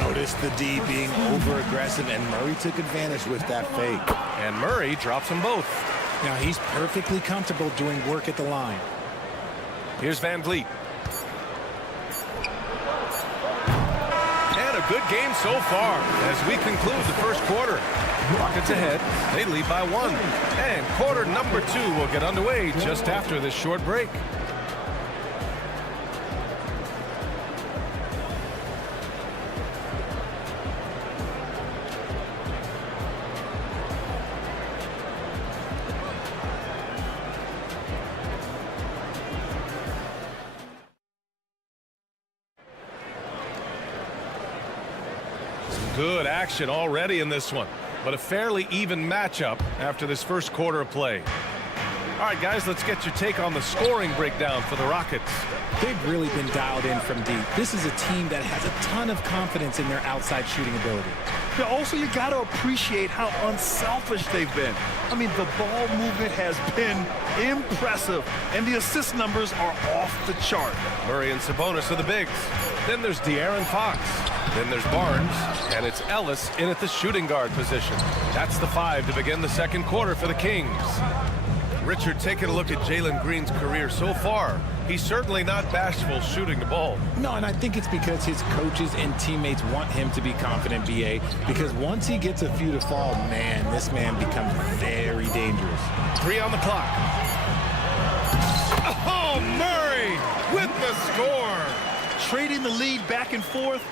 Notice the D being over-aggressive, and Murray took advantage with that fake. And Murray drops them both. Now he's perfectly comfortable doing work at the line. Here's Van Vliet. And a good game so far as we conclude the first quarter. Rockets ahead. They lead by 1. And quarter number 2 will get underway just after this short break. Good action already in this one, but a fairly even matchup after this first quarter of play. All right, guys, let's get your take on the scoring breakdown for the Rockets. They've really been dialed in from deep. This is a team that has a ton of confidence in their outside shooting ability. Yeah, also, you got to appreciate how unselfish they've been. I mean, the ball movement has been impressive, and the assist numbers are off the chart. Murray and Sabonis are the bigs. Then there's De'Aaron Fox. Then there's Barnes, and it's Ellis in at the shooting guard position. That's the 5 to begin the second quarter for the Kings. Richard, taking a look at Jalen Green's career so far, he's certainly not bashful shooting the ball. No, and I think it's because his coaches and teammates want him to be confident, BA, because once he gets a few to fall, man, this man becomes very dangerous. 3 on the clock. Oh, Murray with the score. Trading the lead back and forth,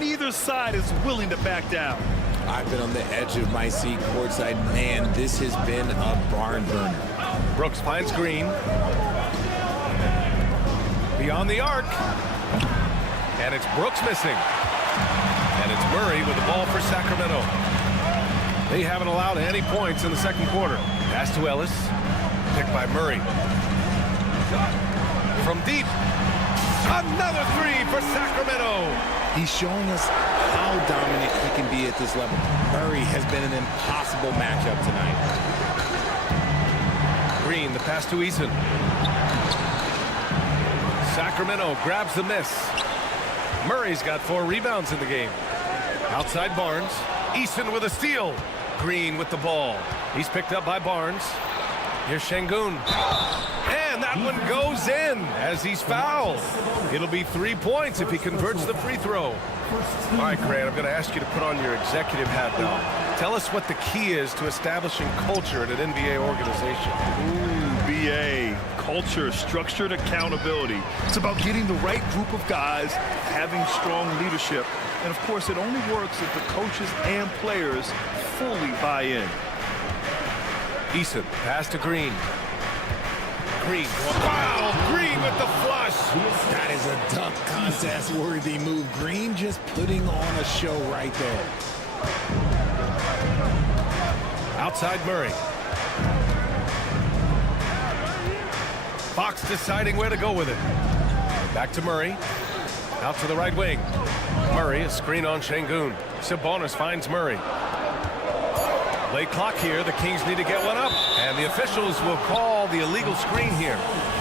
neither side is willing to back down. I've been on the edge of my seat courtside. Man, this has been a barn burner. Brooks finds Green. Beyond the arc. And it's Brooks missing. And it's Murray with the ball for Sacramento. They haven't allowed any points in the second quarter. Pass to Ellis. Picked by Murray. From deep. Another 3 for Sacramento. He's showing us how dominant he can be at this level. Murray has been an impossible matchup tonight. Green, the pass to Eason. Sacramento grabs the miss. Murray's got 4 rebounds in the game. Outside Barnes. Eason with a steal. Green with the ball. He's picked up by Barnes. Here's Şengün. And that one goes in as he's fouled. It'll be 3 points if he converts the free throw. All right, Grant, I'm going to ask you to put on your executive hat now. Tell us what the key is to establishing culture at an NBA organization. Ooh, BA. Culture, structured accountability. It's about getting the right group of guys, having strong leadership. And, of course, it only works if the coaches and players fully buy in. Eason, pass to Green. Green. Wow, Green with the flush. That is a dunk contest worthy move. Green just putting on a show right there. Outside Murray. Fox deciding where to go with it. Back to Murray. Out to the right wing. Murray, a screen on Şengün. Sabonis finds Murray. Late clock here. The Kings need to get one up. And the officials will call called the illegal screen here.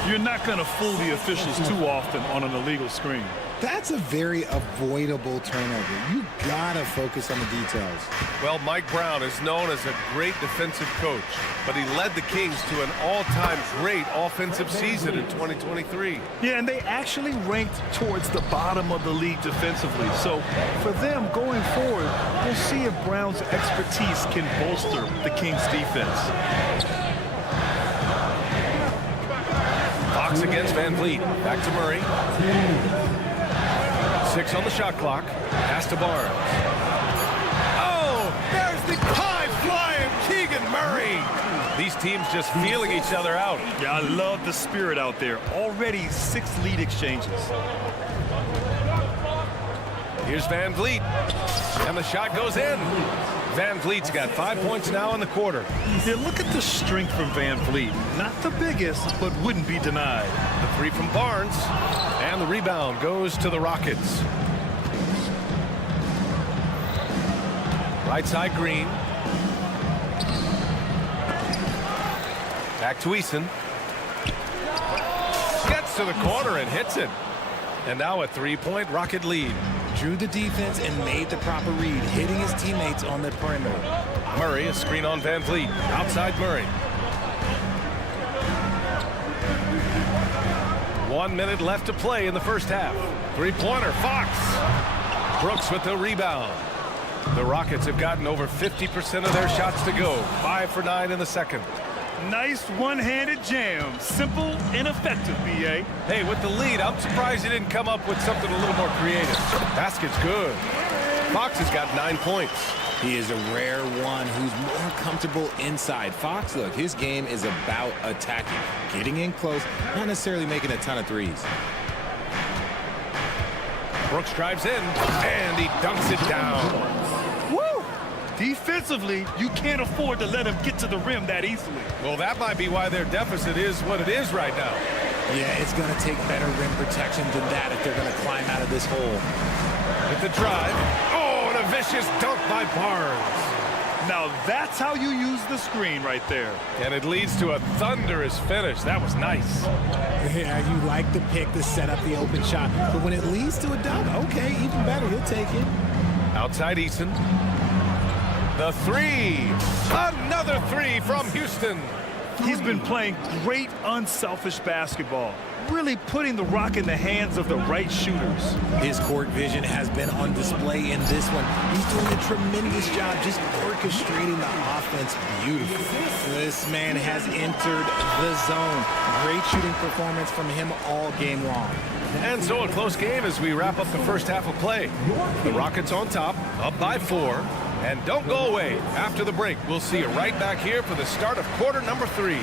You're not going to fool the officials too often on an illegal screen. That's a very avoidable turnover. You gotta focus on the details. Well, Mike Brown is known as a great defensive coach, but he led the Kings to an all-time great offensive season in 2023. Yeah, and they actually ranked towards the bottom of the league defensively. So for them going forward, we'll see if Brown's expertise can bolster the Kings defense. Fox against Van Vliet. Back to Murray. 6 on the shot clock. Pass to Barnes. Oh, there's the high-flying Keegan Murray. These teams just feeling each other out. Yeah, I love the spirit out there. Already 6 lead exchanges. Here's Van Vliet. And the shot goes in. Van Vliet's got 5 points now in the quarter. Yeah, look at the strength from Van Vliet. Not the biggest, but wouldn't be denied. The 3 from Barnes. And the rebound goes to the Rockets. Right side, Green. Back to Eason. Gets to the corner and hits it. And now a 3-point Rocket lead. Drew the defense and made the proper read, hitting his teammates on the perimeter. Murray, a screen on Van Vliet. Outside Murray. 1 minute left to play in the first half. 3-pointer, Fox. Brooks with the rebound. The Rockets have gotten over 50% of their shots to go. 5 for 9 in the second. Nice one-handed jam. Simple and effective, B.A. Hey, with the lead, I'm surprised he didn't come up with something a little more creative. Basket's good. Fox has got 9 points. He is a rare one who's more comfortable inside. Fox, look, his game is about attacking, getting in close, not necessarily making a ton of threes. Brooks drives in, and he dunks it down. Woo! Defensively, you can't afford to let him get to the rim that easily. Well, that might be why their deficit is what it is right now. Yeah, it's going to take better rim protection than that if they're going to climb out of this hole. With the drive. Oh, and a vicious dunk by Barnes. Now that's how you use the screen right there. And it leads to a thunderous finish. That was nice. Yeah, you like the pick to set up the open shot. But when it leads to a dunk, okay, even better, he'll take it. Outside Eason. The 3. Another 3 from Houston. He's been playing great unselfish basketball, really putting the rock in the hands of the right shooters. His court vision has been on display in this one. He's doing a tremendous job just orchestrating the offense beautifully. This man has entered the zone. Great shooting performance from him all game long. And so a close game as we wrap up the first half of play. The Rockets on top, up by 4. And don't go away. After the break, we'll see you right back here for the start of quarter number 3.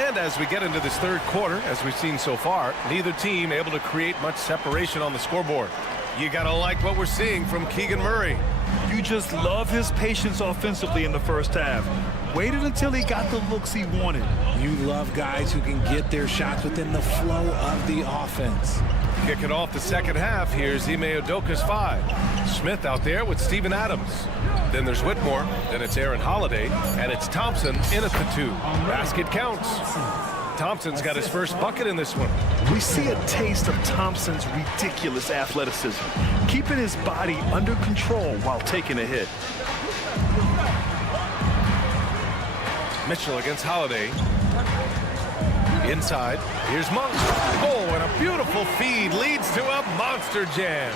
And as we get into this third quarter, as we've seen so far, neither team able to create much separation on the scoreboard. You gotta like what we're seeing from Keegan Murray. You just love his patience offensively in the first half. Waited until he got the looks he wanted. You love guys who can get their shots within the flow of the offense. Kicking off the second half, here's Ime Udoka's 5. Smith out there with Steven Adams. Then there's Whitmore, then it's Aaron Holiday, and it's Thompson in at the 2. Basket counts. Thompson's got his first bucket in this one. We see a taste of Thompson's ridiculous athleticism, keeping his body under control while taking a hit. Mitchell against Holiday. Inside, here's Monk. Oh, and a beautiful feed leads to a monster jam.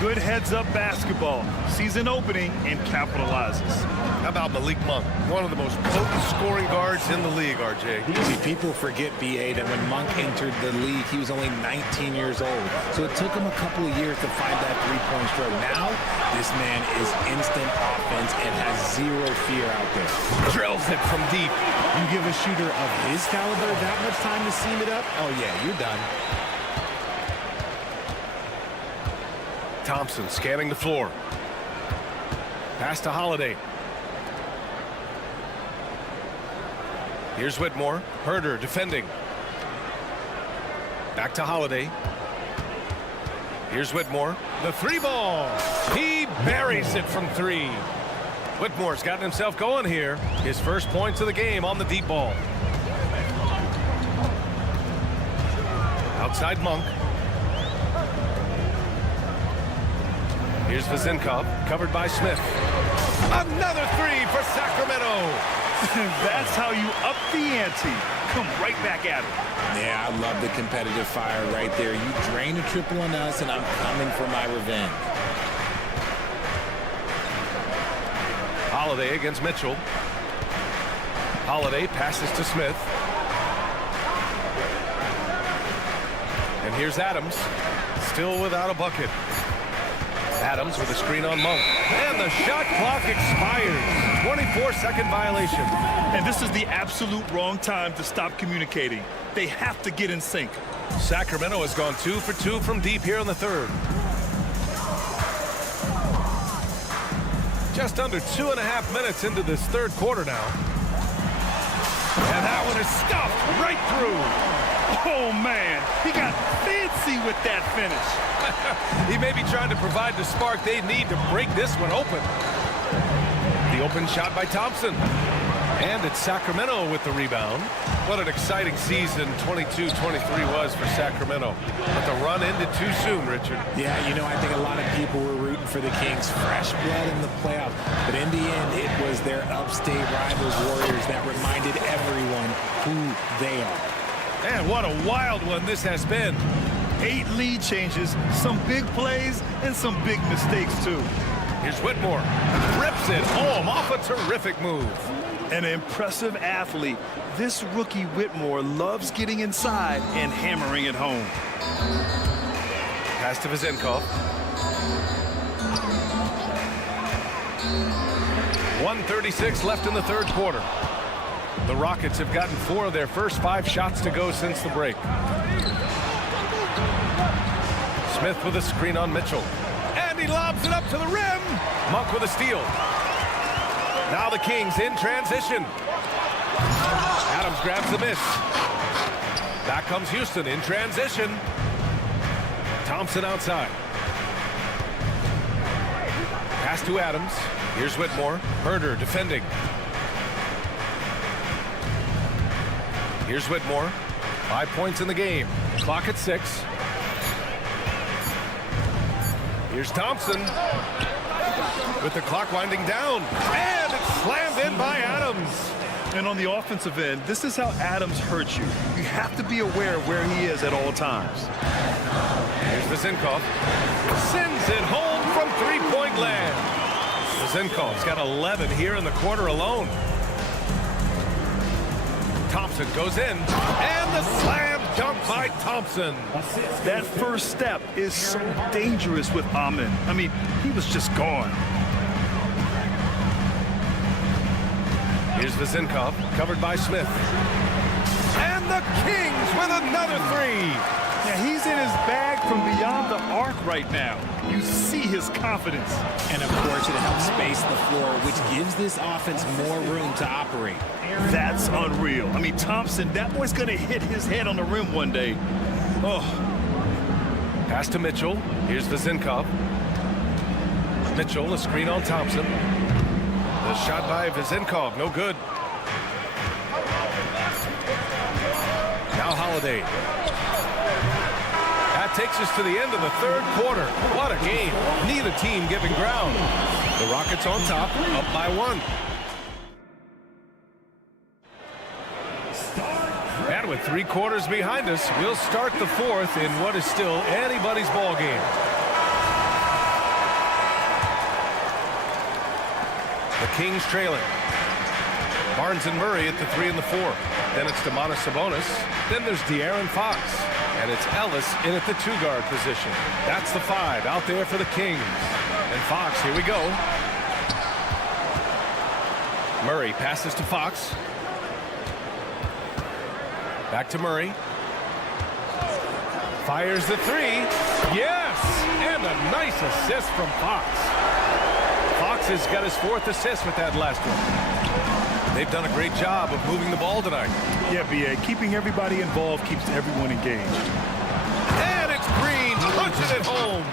Good heads-up basketball. Sees an opening and capitalizes. How about Malik Monk? One of the most potent scoring guards in the league, RJ. See, people forget, B.A., that when Monk entered the league, he was only 19 years old. So it took him a couple of years to find that three-point stroke. Now, this man is instant offense and has zero fear out there. Drills it from deep. You give a shooter of his caliber that much time to seam it up, oh, yeah, you're done. Thompson scanning the floor. Pass to Holiday. Here's Whitmore. Herder defending. Back to Holiday. Here's Whitmore. The three ball. He buries it from three. Whitmore's gotten himself going here. His first points of the game on the deep ball. Outside Monk. Here's Vezenkov, covered by Smith. Another three for Sacramento. That's how you up the ante. Come right back at it. Yeah, I love the competitive fire right there. You drain a triple on us, and I'm coming for my revenge. Holiday against Mitchell. Holiday passes to Smith. And here's Adams, still without a bucket. Adams with a screen on Monk. And the shot clock expires. 24-second violation. And this is the absolute wrong time to stop communicating. They have to get in sync. Sacramento has gone 2 for 2 from deep here in the third. Just under 2.5 minutes into this third quarter now. And that one is stuffed right through. Oh, man, he got fancy with that finish. He may be trying to provide the spark they need to break this one open. The open shot by Thompson. And it's Sacramento with the rebound. What an exciting season 22-23 was for Sacramento. But the run ended too soon, Richard. Yeah, you know, I think a lot of people were rooting for the Kings. Fresh blood in the playoffs. But in the end, it was their upstate rivals Warriors that reminded everyone who they are. Man, what a wild one this has been. 8 lead changes, some big plays, and some big mistakes, too. Here's Whitmore. Rips it home off a terrific move. An impressive athlete. This rookie Whitmore loves getting inside and hammering it home. Pass to Vezenkov. 1:36 left in the third quarter. The Rockets have gotten 4 of their first 5 shots to go since the break. Smith with a screen on Mitchell. And he lobs it up to the rim. Monk with a steal. Now the Kings in transition. Adams grabs the miss. Back comes Houston in transition. Thompson outside. Pass to Adams. Here's Whitmore. Herder defending. Here's Whitmore. 5 points in the game. Clock at 6. Here's Thompson with the clock winding down. And it's slammed in by Adams. And on the offensive end, this is how Adams hurts you. You have to be aware of where he is at all times. Here's Vezenkov. Sends it home from three-point land. Vezenkov's got 11 here in the quarter alone. Thompson goes in, and the slam dunk by Thompson. That first step is so dangerous with Amin. I mean, he was just gone. Here's Vezenkov, covered by Smith. And the Kings with another three. Yeah, he's in his bag from beyond the arc right now. You see his confidence. And, of course, it helps space the floor, which gives this offense more room to operate. That's unreal. I mean, Thompson, that boy's going to hit his head on the rim one day. Oh. Pass to Mitchell. Here's Vezenkov. Mitchell, a screen on Thompson. The shot by Vezenkov, no good. Now Holiday. That takes us to the end of the third quarter. What a game. Neither team giving ground. The Rockets on top, up by 1. And with 3 quarters behind us, we'll start the fourth in what is still anybody's ball game. The Kings trailing. Barnes and Murray at the 3 and the 4. Then it's Domantas Sabonis. Then there's De'Aaron Fox. And it's Ellis in at the 2-guard position. That's the 5 out there for the Kings. And Fox, here we go. Murray passes to Fox. Back to Murray. Fires the 3. Yes! And a nice assist from Fox. Fox has got his 4th assist with that last one. They've done a great job of moving the ball tonight. Yeah, B.A. Keeping everybody involved keeps everyone engaged. And it's Green, punching it home.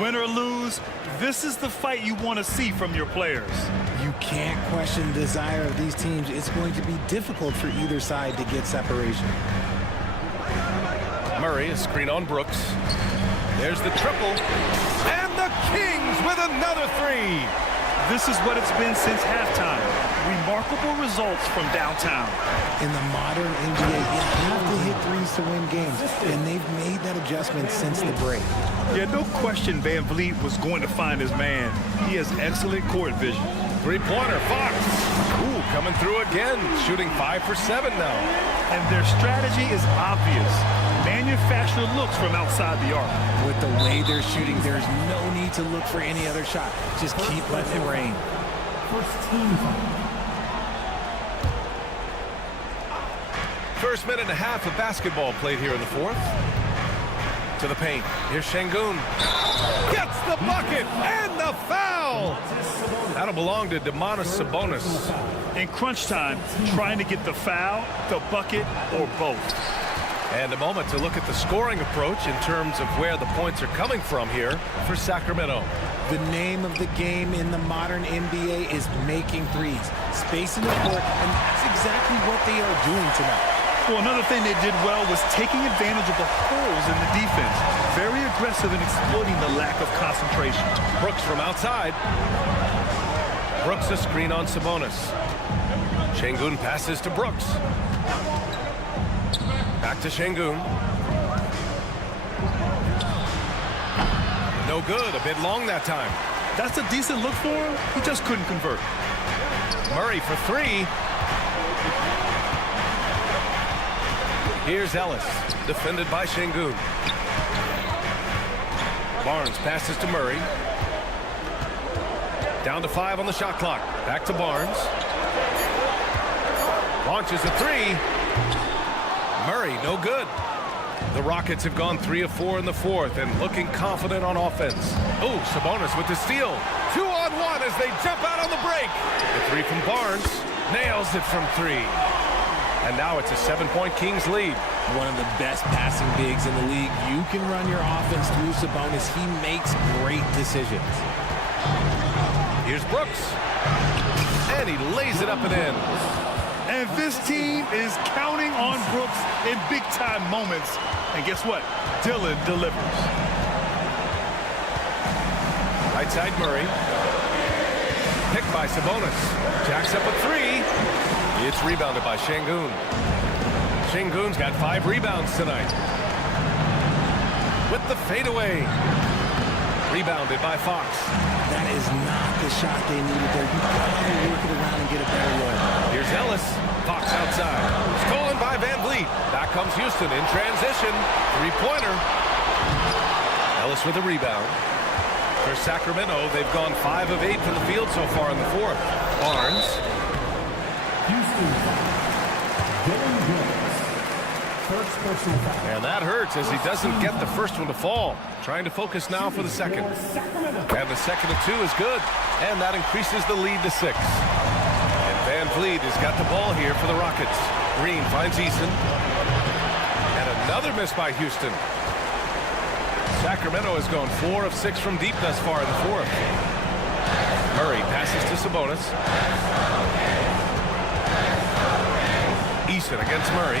Win or lose, this is the fight you want to see from your players. You can't question the desire of these teams. It's going to be difficult for either side to get separation. Murray, a screen on Brooks. There's the triple. And the Kings with another three. This is what it's been since halftime. Remarkable results from downtown. In the modern NBA, you have to hit threes to win games, and they've made that adjustment since the break. Yeah, no question Van Vliet was going to find his man. He has excellent court vision. Three-pointer, Fox. Ooh, coming through again, shooting 5 for 7 now. And their strategy is obvious. Manufacture looks from outside the arc. With the way they're shooting, there's no need to look for any other shot. Just keep letting it rain. First team foul. First minute and a half of basketball played here in the fourth. To the paint. Here's Şengün. Gets the bucket and the foul. That'll belong to Domantas Sabonis. In crunch time, trying to get the foul, the bucket, or both. And a moment to look at the scoring approach in terms of where the points are coming from here for Sacramento. The name of the game in the modern NBA is making threes, spacing the court, and that's exactly what they are doing tonight. Well, another thing they did well was taking advantage of the holes in the defense. Very aggressive in exploiting the lack of concentration. Brooks from outside. Brooks a screen on Sabonis. Şengün passes to Brooks. Back to Şengün. No good, a bit long that time. That's a decent look for him. He just couldn't convert. Murray for three. Here's Ellis, defended by Şengün. Barnes passes to Murray. Down to 5 on the shot clock. Back to Barnes. Launches a three. Murray, no good. The Rockets have gone 3 of 4 in the fourth and looking confident on offense. Oh, Sabonis with the steal. 2-on-1 as they jump out on the break. The three from Barnes. Nails it from 3. And now it's a 7-point Kings lead. One of the best passing bigs in the league. You can run your offense through Sabonis. He makes great decisions. Here's Brooks. And he lays it up and in. And this team is counting on Brooks in big-time moments. And guess what? Dillon delivers. Right side Murray. Picked by Sabonis. Jacks up a three. It's rebounded by Şengün. Şengün's got 5 rebounds tonight. With the fadeaway. Rebounded by Fox. That is not the shot they needed there. You've got to work it around and get a better look. Here's Ellis. Fox outside. Stolen by Van Vliet. Back comes Houston in transition. Three-pointer. Ellis with a rebound. For Sacramento, they've gone 5 of 8 from the field so far in the fourth. Barnes. Houston foul. Dylan Brooks. First personal foul. And that hurts as he doesn't get the first one to fall. Trying to focus now for the second. And the second of 2 is good. And that increases the lead to 6. And Van Vliet has got the ball here for the Rockets. Green finds Eason. And another miss by Houston. Sacramento has gone 4 of 6 from deep thus far in the fourth. Murray passes to Sabonis. Eason against Murray.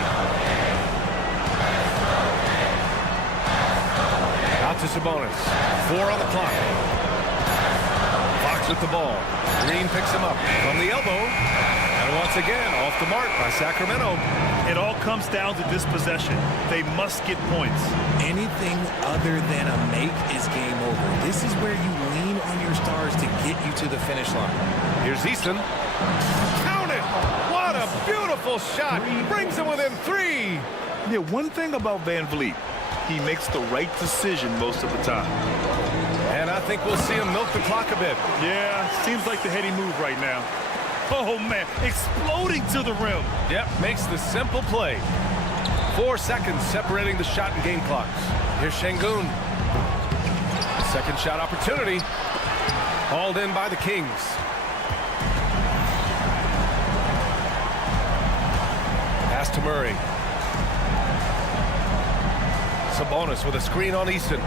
Out to Sabonis. 4 on the clock. Fox with the ball. Green picks him up from the elbow. And once again, off the mark by Sacramento. It all comes down to this possession. They must get points. Anything other than a make is game over. This is where you lean on your stars to get you to the finish line. Here's Eason. Count it! What a beautiful shot! Brings him within 3. Yeah, one thing about Van Vliet, he makes the right decision most of the time. And I think we'll see him milk the clock a bit. Yeah, seems like the heady move right now. Oh, man, exploding to the rim. Yep, makes the simple play. 4 seconds separating the shot and game clocks. Here's Şengün. Second shot opportunity. Hauled in by the Kings. pass to Murray. Sabonis with a screen on Easton.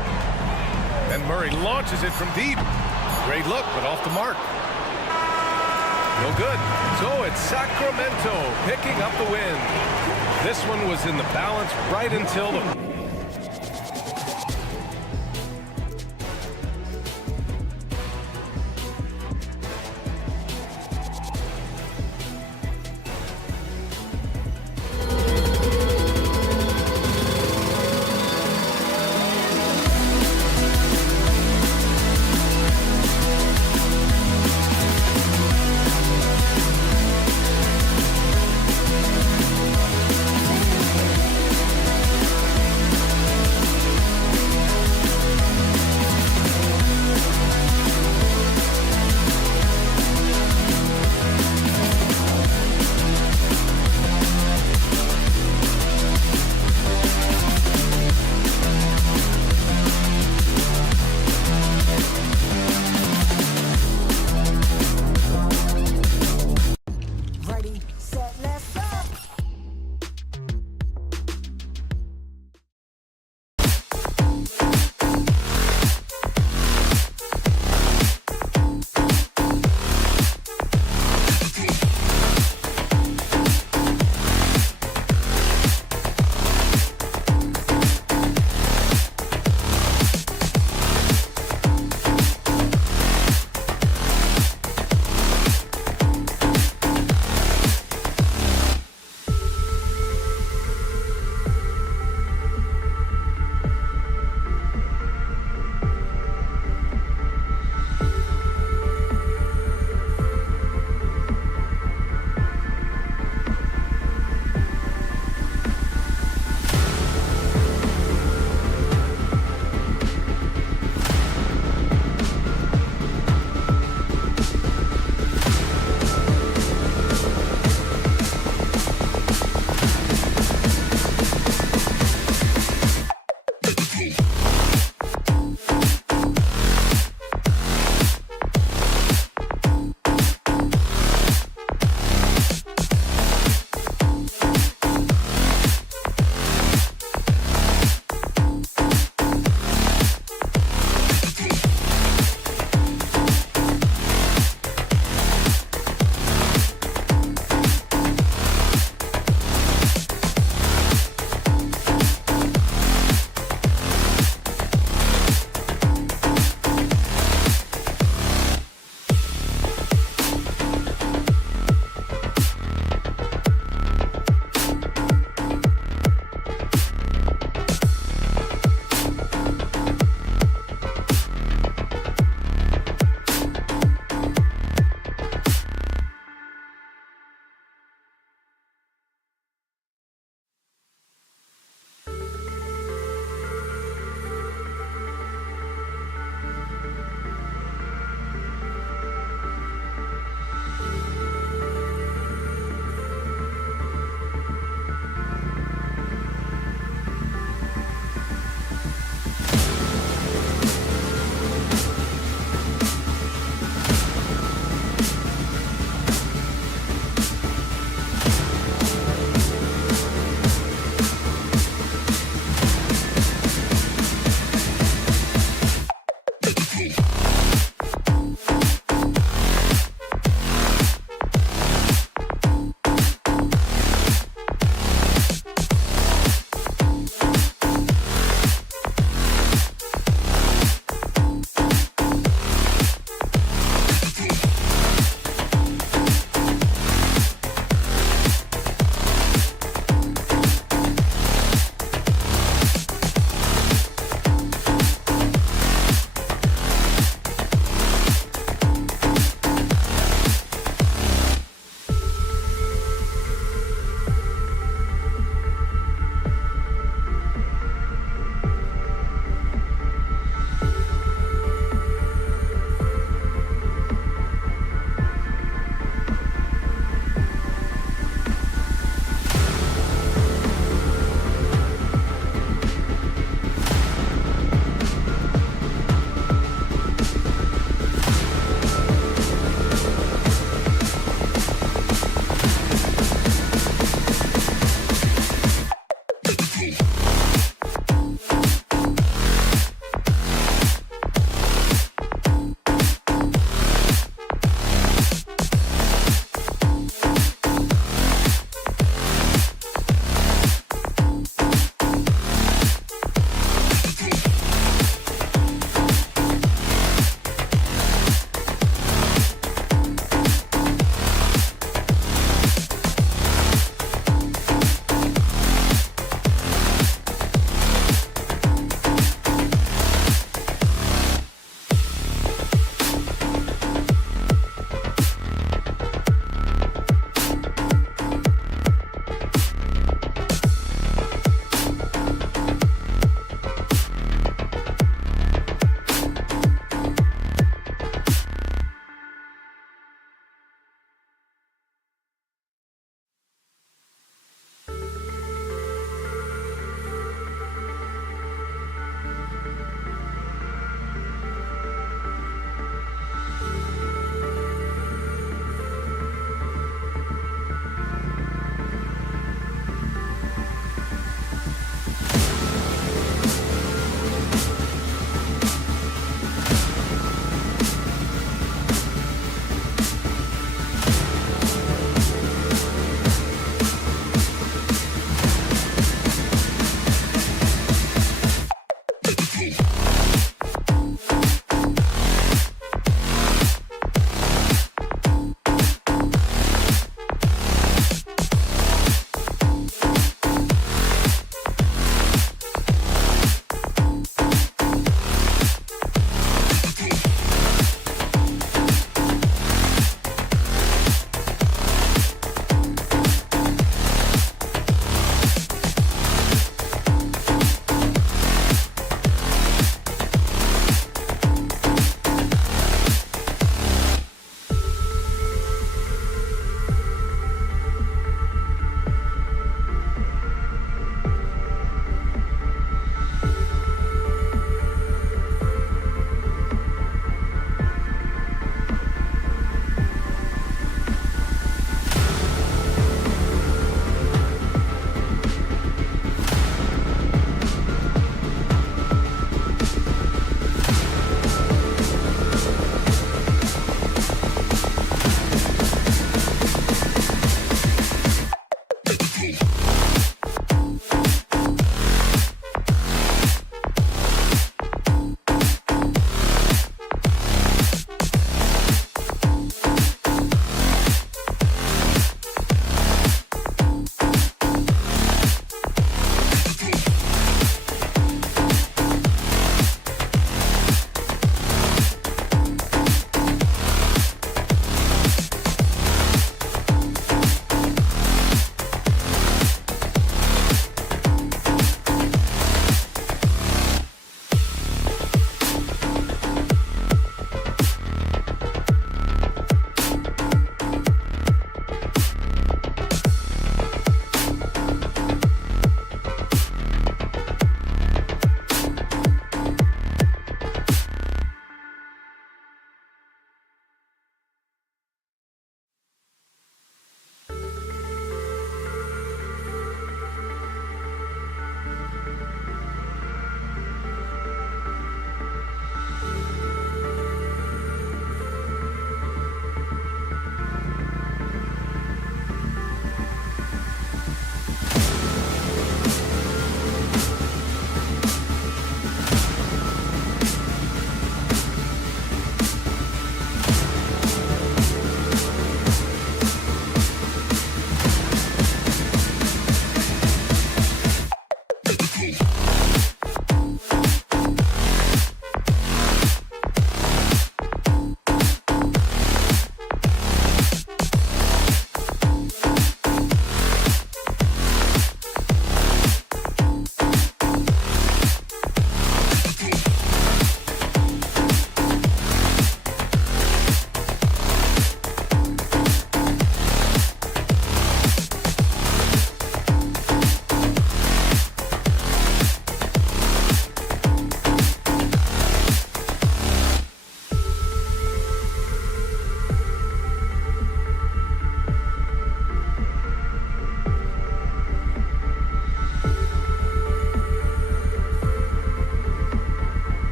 And Murray launches it from deep. Great look, but off the mark. No good. So it's Sacramento picking up the win. This one was in the balance right until the...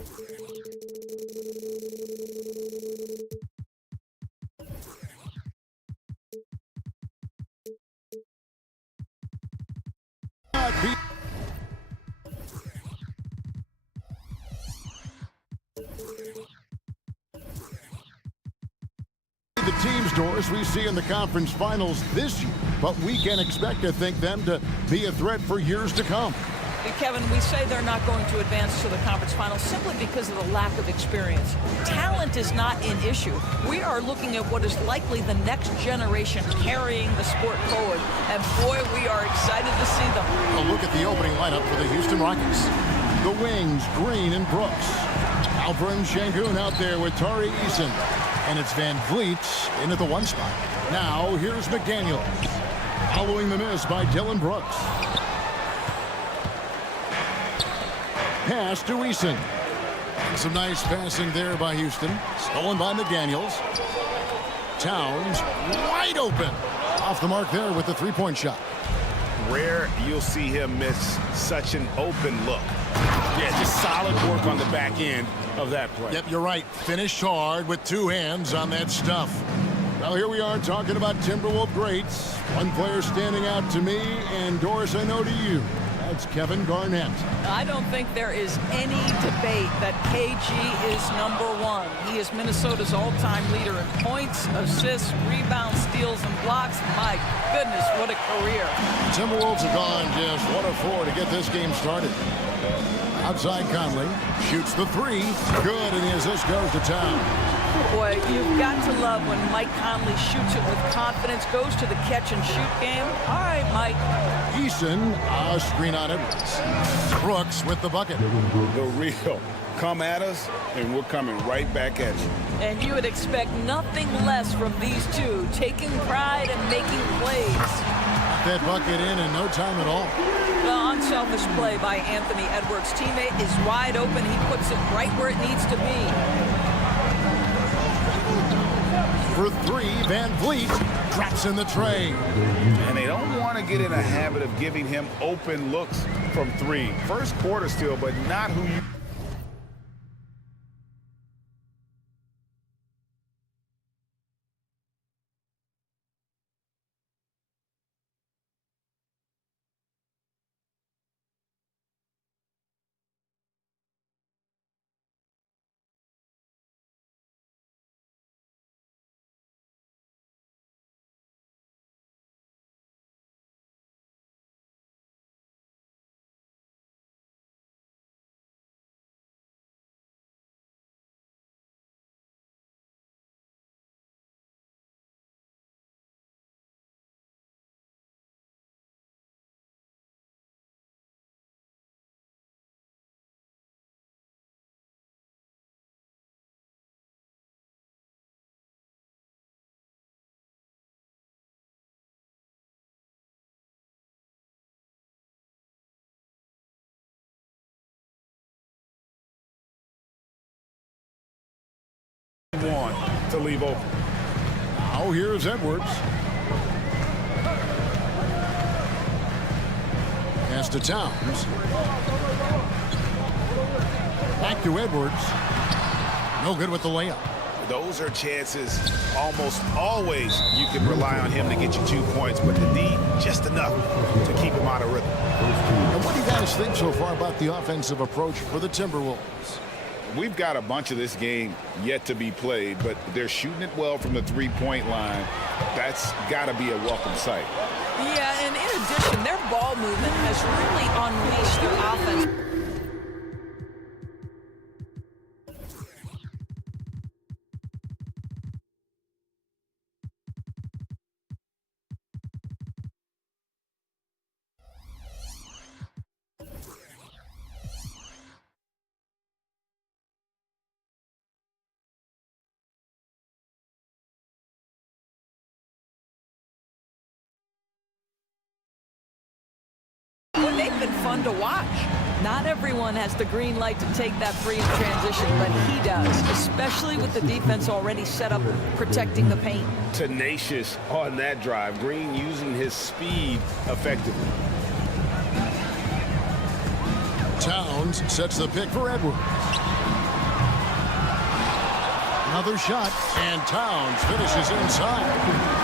The teams, Doris, we see in the conference finals this year, but we can expect to think them to be a threat for years to come. Kevin, we say they're not going to advance to the conference finals simply because of the lack of experience. Talent is not an issue. We are looking at what is likely the next generation carrying the sport forward. And boy, we are excited to see them. A look at the opening lineup for the Houston Rockets. The wings, Green and Brooks. Alperen Şengün out there with Tari Eason. And it's Van Vliet in at the 1 spot. Now, here's McDaniels. Following the miss by Dylan Brooks. Pass to Eason. And some nice passing there by Houston. Stolen by McDaniels. Towns wide open. Off the mark there with the 3-point shot. Rare you'll see him miss such an open look. Yeah, just solid work on the back end of that play. Yep, you're right. Finished hard with 2 hands on that stuff. Well, here we are talking about Timberwolves greats. One player standing out to me, and Doris, I know to you. That's Kevin Garnett. I don't think there is any debate that KG is #1. He is Minnesota's all-time leader in points, assists, rebounds, steals, and blocks. My goodness, what a career. Timberwolves have gone just 1 of 4 to get this game started. Outside Conley shoots the 3. Good, and the assist goes to Town. Boy, you've got to love when Mike Conley shoots it with confidence, goes to the catch-and-shoot game. All right, Mike. Eason, a screen on it. Brooks with the bucket. The real. Come at us, and we're coming right back at you. And you would expect nothing less from these two, taking pride and making plays. That bucket in no time at all. The unselfish play by Anthony Edwards' teammate is wide open. He puts it right where it needs to be. For 3, Van Vliet drops in the tray. And they don't want to get in a habit of giving him open looks from 3. First quarter still, but not who you... want to leave open. Now here's Edwards. Pass to Towns. Back to Edwards. No good with the layup. Those are chances almost always you can rely on him to get you 2 points, but the D just enough to keep him out of rhythm. And what do you guys think so far about the offensive approach for the Timberwolves? We've got a bunch of this game yet to be played, but they're shooting it well from the 3-point line. That's got to be a welcome sight. Yeah, and in addition, their ball movement has really unleashed their offense. Well, they've been fun to watch. Not everyone has the green light to take that free in transition, but he does, especially with the defense already set up protecting the paint. Tenacious on that drive. Green using his speed effectively. Towns sets the pick for Edwards. Another shot, and Towns finishes inside.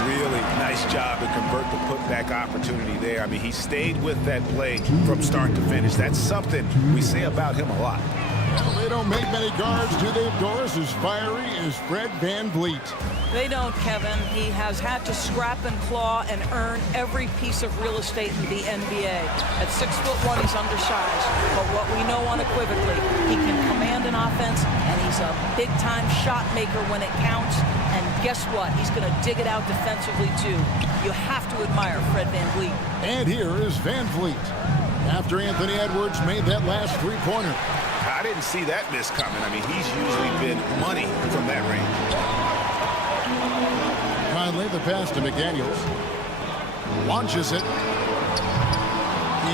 Really nice job to convert the putback opportunity there. I mean, he stayed with that play from start to finish. That's something we say about him a lot. Well, they don't make many guards, do they, Doris? As fiery as Fred VanVleet. They don't, Kevin. He has had to scrap and claw and earn every piece of real estate in the NBA. At 6'1", he's undersized. But what we know unequivocally, he can command an offense, and he's a big-time shot maker when it counts. And guess what? He's going to dig it out defensively, too. You have to admire Fred VanVleet. And here is VanVleet. After Anthony Edwards made that last three-pointer. I didn't see that miss coming. I mean, he's usually been money from that range. Conley, the pass to McDaniels. Launches it.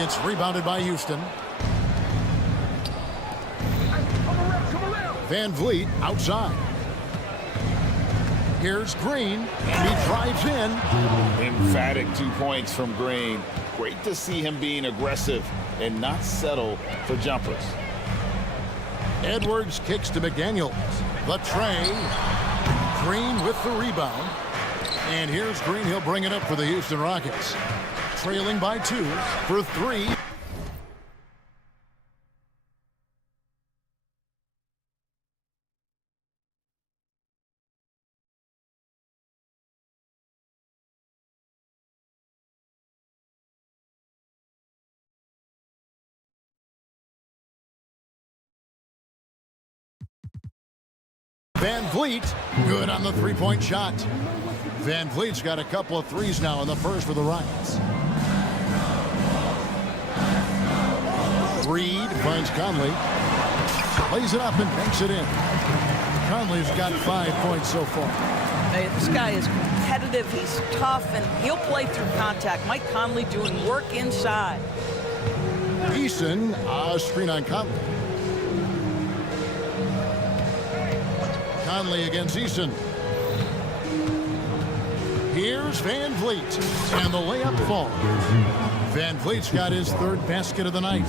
It's rebounded by Houston. VanVleet outside. Here's Green, and he drives in. Emphatic 2 points from Green. Great to see him being aggressive and not settle for jumpers. Edwards kicks to McDaniels. The tray. Green with the rebound. And here's Green. He'll bring it up for the Houston Rockets. Trailing by 2 for 3. VanVleet, good on the three-point shot. VanVleet's got a couple of threes now in the first for the Rockets. Reed finds Conley. Plays it up and banks it in. Conley's got 5 points so far. Hey, this guy is competitive. He's tough, and he'll play through contact. Mike Conley doing work inside. Eason, screen on Conley. Conley against Eason. Here's VanVleet, and the layup falls. VanVleet's got his third basket of the night.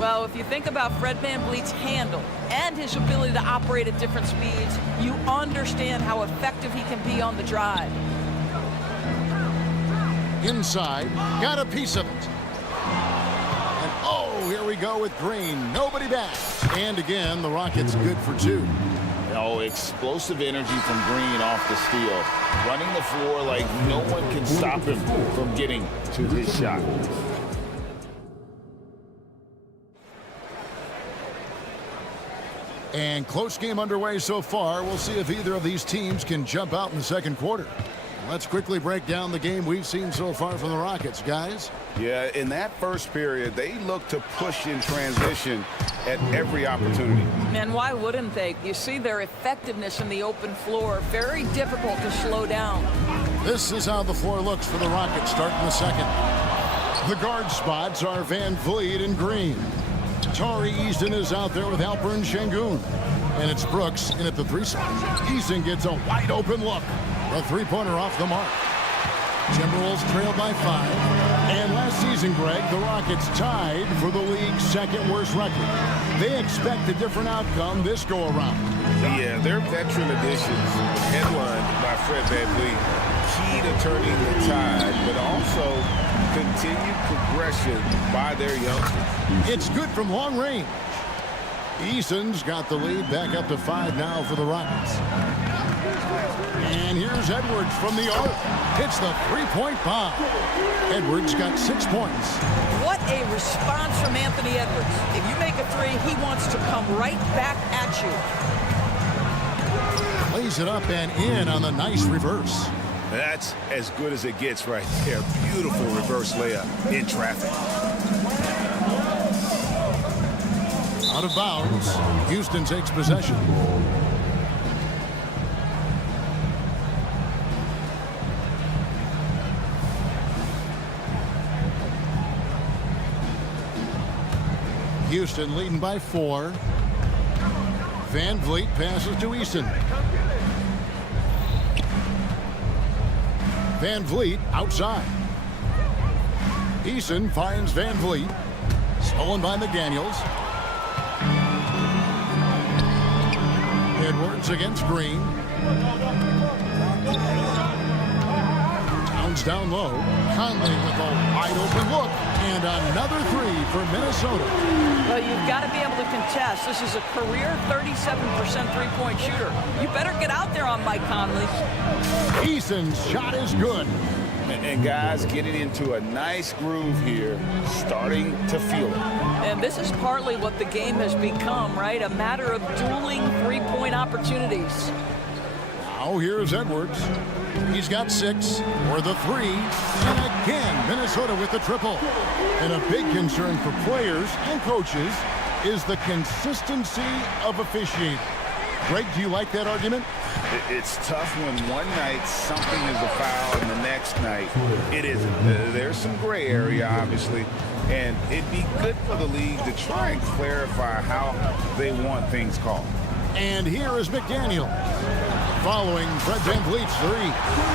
Well, if you think about Fred VanVleet's handle and his ability to operate at different speeds, you understand how effective he can be on the drive. Inside, got a piece of it. And oh, here we go with Green. Nobody back. And again, the Rockets good for 2. Oh, explosive energy from Green off the steal. Running the floor like no one can stop him from getting to his shot. And close game underway so far. We'll see if either of these teams can jump out in the second quarter. Let's quickly break down the game we've seen so far from the Rockets, guys. Yeah, in that first period, they looked to push in transition at every opportunity. And why wouldn't they? You see their effectiveness in the open floor. Very difficult to slow down. This is how the floor looks for the Rockets starting the second. The guard spots are VanVleet and Green. Tari Eason is out there with Alperen Şengün. And it's Brooks in at the 3 spot. Eason gets a wide open look. A three-pointer off the mark. Timberwolves trail by 5. And last season, Greg, the Rockets tied for the league's second worst record. They expect a different outcome this go-around. Yeah, their veteran additions, headlined by Fred VanVleet, key to turning the tide, but also continued progression by their youngsters. It's good from long range. Eason's got the lead back up to 5 now for the Rockets. And here's Edwards from the arc. Hits the three-point bomb. Edwards got 6 points. What a response from Anthony Edwards. If you make a three, he wants to come right back at you. Plays it up and in on the nice reverse. That's as good as it gets right there. Beautiful reverse layup in traffic. Out of bounds. Houston takes possession. Houston leading by 4. VanVleet passes to Eason. VanVleet outside. Eason finds VanVleet. Stolen by McDaniels. Edwards against Green. Towns down low. Conley with a wide open look. And another three for Minnesota. Well, you've got to be able to contest. This is a career 37% three-point shooter. You better get out there on Mike Conley. Eason's shot is good. And guys getting into a nice groove here, starting to feel it. And this is partly what the game has become, right? A matter of dueling three-point opportunities. Now here's Edwards. He's got 6 for the 3. And again, Minnesota with the triple. And a big concern for players and coaches is the consistency of officiating. Greg, do you like that argument? It's tough when one night something is a foul and the next night it isn't. There's some gray area, obviously, and it'd be good for the league to try and clarify how they want things called. And here is McDaniel. Following Fred VanVleet's 3.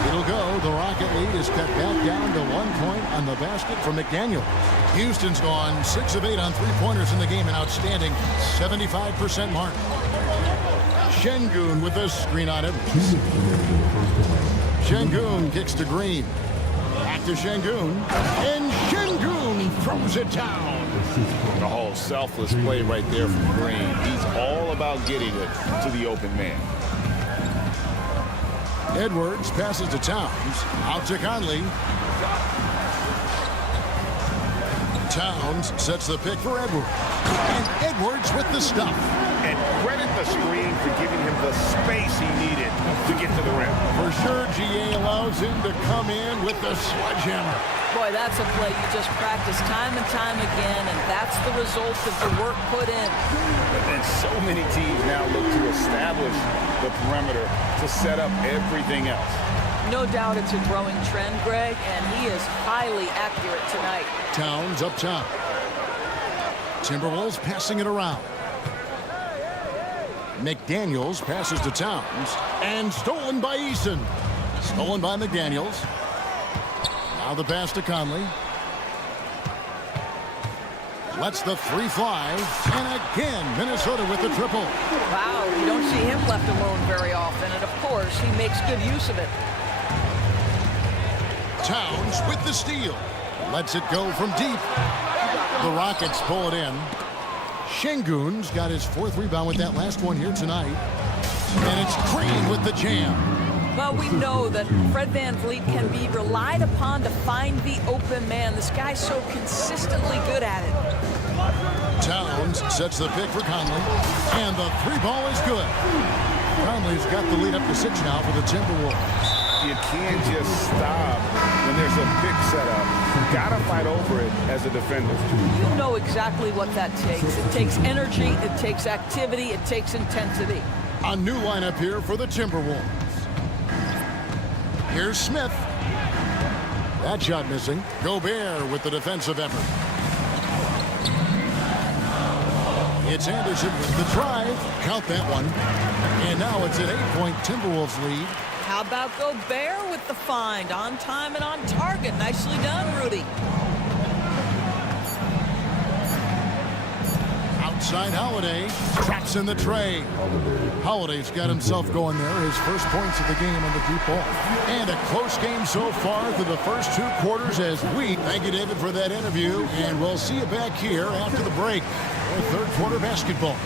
It'll go. The Rocket lead is cut back down to 1 point on the basket from McDaniel. Houston's gone 6 of 8 on three-pointers in the game, an outstanding 75% mark. Şengün with a screen on it. Şengün kicks to Green. Back to Şengün. And Şengün throws it down. The whole selfless play right there from Green. He's all about getting it to the open man. Edwards passes to Towns. Out to Conley. Towns sets the pick for Edwards. And Edwards with the stuff. And credit the screen for giving him the space he needed to get to the rim. For sure, GA allows him to come in with the sledgehammer. Boy, that's a play you just practice time and time again, and that's the result of the work put in. And so many teams now look to establish the perimeter to set up everything else. No doubt it's a growing trend, Greg, and he is highly accurate tonight. Towns up top. Timberwolves passing it around. McDaniels passes to Towns. And stolen by Eason. Stolen by McDaniels. Now the pass to Conley. Lets the 3 fly. And again, Minnesota with the triple. Wow, you don't see him left alone very often, and of course, he makes good use of it. Towns with the steal. Lets it go from deep. The Rockets pull it in. Şengün's got his 4th rebound with that last one here tonight. And it's Green with the jam. Well, we know that Fred VanVleet can be relied upon to find the open man. This guy's so consistently good at it. Towns sets the pick for Conley. And the 3-ball is good. Conley's got the lead up to 6 now for the Timberwolves. You can't just stop when there's a pick set up. You gotta fight over it as a defender. You know exactly what that takes. It takes energy, it takes activity, it takes intensity. A new lineup here for the Timberwolves. Here's Smith. That shot missing. Gobert with the defensive effort. It's Anderson with the drive. Count that one. And now it's an 8-point Timberwolves lead. How about Gobert with the find? On time and on target. Nicely done, Rudy. Outside Holiday. Traps in the tray. Holiday's got himself going there. His first points of the game on the deep ball. And a close game so far through the first 2 quarters as we thank you, David, for that interview. And we'll see you back here after the break for 3rd quarter basketball.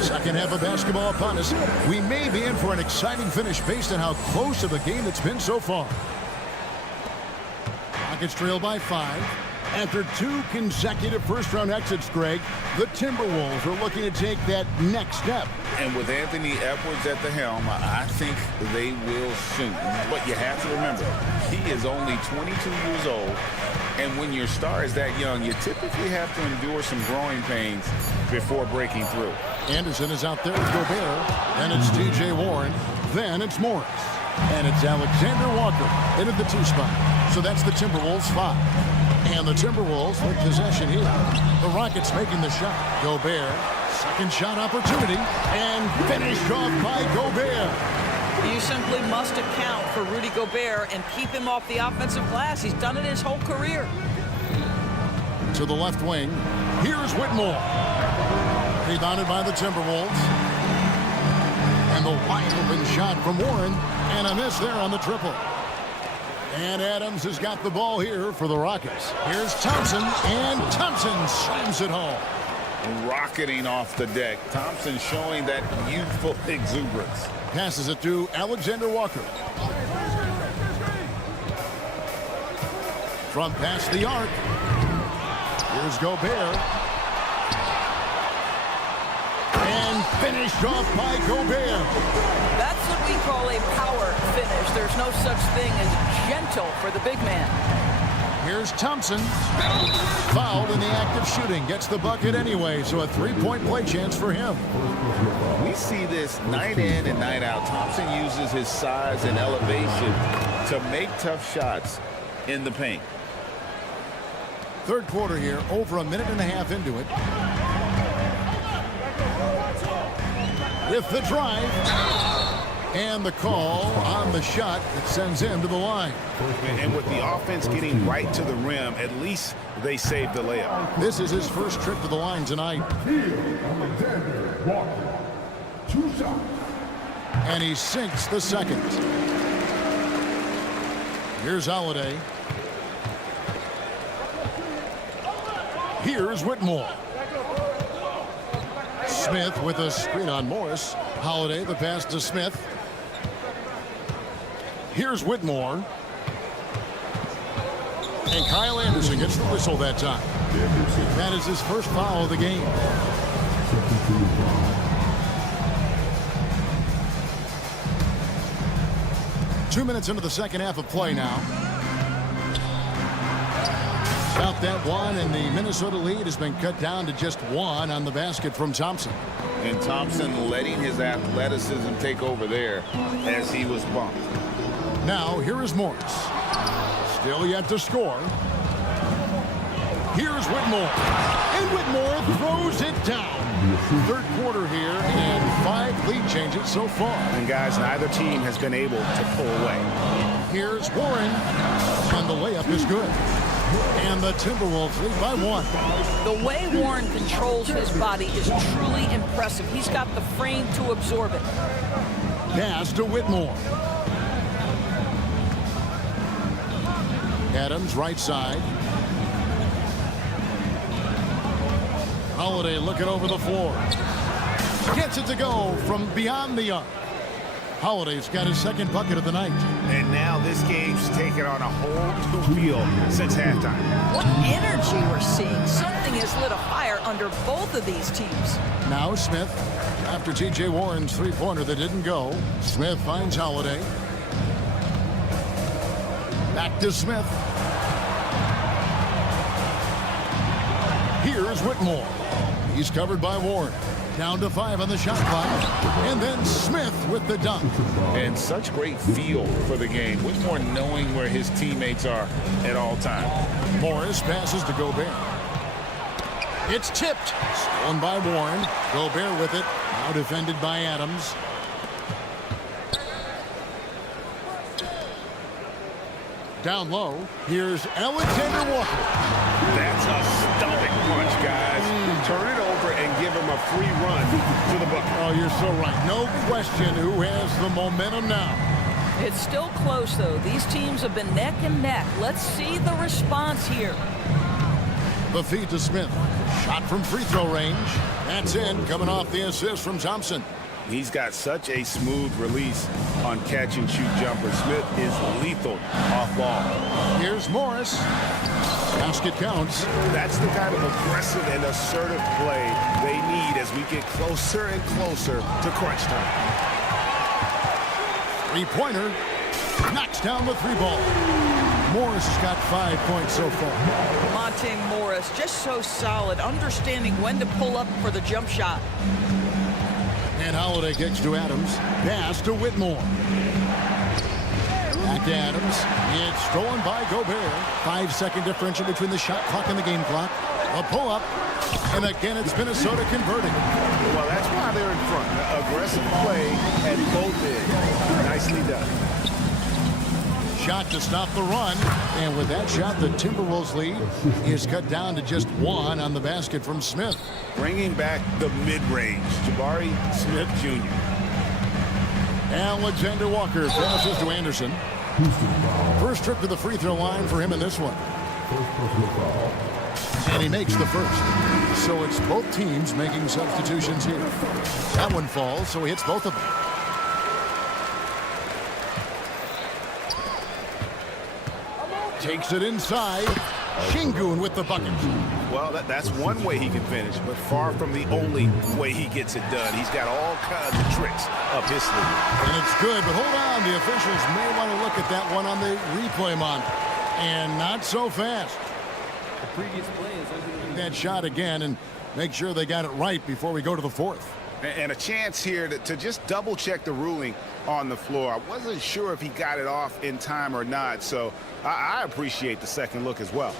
Second half of basketball upon us. We may be in for an exciting finish based on how close of a game it's been so far. Rockets trail by 5. After 2 consecutive first-round exits, Greg, the Timberwolves are looking to take that next step. And with Anthony Edwards at the helm, I think they will soon. But you have to remember, he is only 22 years old. And when your star is that young, you typically have to endure some growing pains before breaking through. Anderson is out there with Gobert. Then it's T.J. Warren. Then it's Morris. And it's Alexander Walker in at the 2 spot. So that's the Timberwolves 5. And the Timberwolves with possession here. The Rockets making the shot. Gobert, second shot opportunity, and finished off by Gobert. You simply must account for Rudy Gobert and keep him off the offensive glass. He's done it his whole career. To the left wing, here's Whitmore. Rebounded by the Timberwolves. And the wide open shot from Warren, and a miss there on the triple. And Adams has got the ball here for the Rockets. Here's Thompson, and Thompson slams it home. Rocketing off the deck. Thompson showing that youthful exuberance. Passes it to Alexander Walker. From past the arc. Here's Gobert. And finished off by Gobert. That's what we call a power finish. There's no such thing as gentle for the big man. Here's Thompson. Fouled in the act of shooting. Gets the bucket anyway, so a three-point play chance for him. We see this night in and night out. Thompson uses his size and elevation to make tough shots in the paint. Third quarter here, over a minute and a half into it. With the drive. And the call on the shot that sends him to the line. And with the offense getting right to the rim, at least they saved the layup. This is his first trip to the line tonight. Alexander Walker. 2 shots. And he sinks the second. Here's Holiday. Here's Whitmore. Smith with a screen on Morris. Holiday, the pass to Smith. Here's Whitmore. And Kyle Anderson gets the whistle that time. That is his first foul of the game. Two minutes into the second half of play now. About that one, and the Minnesota lead has been cut down to just one on the basket from Thompson. And Thompson letting his athleticism take over there as he was bumped. Now, here is Morris. Still yet to score. Here's Whitmore. And Whitmore throws it down. Third quarter here, and 5 lead changes so far. And guys, neither team has been able to pull away. Here's Warren. And the layup is good. And the Timberwolves lead by 1. The way Warren controls his body is truly impressive. He's got the frame to absorb it. Pass to Whitmore. Adams right side. Holiday looking over the floor. Gets it to go from beyond the arc. Holiday's got his second bucket of the night. And now this game's taken on a whole new feel since halftime. What energy we're seeing. Something has lit a fire under both of these teams. Now Smith, after T.J. Warren's three-pointer that didn't go. Smith finds Holiday. Back to Smith. Here's Whitmore. He's covered by Warren. Down to 5 on the shot clock. And then Smith with the dunk. And such great feel for the game. Whitmore knowing where his teammates are at all times. Morris passes to Gobert. It's tipped. Stolen by Warren. Gobert with it. Now defended by Adams. Down low. Here's Alexander Walker. That's a stomach punch, guys. Turn it over and give him a free run to the bucket. Oh, you're so right. No question who has the momentum now. It's still close, though. These teams have been neck and neck. Let's see the response here. The feed to Smith. Shot from free throw range. That's in, coming off the assist from Thompson. He's got such a smooth release on catch-and-shoot jumpers. Smith is lethal off ball. Here's Morris. Basket counts. That's the kind of aggressive and assertive play they need as we get closer and closer to crunch time. Three-pointer. Knocks down the 3-ball. Morris has got 5 points so far. Monte Morris, just so solid, understanding when to pull up for the jump shot. And Holiday kicks to Adams. Pass to Whitmore. Back to Adams. It's stolen by Gobert. 5-second differential between the shot clock and the game clock. A pull-up. And again, it's Minnesota converting. Well, that's why they're in front. Aggressive play at both ends. Nicely done. Shot to stop the run. And with that shot, the Timberwolves lead is cut down to just 1 on the basket from Smith. Bringing back the mid-range. Jabari Smith Jr. Alexander Walker passes to Anderson. First trip to the free throw line for him in this one. And he makes the first. So it's both teams making substitutions here. That one falls, so he hits both of them. Takes it inside. Shingun with the bucket. Well, that's one way he can finish, but far from the only way he gets it done. He's got all kinds of tricks up his sleeve. And it's good, but hold on. The officials may want to look at that one on the replay monitor. And not so fast. The previous play is under that shot again and make sure they got it right before we go to the fourth. And a chance here to just double check the ruling on the floor. I wasn't sure if he got it off in time or not, so I appreciate the second look as well.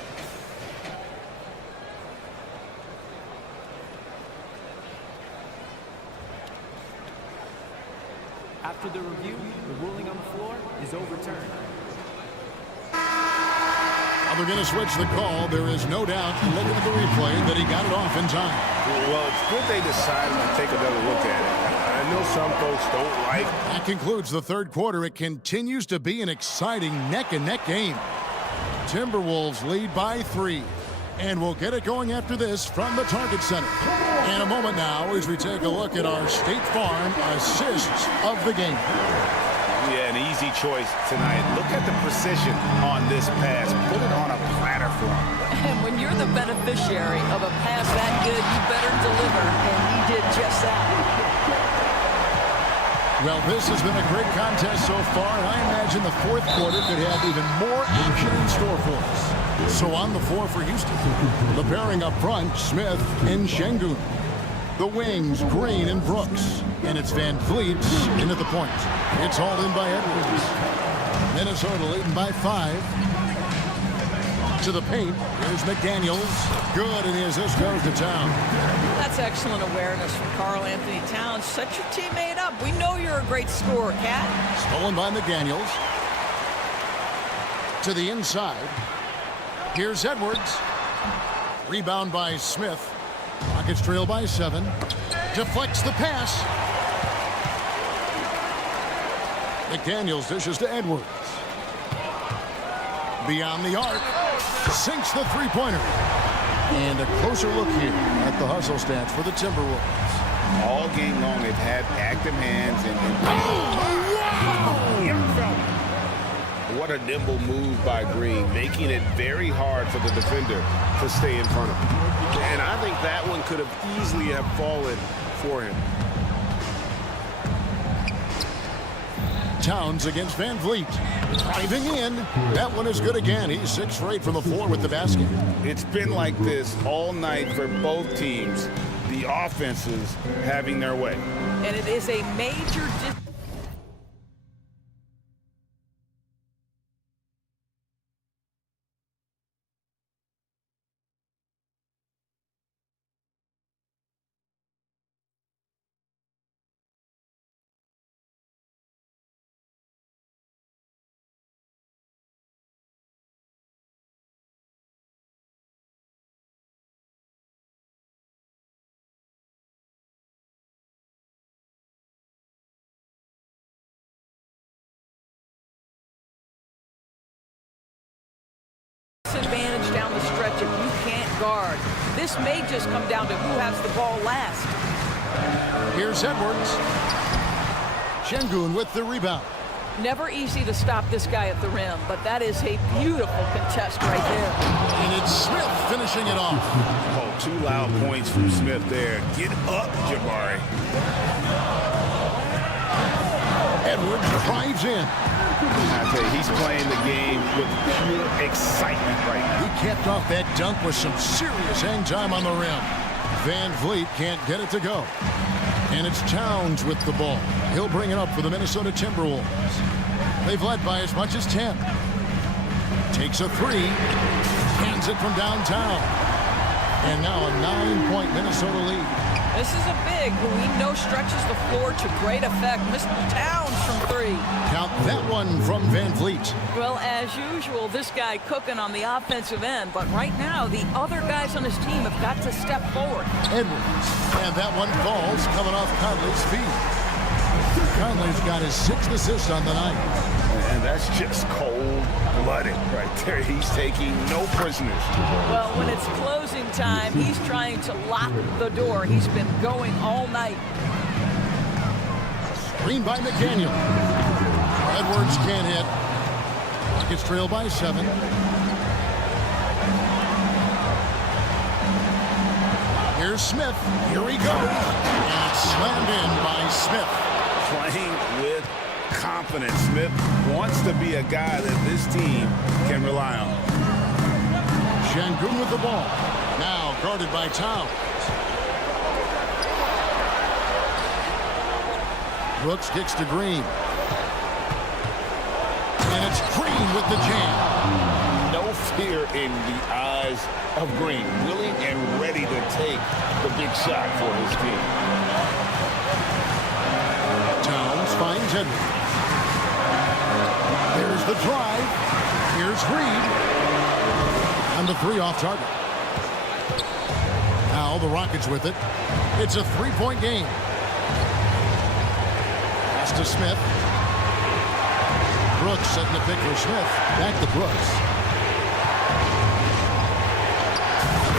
After the review, the ruling on the floor is overturned. They're going to switch the call. There is no doubt, looking at the replay, that he got it off in time. Well, it's good they decided to take another look at it. I know some folks don't like. That concludes the third quarter. It continues to be an exciting neck-and-neck game. Timberwolves lead by 3. And we'll get it going after this from the Target Center. In a moment now as we take a look at our State Farm assists of the game. Yeah, an easy choice tonight. Look at the precision on this pass. Put it on a platter for him. And when you're the beneficiary of a pass that good, you better deliver, and he did just that. Well, this has been a great contest so far, and I imagine the fourth quarter could have even more action in store for us. So on the floor for Houston, the pairing up front, Smith and Şengün. The wings, Green and Brooks. And it's Van Vliet into the point. It's hauled in by Edwards. Minnesota leading by 5. To the paint. Here's McDaniels. Good, and the assist goes to Town. That's excellent awareness from Karl Anthony Towns. Set your teammate up. We know you're a great scorer, Cat. Stolen by McDaniels. To the inside. Here's Edwards. Rebound by Smith. Rockets trail by 7. Deflects the pass. McDaniels dishes to Edwards. Beyond the arc. Sinks the three-pointer. And a closer look here at the hustle stats for the Timberwolves. All game long, they've had active hands and what a nimble move by Green, making it very hard for the defender to stay in front of him. And I think that one could have easily have fallen for him. Towns against Van Vliet. Driving in. That one is good again. He's 6 for 8 from the floor with the basket. It's been like this all night for both teams. The offenses having their way. And it is a major advantage down the stretch if you can't guard. This may just come down to who has the ball last. Here's Edwards. Şengün with the rebound. Never easy to stop this guy at the rim, but that is a beautiful contest right there. And it's Smith finishing it off. Oh, 2 loud points from Smith there. Get up, Jabari. Edwards drives in. I tell you, he's playing the game with pure excitement right now. He capped off that dunk with some serious hang time on the rim. Van Vliet can't get it to go. And it's Towns with the ball. He'll bring it up for the Minnesota Timberwolves. They've led by as much as 10. Takes a three. Hands it from downtown. And now a 9-point Minnesota lead. This is a big who we know stretches the floor to great effect. Mr. Towns from three. Count that one from Van Vliet. Well, as usual, this guy cooking on the offensive end. But right now, the other guys on his team have got to step forward. Edwards. And that one falls coming off Conley's feet. Conley's got his 6th assist on the night. And that's just cold-blooded right there. He's taking no prisoners. Well, when it's closing time, he's trying to lock the door. He's been going all night. Screen by McDaniel. Edwards can't hit. Rockets trail by 7. Here's Smith. Here he goes. And it's slammed in by Smith. Playing with confidence. Smith wants to be a guy that this team can rely on. Şengün with the ball. Now guarded by Towns. Brooks kicks to Green. And it's Green with the jam. No fear in the eyes of Green. Willing and ready to take the big shot for his team. Towns finds Edwards. There's the drive. Here's Reed. And the three off target. Now the Rockets with it. It's a 3-point game. Pass to Smith. Brooks setting the pick for Smith. Back to Brooks.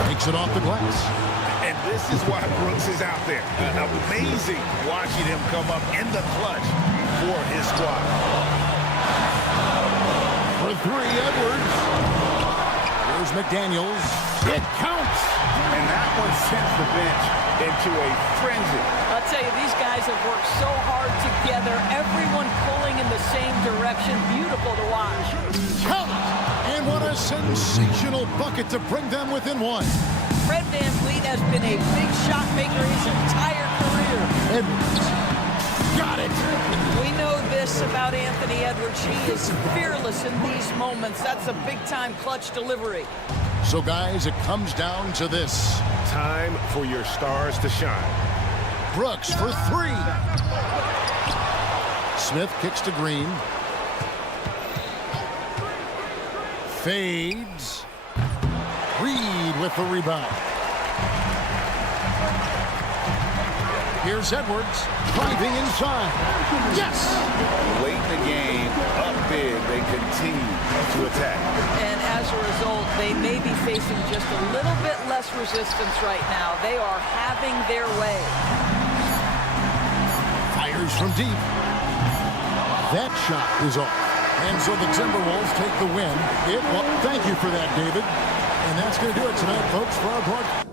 Takes it off the glass. And this is why Brooks is out there. Amazing watching him come up in the clutch for his squad. For three, Edwards. Here's McDaniels. It counts. And that one sends the bench into a frenzy. I'll tell you, these guys have worked so hard together. Everyone pulling in the same direction. Beautiful to watch. Count it. And what a sensational bucket to bring them within one. Fred Van Vliet has been a big shot maker his entire career. Edwards. Got it. We know this about Anthony Edwards. He is fearless in these moments. That's a big-time clutch delivery. So, guys, it comes down to this. Time for your stars to shine. Brooks for three. Smith kicks to Green. Fades. Reed with the rebound. Here's Edwards driving inside. Yes! Late in the game, up big, they continue to attack. And as a result, they may be facing just a little bit less resistance right now. They are having their way. Fires from deep. That shot is off. And so the Timberwolves take the win. Thank you for that, David. And that's going to do it tonight, folks, for our broadcast.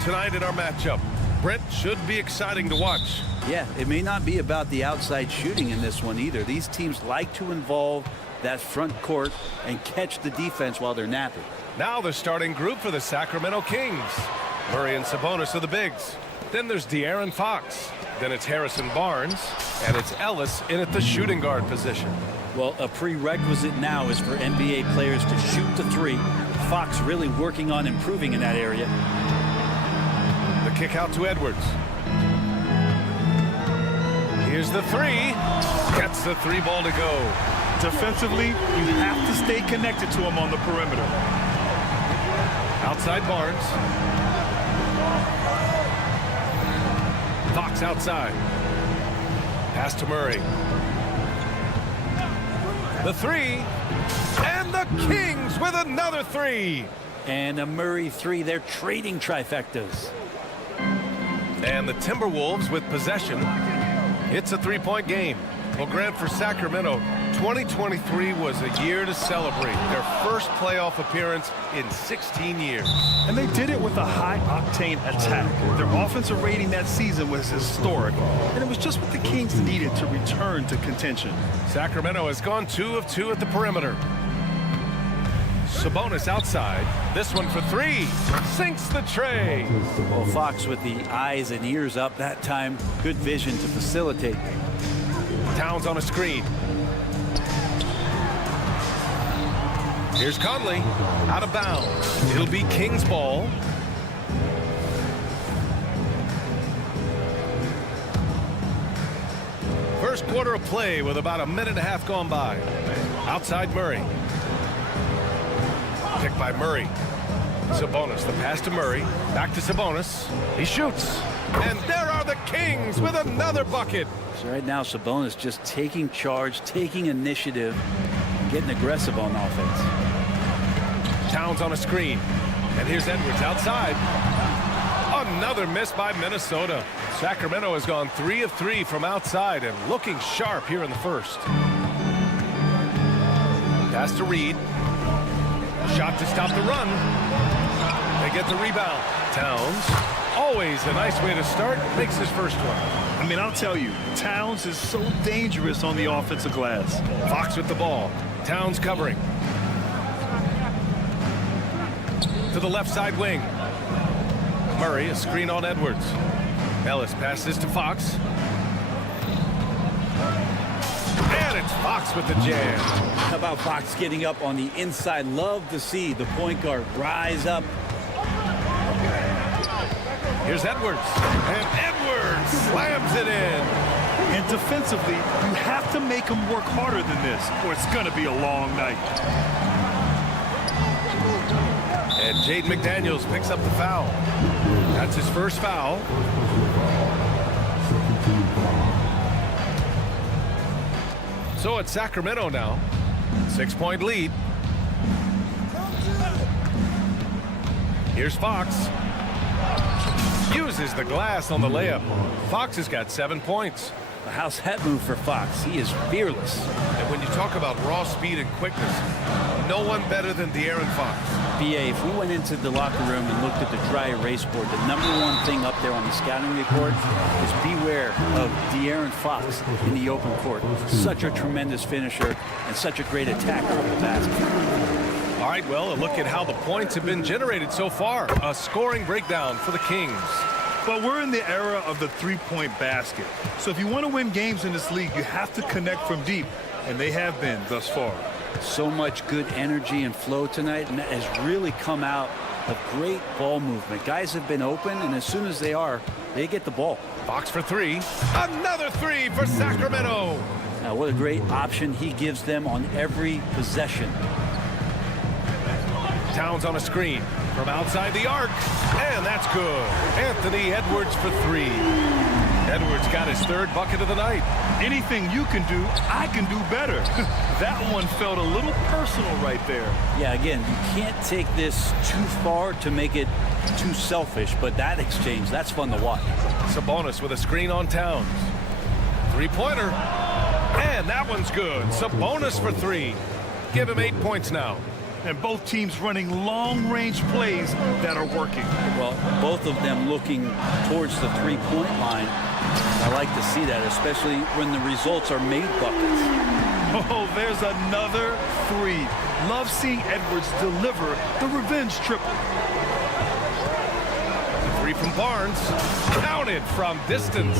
tonight in our matchup. Brent, should be exciting to watch. Yeah, it may not be about the outside shooting in this one either. These teams like to involve that front court and catch the defense while they're napping. Now the starting group for the Sacramento Kings. Murray and Sabonis are the bigs. Then there's De'Aaron Fox. Then it's Harrison Barnes. And it's Ellis in at the shooting guard position. Well, a prerequisite now is for NBA players to shoot the three. Fox really working on improving in that area. The kick out to Edwards. Here's the three. Gets the three ball to go. Defensively, you have to stay connected to him on the perimeter. Outside Barnes. Fox outside. Pass to Murray. The three. And the Kings with another three. And a Murray three. They're trading trifectas. And the Timberwolves with possession. It's a three-point game. Well, Grant, for Sacramento, 2023 was a year to celebrate. Their first playoff appearance in 16 years. And they did it with a high-octane attack. Their offensive rating that season was historic, and it was just what the Kings needed to return to contention. Sacramento has gone 2 of 2 at the perimeter. Sabonis outside. This one for three. Sinks the tray. Well, Fox with the eyes and ears up that time. Good vision to facilitate. Towns on a screen. Here's Conley. Out of bounds. It'll be Kings ball. First quarter of play with about a minute and a half gone by. Outside Murray. Picked by Murray. Sabonis, the pass to Murray. Back to Sabonis. He shoots. And there are the Kings with another bucket. So right now, Sabonis just taking charge, taking initiative, getting aggressive on offense. Towns on a screen. And here's Edwards outside. Another miss by Minnesota. Sacramento has gone 3 of 3 from outside and looking sharp here in the first. Pass to Reed. Shot to stop the run. They get the rebound. Towns, always a nice way to start, makes his first one. I mean, I'll tell you, Towns is so dangerous on the offensive glass. Fox with the ball. Towns covering. To the left side wing. Murray, a screen on Edwards. Ellis passes to Fox. And it's Fox with the jam. How about Fox getting up on the inside? Love to see the point guard rise up. Here's Edwards. And Edwards slams it in. And defensively, you have to make him work harder than this, or it's going to be a long night. And Jaden McDaniels picks up the foul. That's his first foul. So it's Sacramento now. 6-point lead. Here's Fox. Uses the glass on the layup. Fox has got 7 points. How's that move for Fox? He is fearless. And when you talk about raw speed and quickness, no one better than De'Aaron Fox. BA, if we went into the locker room and looked at the dry erase board, the #1 thing up there on the scouting report is beware of De'Aaron Fox in the open court. Such a tremendous finisher and such a great attacker of the basket. All right, well, a look at how the points have been generated so far. A scoring breakdown for the Kings. But we're in the era of the three-point basket. So if you want to win games in this league, you have to connect from deep, and they have been thus far. So much good energy and flow tonight, and that has really come out of great ball movement. Guys have been open, and as soon as they are, they get the ball. Fox for three. Another three for Sacramento. Now, what a great option he gives them on every possession. Towns on a screen from outside the arc, and that's good. Anthony Edwards for three. Edwards got his 3rd bucket of the night. Anything you can do, I can do better. That one felt a little personal right there. Yeah, again, you can't take this too far to make it too selfish, but that exchange, that's fun to watch. Sabonis with a screen on Towns. 3-pointer. And that one's good. Sabonis for 3. Give him 8 points now. And both teams running long-range plays that are working. Well, both of them looking towards the three-point line. I like to see that, especially when the results are made buckets. Oh, there's another three. Love seeing Edwards deliver the revenge triple. Three from Barnes. Counted from distance.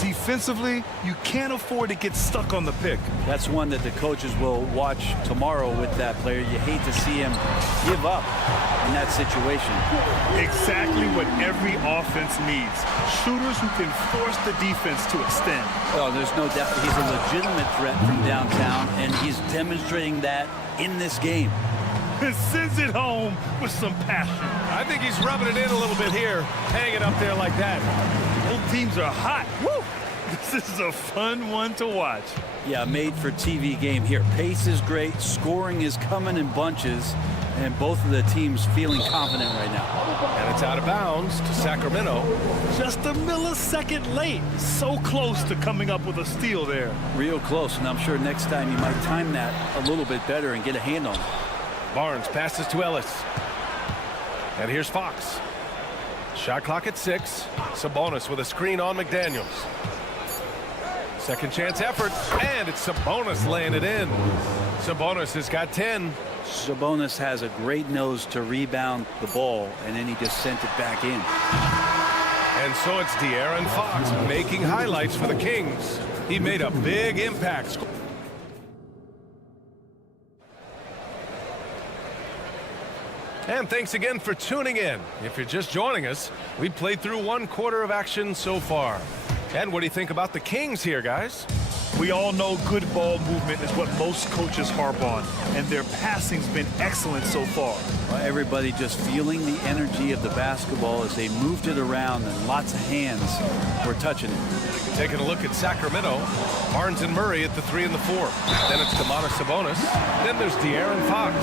Defensively, you can't afford to get stuck on the pick. That's one that the coaches will watch tomorrow with that player. You hate to see him give up in that situation. Exactly what every offense needs. Shooters who can force the defense to extend. Oh, there's no doubt he's a legitimate threat from downtown, and he's demonstrating that in this game. And sends it home with some passion. I think he's rubbing it in a little bit here. Hang it up there like that. Both teams are hot. Woo! This is a fun one to watch. Yeah, made for TV game here. Pace is great. Scoring is coming in bunches. And both of the teams feeling confident right now. And it's out of bounds to Sacramento. Just a millisecond late. So close to coming up with a steal there. Real close, and I'm sure next time you might time that a little bit better and get a hand on it. Barnes passes to Ellis. And here's Fox. Shot clock at 6. Sabonis with a screen on McDaniels. Second chance effort, and it's Sabonis laying it in. Sabonis has got 10. Sabonis has a great nose to rebound the ball, and then he just sent it back in. And so it's De'Aaron Fox making highlights for the Kings. He made a big impact. And thanks again for tuning in. If you're just joining us, we played through one quarter of action so far. And what do you think about the Kings here, guys? We all know good ball movement is what most coaches harp on, and their passing's been excellent so far. Well, everybody just feeling the energy of the basketball as they moved it around, and lots of hands were touching it. Taking a look at Sacramento, Barnes and Murray at the 3 and the 4. Then it's Domantas Sabonis. Then there's De'Aaron Fox.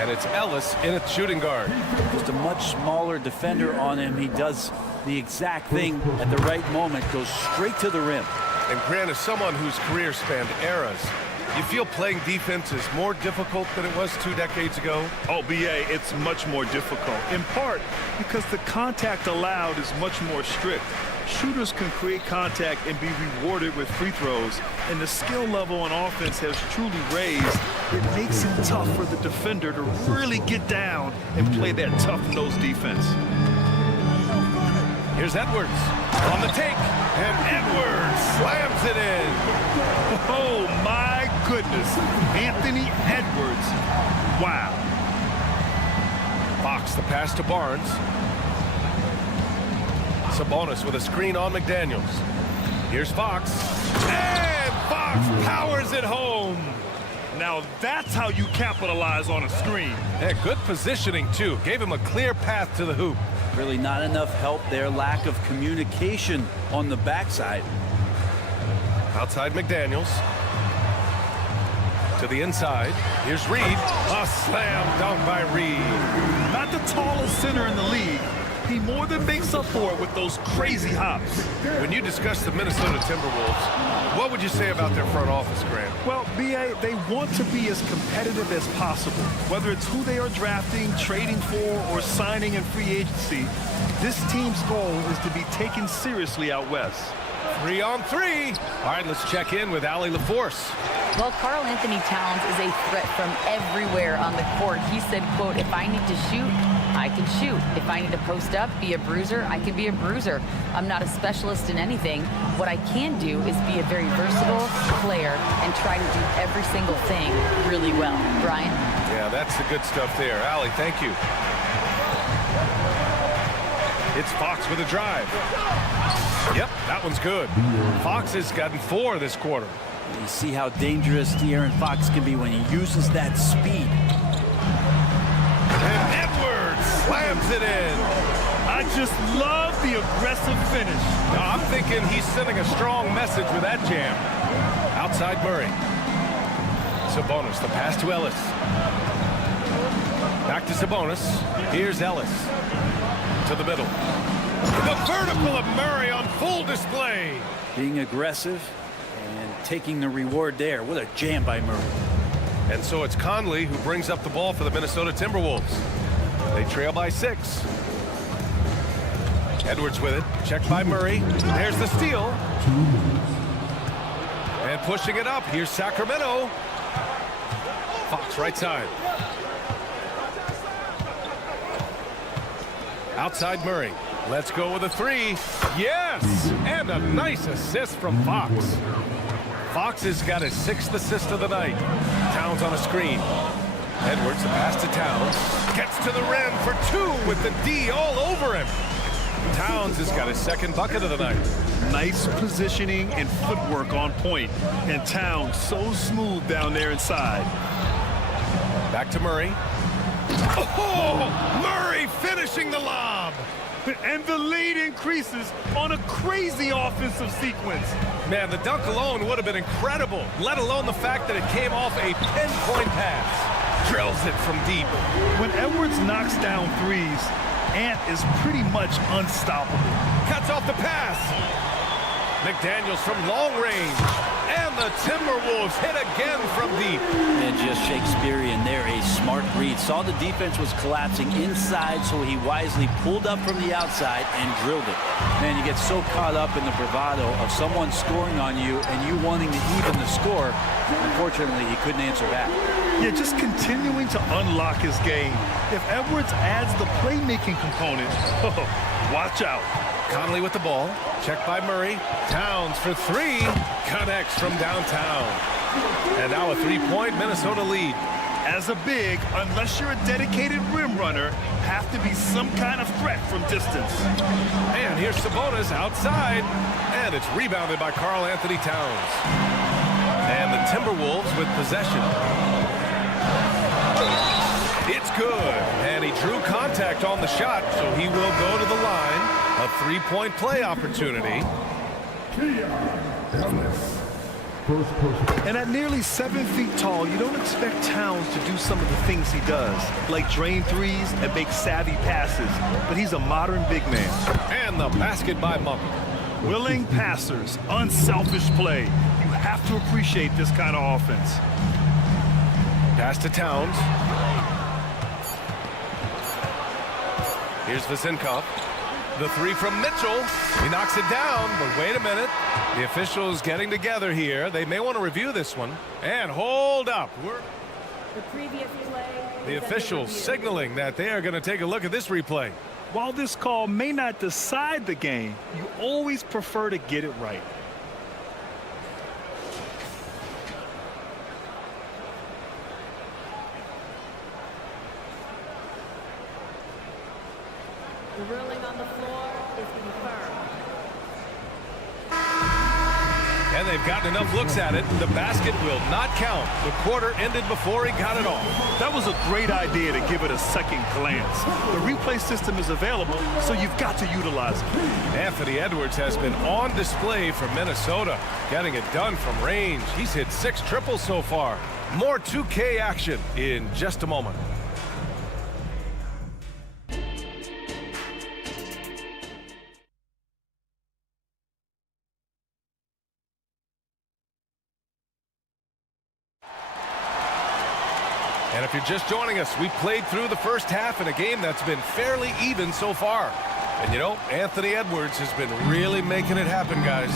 And it's Ellis in at shooting guard. Just a much smaller defender on him. He does the exact thing at the right moment, goes straight to the rim. And Grant, as someone whose career spanned eras, you feel playing defense is more difficult than it was 2 decades ago? Oh, B.A., it's much more difficult, in part because the contact allowed is much more strict. Shooters can create contact and be rewarded with free throws, and the skill level on offense has truly raised. It makes it tough for the defender to really get down and play that tough-nosed defense. Here's Edwards on the take, and Edwards slams it in. Oh, my goodness. Anthony Edwards. Wow. Fox, the pass to Barnes. Sabonis with a screen on McDaniels. Here's Fox. And Fox powers it home. Now that's how you capitalize on a screen. Yeah, good positioning, too. Gave him a clear path to the hoop. Really not enough help there. Lack of communication on the backside. Outside McDaniels. To the inside. Here's Reed. A slam dunk by Reed. Not the tallest center in the league. He more than makes up for it with those crazy hops. When you discuss the Minnesota Timberwolves, what would you say about their front office, Grant? Well, B.A., they want to be as competitive as possible. Whether it's who they are drafting, trading for, or signing in free agency, this team's goal is to be taken seriously out west. 3 on 3. All right, let's check in with Allie LaForce. Well, Karl Anthony Towns is a threat from everywhere on the court. He said, quote, if I need to shoot, I can shoot. If I need to post up, be a bruiser, I can be a bruiser. I'm not a specialist in anything. What I can do is be a very versatile player and try to do every single thing really well. Brian? Yeah, that's the good stuff there. Allie, thank you. It's Fox with a drive. Yep, that one's good. Fox has gotten 4 this quarter. You see how dangerous De'Aaron Fox can be when he uses that speed. And Edwards slams it in. I just love the aggressive finish. Now, I'm thinking he's sending a strong message with that jam. Outside Murray. Sabonis, the pass to Ellis. Back to Sabonis. Here's Ellis. To the middle. The vertical of Murray on full display. Being aggressive and taking the reward there. What a jam by Murray. And so it's Conley who brings up the ball for the Minnesota Timberwolves. They trail by 6. Edwards with it. Checked by Murray. There's the steal. And pushing it up. Here's Sacramento. Fox right side. Outside Murray. Let's go with a 3. Yes! And a nice assist from Fox. Fox has got his 6th assist of the night. Towns on a screen. Edwards, the pass to Towns. Gets to the rim for 2 with the D all over him. Towns has got his 2nd bucket of the night. Nice positioning and footwork on point. And Towns so smooth down there inside. Back to Murray. Oh! Murray finishing the lob. And the lead increases on a crazy offensive sequence. Man, the dunk alone would have been incredible, let alone the fact that it came off a pinpoint pass. Drills it from deep. When Edwards knocks down threes, Ant is pretty much unstoppable. Cuts off the pass. McDaniels from long range. And the Timberwolves hit again from deep. And just Shakespearean there, a smart read. Saw the defense was collapsing inside, so he wisely pulled up from the outside and drilled it. Man, you get so caught up in the bravado of someone scoring on you and you wanting to even the score. Unfortunately, he couldn't answer back. Yeah, just continuing to unlock his game. If Edwards adds the playmaking component, watch out. Conley with the ball. Checked by Murray. Towns for 3. Connects from downtown. And now a 3-point Minnesota lead. As a big, unless you're a dedicated rim runner, have to be some kind of threat from distance. And here's Sabonis outside. And it's rebounded by Karl-Anthony Towns. And the Timberwolves with possession. It's good. And he drew contact on the shot, so he will go to the line. A 3-point play opportunity. And at nearly 7 feet tall, you don't expect Towns to do some of the things he does, like drain threes and make savvy passes. But he's a modern big man. And the basket by Monk. Willing passers, unselfish play. You have to appreciate this kind of offense. Pass to Towns. Here's Vesenkov. The 3 from Mitchell. He knocks it down, but wait a minute. The officials getting together here. They may want to review this one. And hold up. The previous play. The officials signaling that they are going to take a look at this replay. While this call may not decide the game, you always prefer to get it right. The ruling on the floor is confirmed. And they've gotten enough looks at it. The basket will not count. The quarter ended before he got it off. That was a great idea to give it a second glance. The replay system is available, so you've got to utilize it. Anthony Edwards has been on display for Minnesota, getting it done from range. He's hit 6 triples so far. More 2K action in just a moment. And if you're just joining us, we played through the first half in a game that's been fairly even so far. And you know, Anthony Edwards has been really making it happen, guys.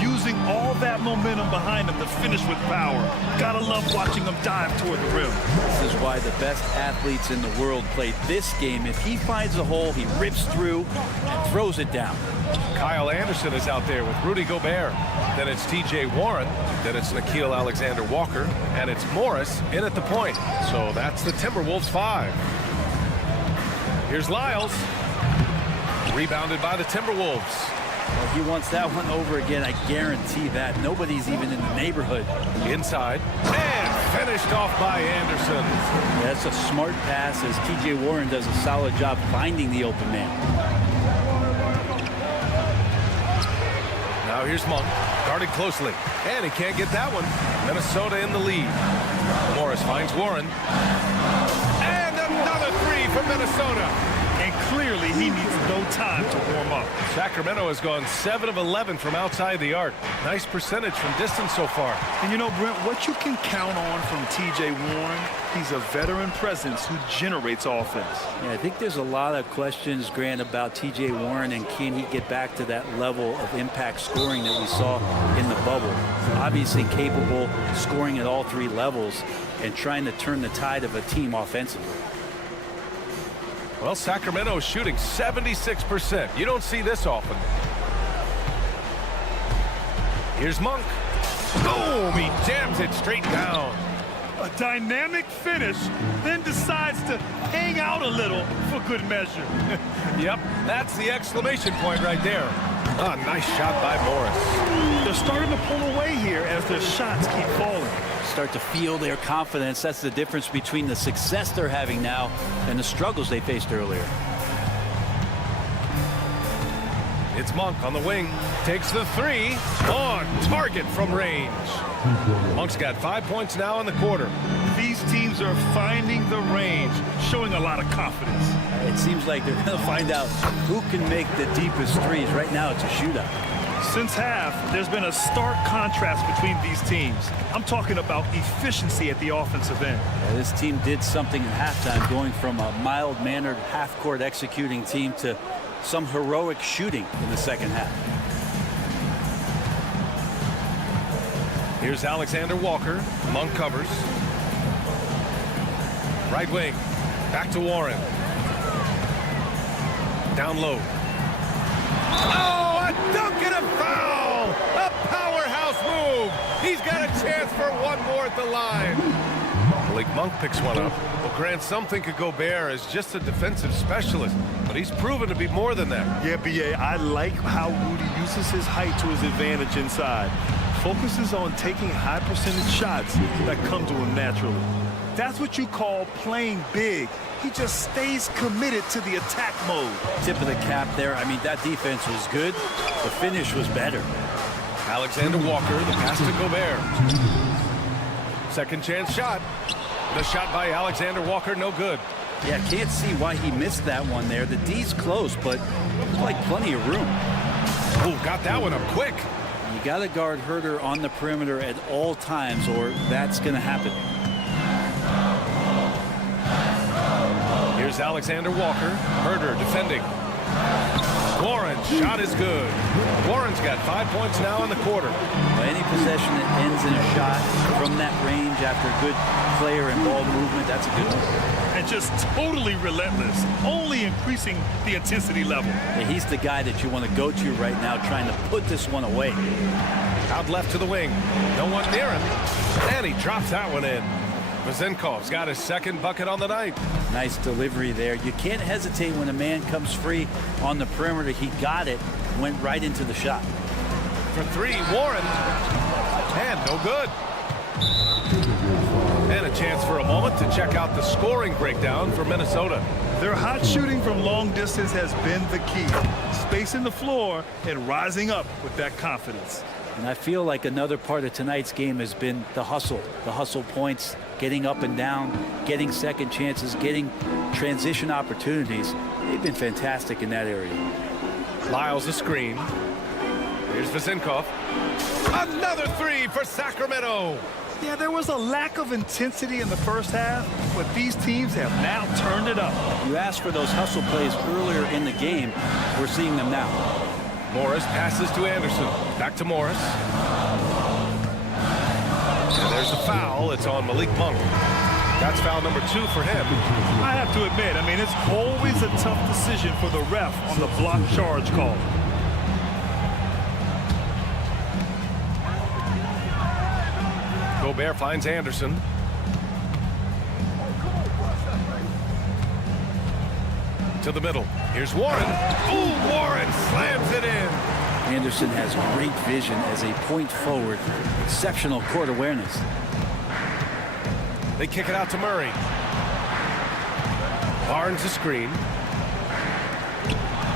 Using all that momentum behind him to finish with power. Gotta love watching him dive toward the rim. This is why the best athletes in the world play this game. If he finds a hole, he rips through and throws it down. Kyle Anderson is out there with Rudy Gobert. Then it's T.J. Warren. Then it's Nickeil Alexander-Walker. And it's Morris in at the point. So that's the Timberwolves 5. Here's Lyles. Rebounded by the Timberwolves. Well, he wants that one over again. I guarantee that. Nobody's even in the neighborhood. Inside. And finished off by Anderson. Yeah, that's a smart pass as T.J. Warren does a solid job finding the open man. Now here's Monk, guarded closely, and he can't get that one. Minnesota in the lead. Morris finds Warren. And another 3 from Minnesota. And Clearly, he needs no time to warm up. Sacramento has gone 7 of 11 from outside the arc. Nice percentage from distance so far. And you know, Brent, what you can count on from T.J. Warren, he's a veteran presence who generates offense. Yeah, I think there's a lot of questions, Grant, about T.J. Warren and can he get back to that level of impact scoring that we saw in the bubble. Obviously capable scoring at all three levels and trying to turn the tide of a team offensively. Well, Sacramento is shooting 76%. You don't see this often. Here's Monk. Boom! He jams it straight down. A dynamic finish, then decides to hang out a little for good measure. Yep, that's the exclamation point right there. Ah, nice shot by Morris. They're starting to pull away here as their shots keep falling. Start to feel their confidence. That's the difference between the success they're having now and the struggles they faced earlier. It's Monk on the wing. Takes the three. On target from range. Monk's got 5 points now in the quarter. These teams are finding the range, showing a lot of confidence. It seems like they're going to find out who can make the deepest threes. Right now, it's a shootout. Since half, there's been a stark contrast between these teams. I'm talking about efficiency at the offensive end. Yeah, this team did something at halftime, going from a mild-mannered half-court executing team to some heroic shooting in the second half. Here's Alexander Walker. Monk covers. Right wing. Back to Warren. Down low. Oh, a dunk and a foul! A powerhouse move! He's got a chance for one more at the line. Malik Monk picks one up. Well, Grant, some think of Gobert as just a defensive specialist, but he's proven to be more than that. Yeah, B.A., I like how Rudy uses his height to his advantage inside. Focuses on taking high percentage shots that come to him naturally. That's what you call playing big. He just stays committed to the attack mode. Tip of the cap there. I mean, that defense was good. The finish was better. Alexander Walker, the pass to Gobert. Second chance shot. The shot by Alexander Walker, no good. Yeah, can't see why he missed that one there. The D's close, but like plenty of room. Oh, got that one up quick. You got to guard Herter on the perimeter at all times, or that's going to happen. Here's Alexander Walker. Herter defending. Warren, shot is good. Warren's got 5 points now in the quarter. Any possession that ends in a shot from that range after good player and ball movement, that's a good one. And just totally relentless, only increasing the intensity level. Yeah, he's the guy that you want to go to right now, trying to put this one away. Out left to the wing. No one near him. And he drops that one in. Vezinkov's got his second bucket on the night. Nice delivery there. You can't hesitate when a man comes free on the perimeter. He got it, went right into the shot. For three, Warren. And no good. And a chance for a moment to check out the scoring breakdown for Minnesota. Their hot shooting from long distance has been the key. Spacing the floor and rising up with that confidence. And I feel like another part of tonight's game has been the hustle points, getting up and down, getting second chances, getting transition opportunities. They've been fantastic in that area. Lyles a screen. Here's Vezinkov. Another three for Sacramento. Yeah, there was a lack of intensity in the first half, but these teams have now turned it up. You asked for those hustle plays earlier in the game. We're seeing them now. Morris passes to Anderson. Back to Morris. And there's the foul. It's on Malik Monk. That's foul number 2 for him. I have to admit, I mean, it's always a tough decision for the ref on the block charge call. Gobert finds Anderson. To the middle. Here's Warren. Ooh, Warren slams it in. Anderson has great vision as a point forward. Exceptional court awareness. They kick it out to Murray. Barnes a screen.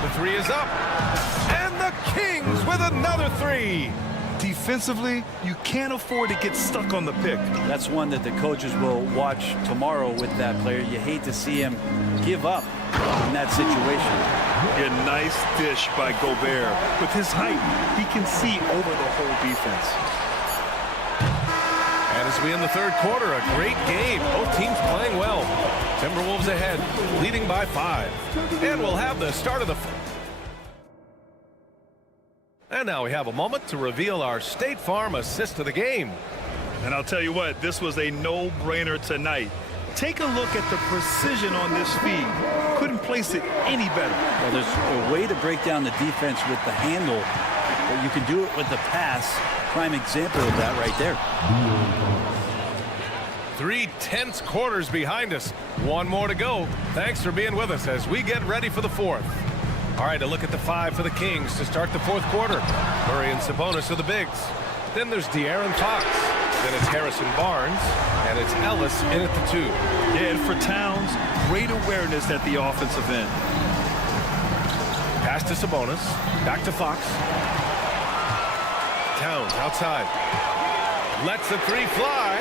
The three is up. And the Kings with another three. Defensively, you can't afford to get stuck on the pick. That's one that the coaches will watch tomorrow with that player. You hate to see him give up in that situation. A nice dish by Gobert. With his height, he can see over the whole defense. And as we end the third quarter, a great game. Both teams playing well. Timberwolves ahead, leading by 5. And we'll have the start of the... And now we have a moment to reveal our State Farm assist of the game. And I'll tell you what, this was a no-brainer tonight. Take a look at the precision on this feed. Couldn't place it any better. Well, there's a way to break down the defense with the handle, but you can do it with the pass. Prime example of that right there. 3 tense quarters behind us. One more to go. Thanks for being with us as we get ready for the fourth. All right, a look at the 5 for the Kings to start the fourth quarter. Murray and Sabonis are the bigs. Then there's De'Aaron Fox. Then it's Harrison Barnes. And it's Ellis in at the 2. Yeah, and for Towns, great awareness at the offensive end. Pass to Sabonis. Back to Fox. Towns outside. Lets the 3 fly.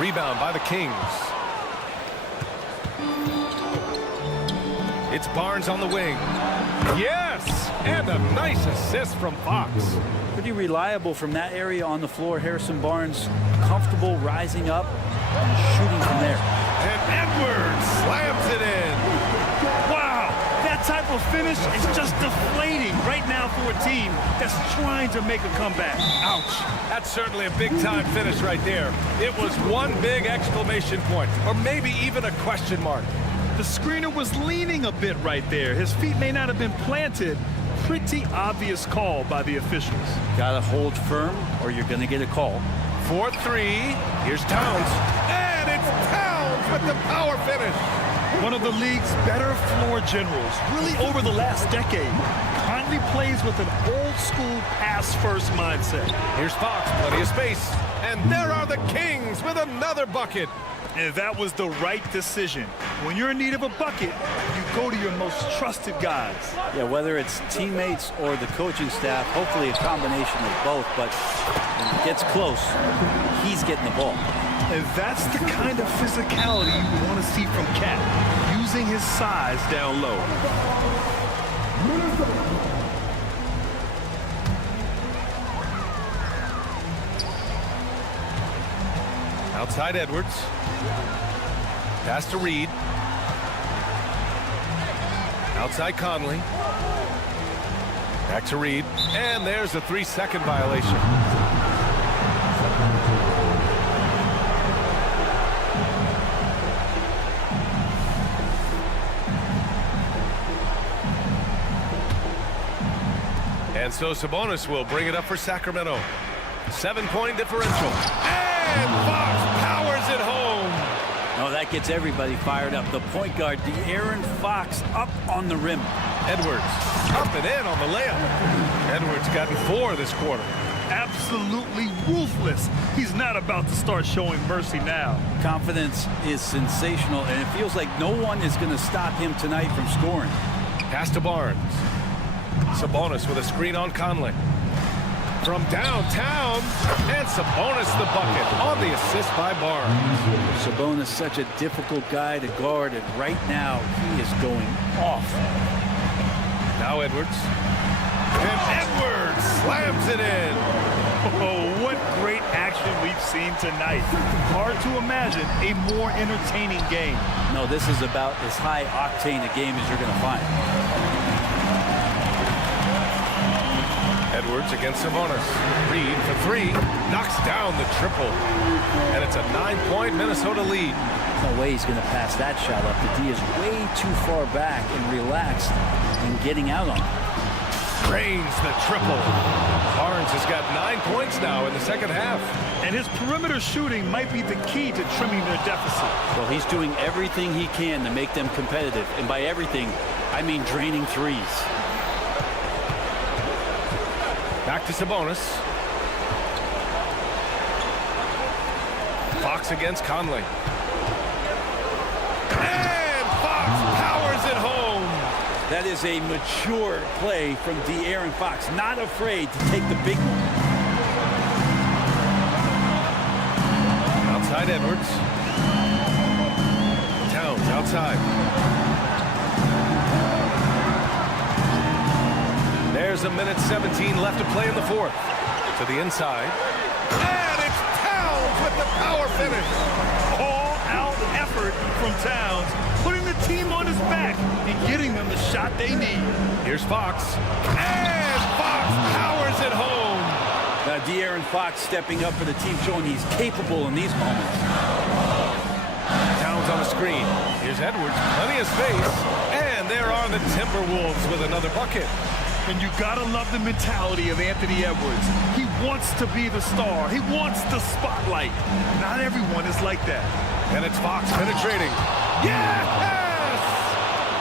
Rebound by the Kings. It's Barnes on the wing. Yes! And a nice assist from Fox. Pretty reliable from that area on the floor. Harrison Barnes comfortable rising up and shooting from there. And Edwards slams it in. Wow! That type of finish is just deflating right now for a team that's trying to make a comeback. Ouch. That's certainly a big-time finish right there. It was one big exclamation point, or maybe even a question mark. The screener was leaning a bit right there. His feet may not have been planted. Pretty obvious call by the officials. Gotta hold firm or you're gonna get a call. 4-3. Here's Towns. And it's Towns with the power finish. One of the league's better floor generals, really over the last decade. Conley plays with an old-school pass-first mindset. Here's Fox, plenty of space. And there are the Kings with another bucket. And that was the right decision. When you're in need of a bucket, you go to your most trusted guys. Yeah, whether it's teammates or the coaching staff, hopefully a combination of both, but when it gets close, he's getting the ball. And that's the kind of physicality you want to see from Cat, using his size down low. Outside Edwards. Pass to Reed. Outside Conley. Back to Reed. And there's a 3-second violation. And so Sabonis will bring it up for Sacramento. 7-point differential. And Fox powers it home. Oh, that gets everybody fired up. The point guard, De'Aaron Fox, up on the rim. Edwards up and in on the layup. Edwards gotten 4 this quarter. Absolutely ruthless. He's not about to start showing mercy now. Confidence is sensational, and it feels like no one is going to stop him tonight from scoring. Pass to Barnes. Sabonis with a screen on Conley. From downtown, and Sabonis the bucket on the assist by Barnes. Sabonis such a difficult guy to guard, and right now he is going off. Now Edwards. And Edwards slams it in. Oh, what great action we've seen tonight. Hard to imagine a more entertaining game. No, this is about as high octane a game as you're going to find. Edwards against Sabonis. Reed for 3. Knocks down the triple. And it's a 9-point Minnesota lead. No way he's going to pass that shot up. The D is way too far back and relaxed in getting out on it. Drains the triple. Barnes has got 9 points now in the second half. And his perimeter shooting might be the key to trimming their deficit. Well, he's doing everything he can to make them competitive. And by everything, I mean draining threes. Back to Sabonis. Fox against Conley. And Fox powers it home. That is a mature play from De'Aaron Fox. Not afraid to take the big one. inside. There's a minute 17 left to play in the fourth. To the inside. And it's Towns with the power finish. All-out effort from Towns, putting the team on his back and getting them the shot they need. Here's Fox. And Fox powers it home. Now, De'Aaron Fox stepping up for the team, showing he's capable in these moments. Towns on the screen. Here's Edwards. Plenty of space. And there are the Timberwolves with another bucket. And you gotta love the mentality of Anthony Edwards. He wants to be the star. He wants the spotlight. Not everyone is like that. And it's Fox penetrating. Yes!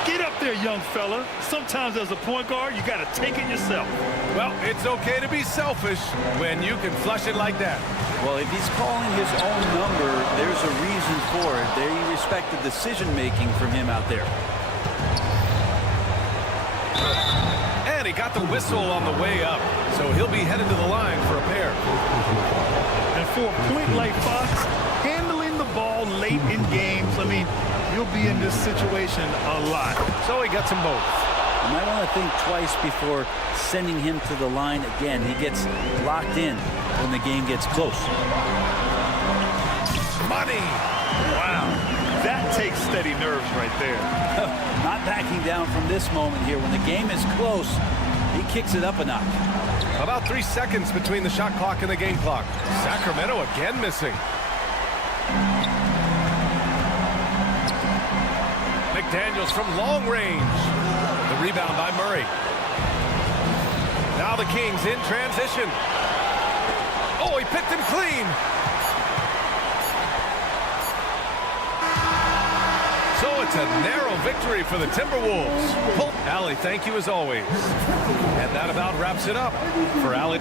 Get up there, young fella. Sometimes as a point guard, you gotta take it yourself. Well, it's okay to be selfish when you can flush it like that. Well, if he's calling his own number, there's a reason for it. They respect the decision-making from him out there. And he got the whistle on the way up, so he'll be headed to the line for a pair. And for a point like Fox, handling the ball late in games, I mean, you'll be in this situation a lot. So he gets them both. You might want to think twice before sending him to the line again. He gets locked in when the game gets close. Money! Wow, that takes steady nerves right there. Not backing down from this moment here. When the game is close, he kicks it up a notch. About 3 seconds between the shot clock and the game clock. Sacramento again missing. McDaniels from long range. The rebound by Murray. Now the Kings in transition. Oh, he picked him clean. So it's a narrow victory for the Timberwolves. Ali, thank you as always. And that about wraps it up for Ali.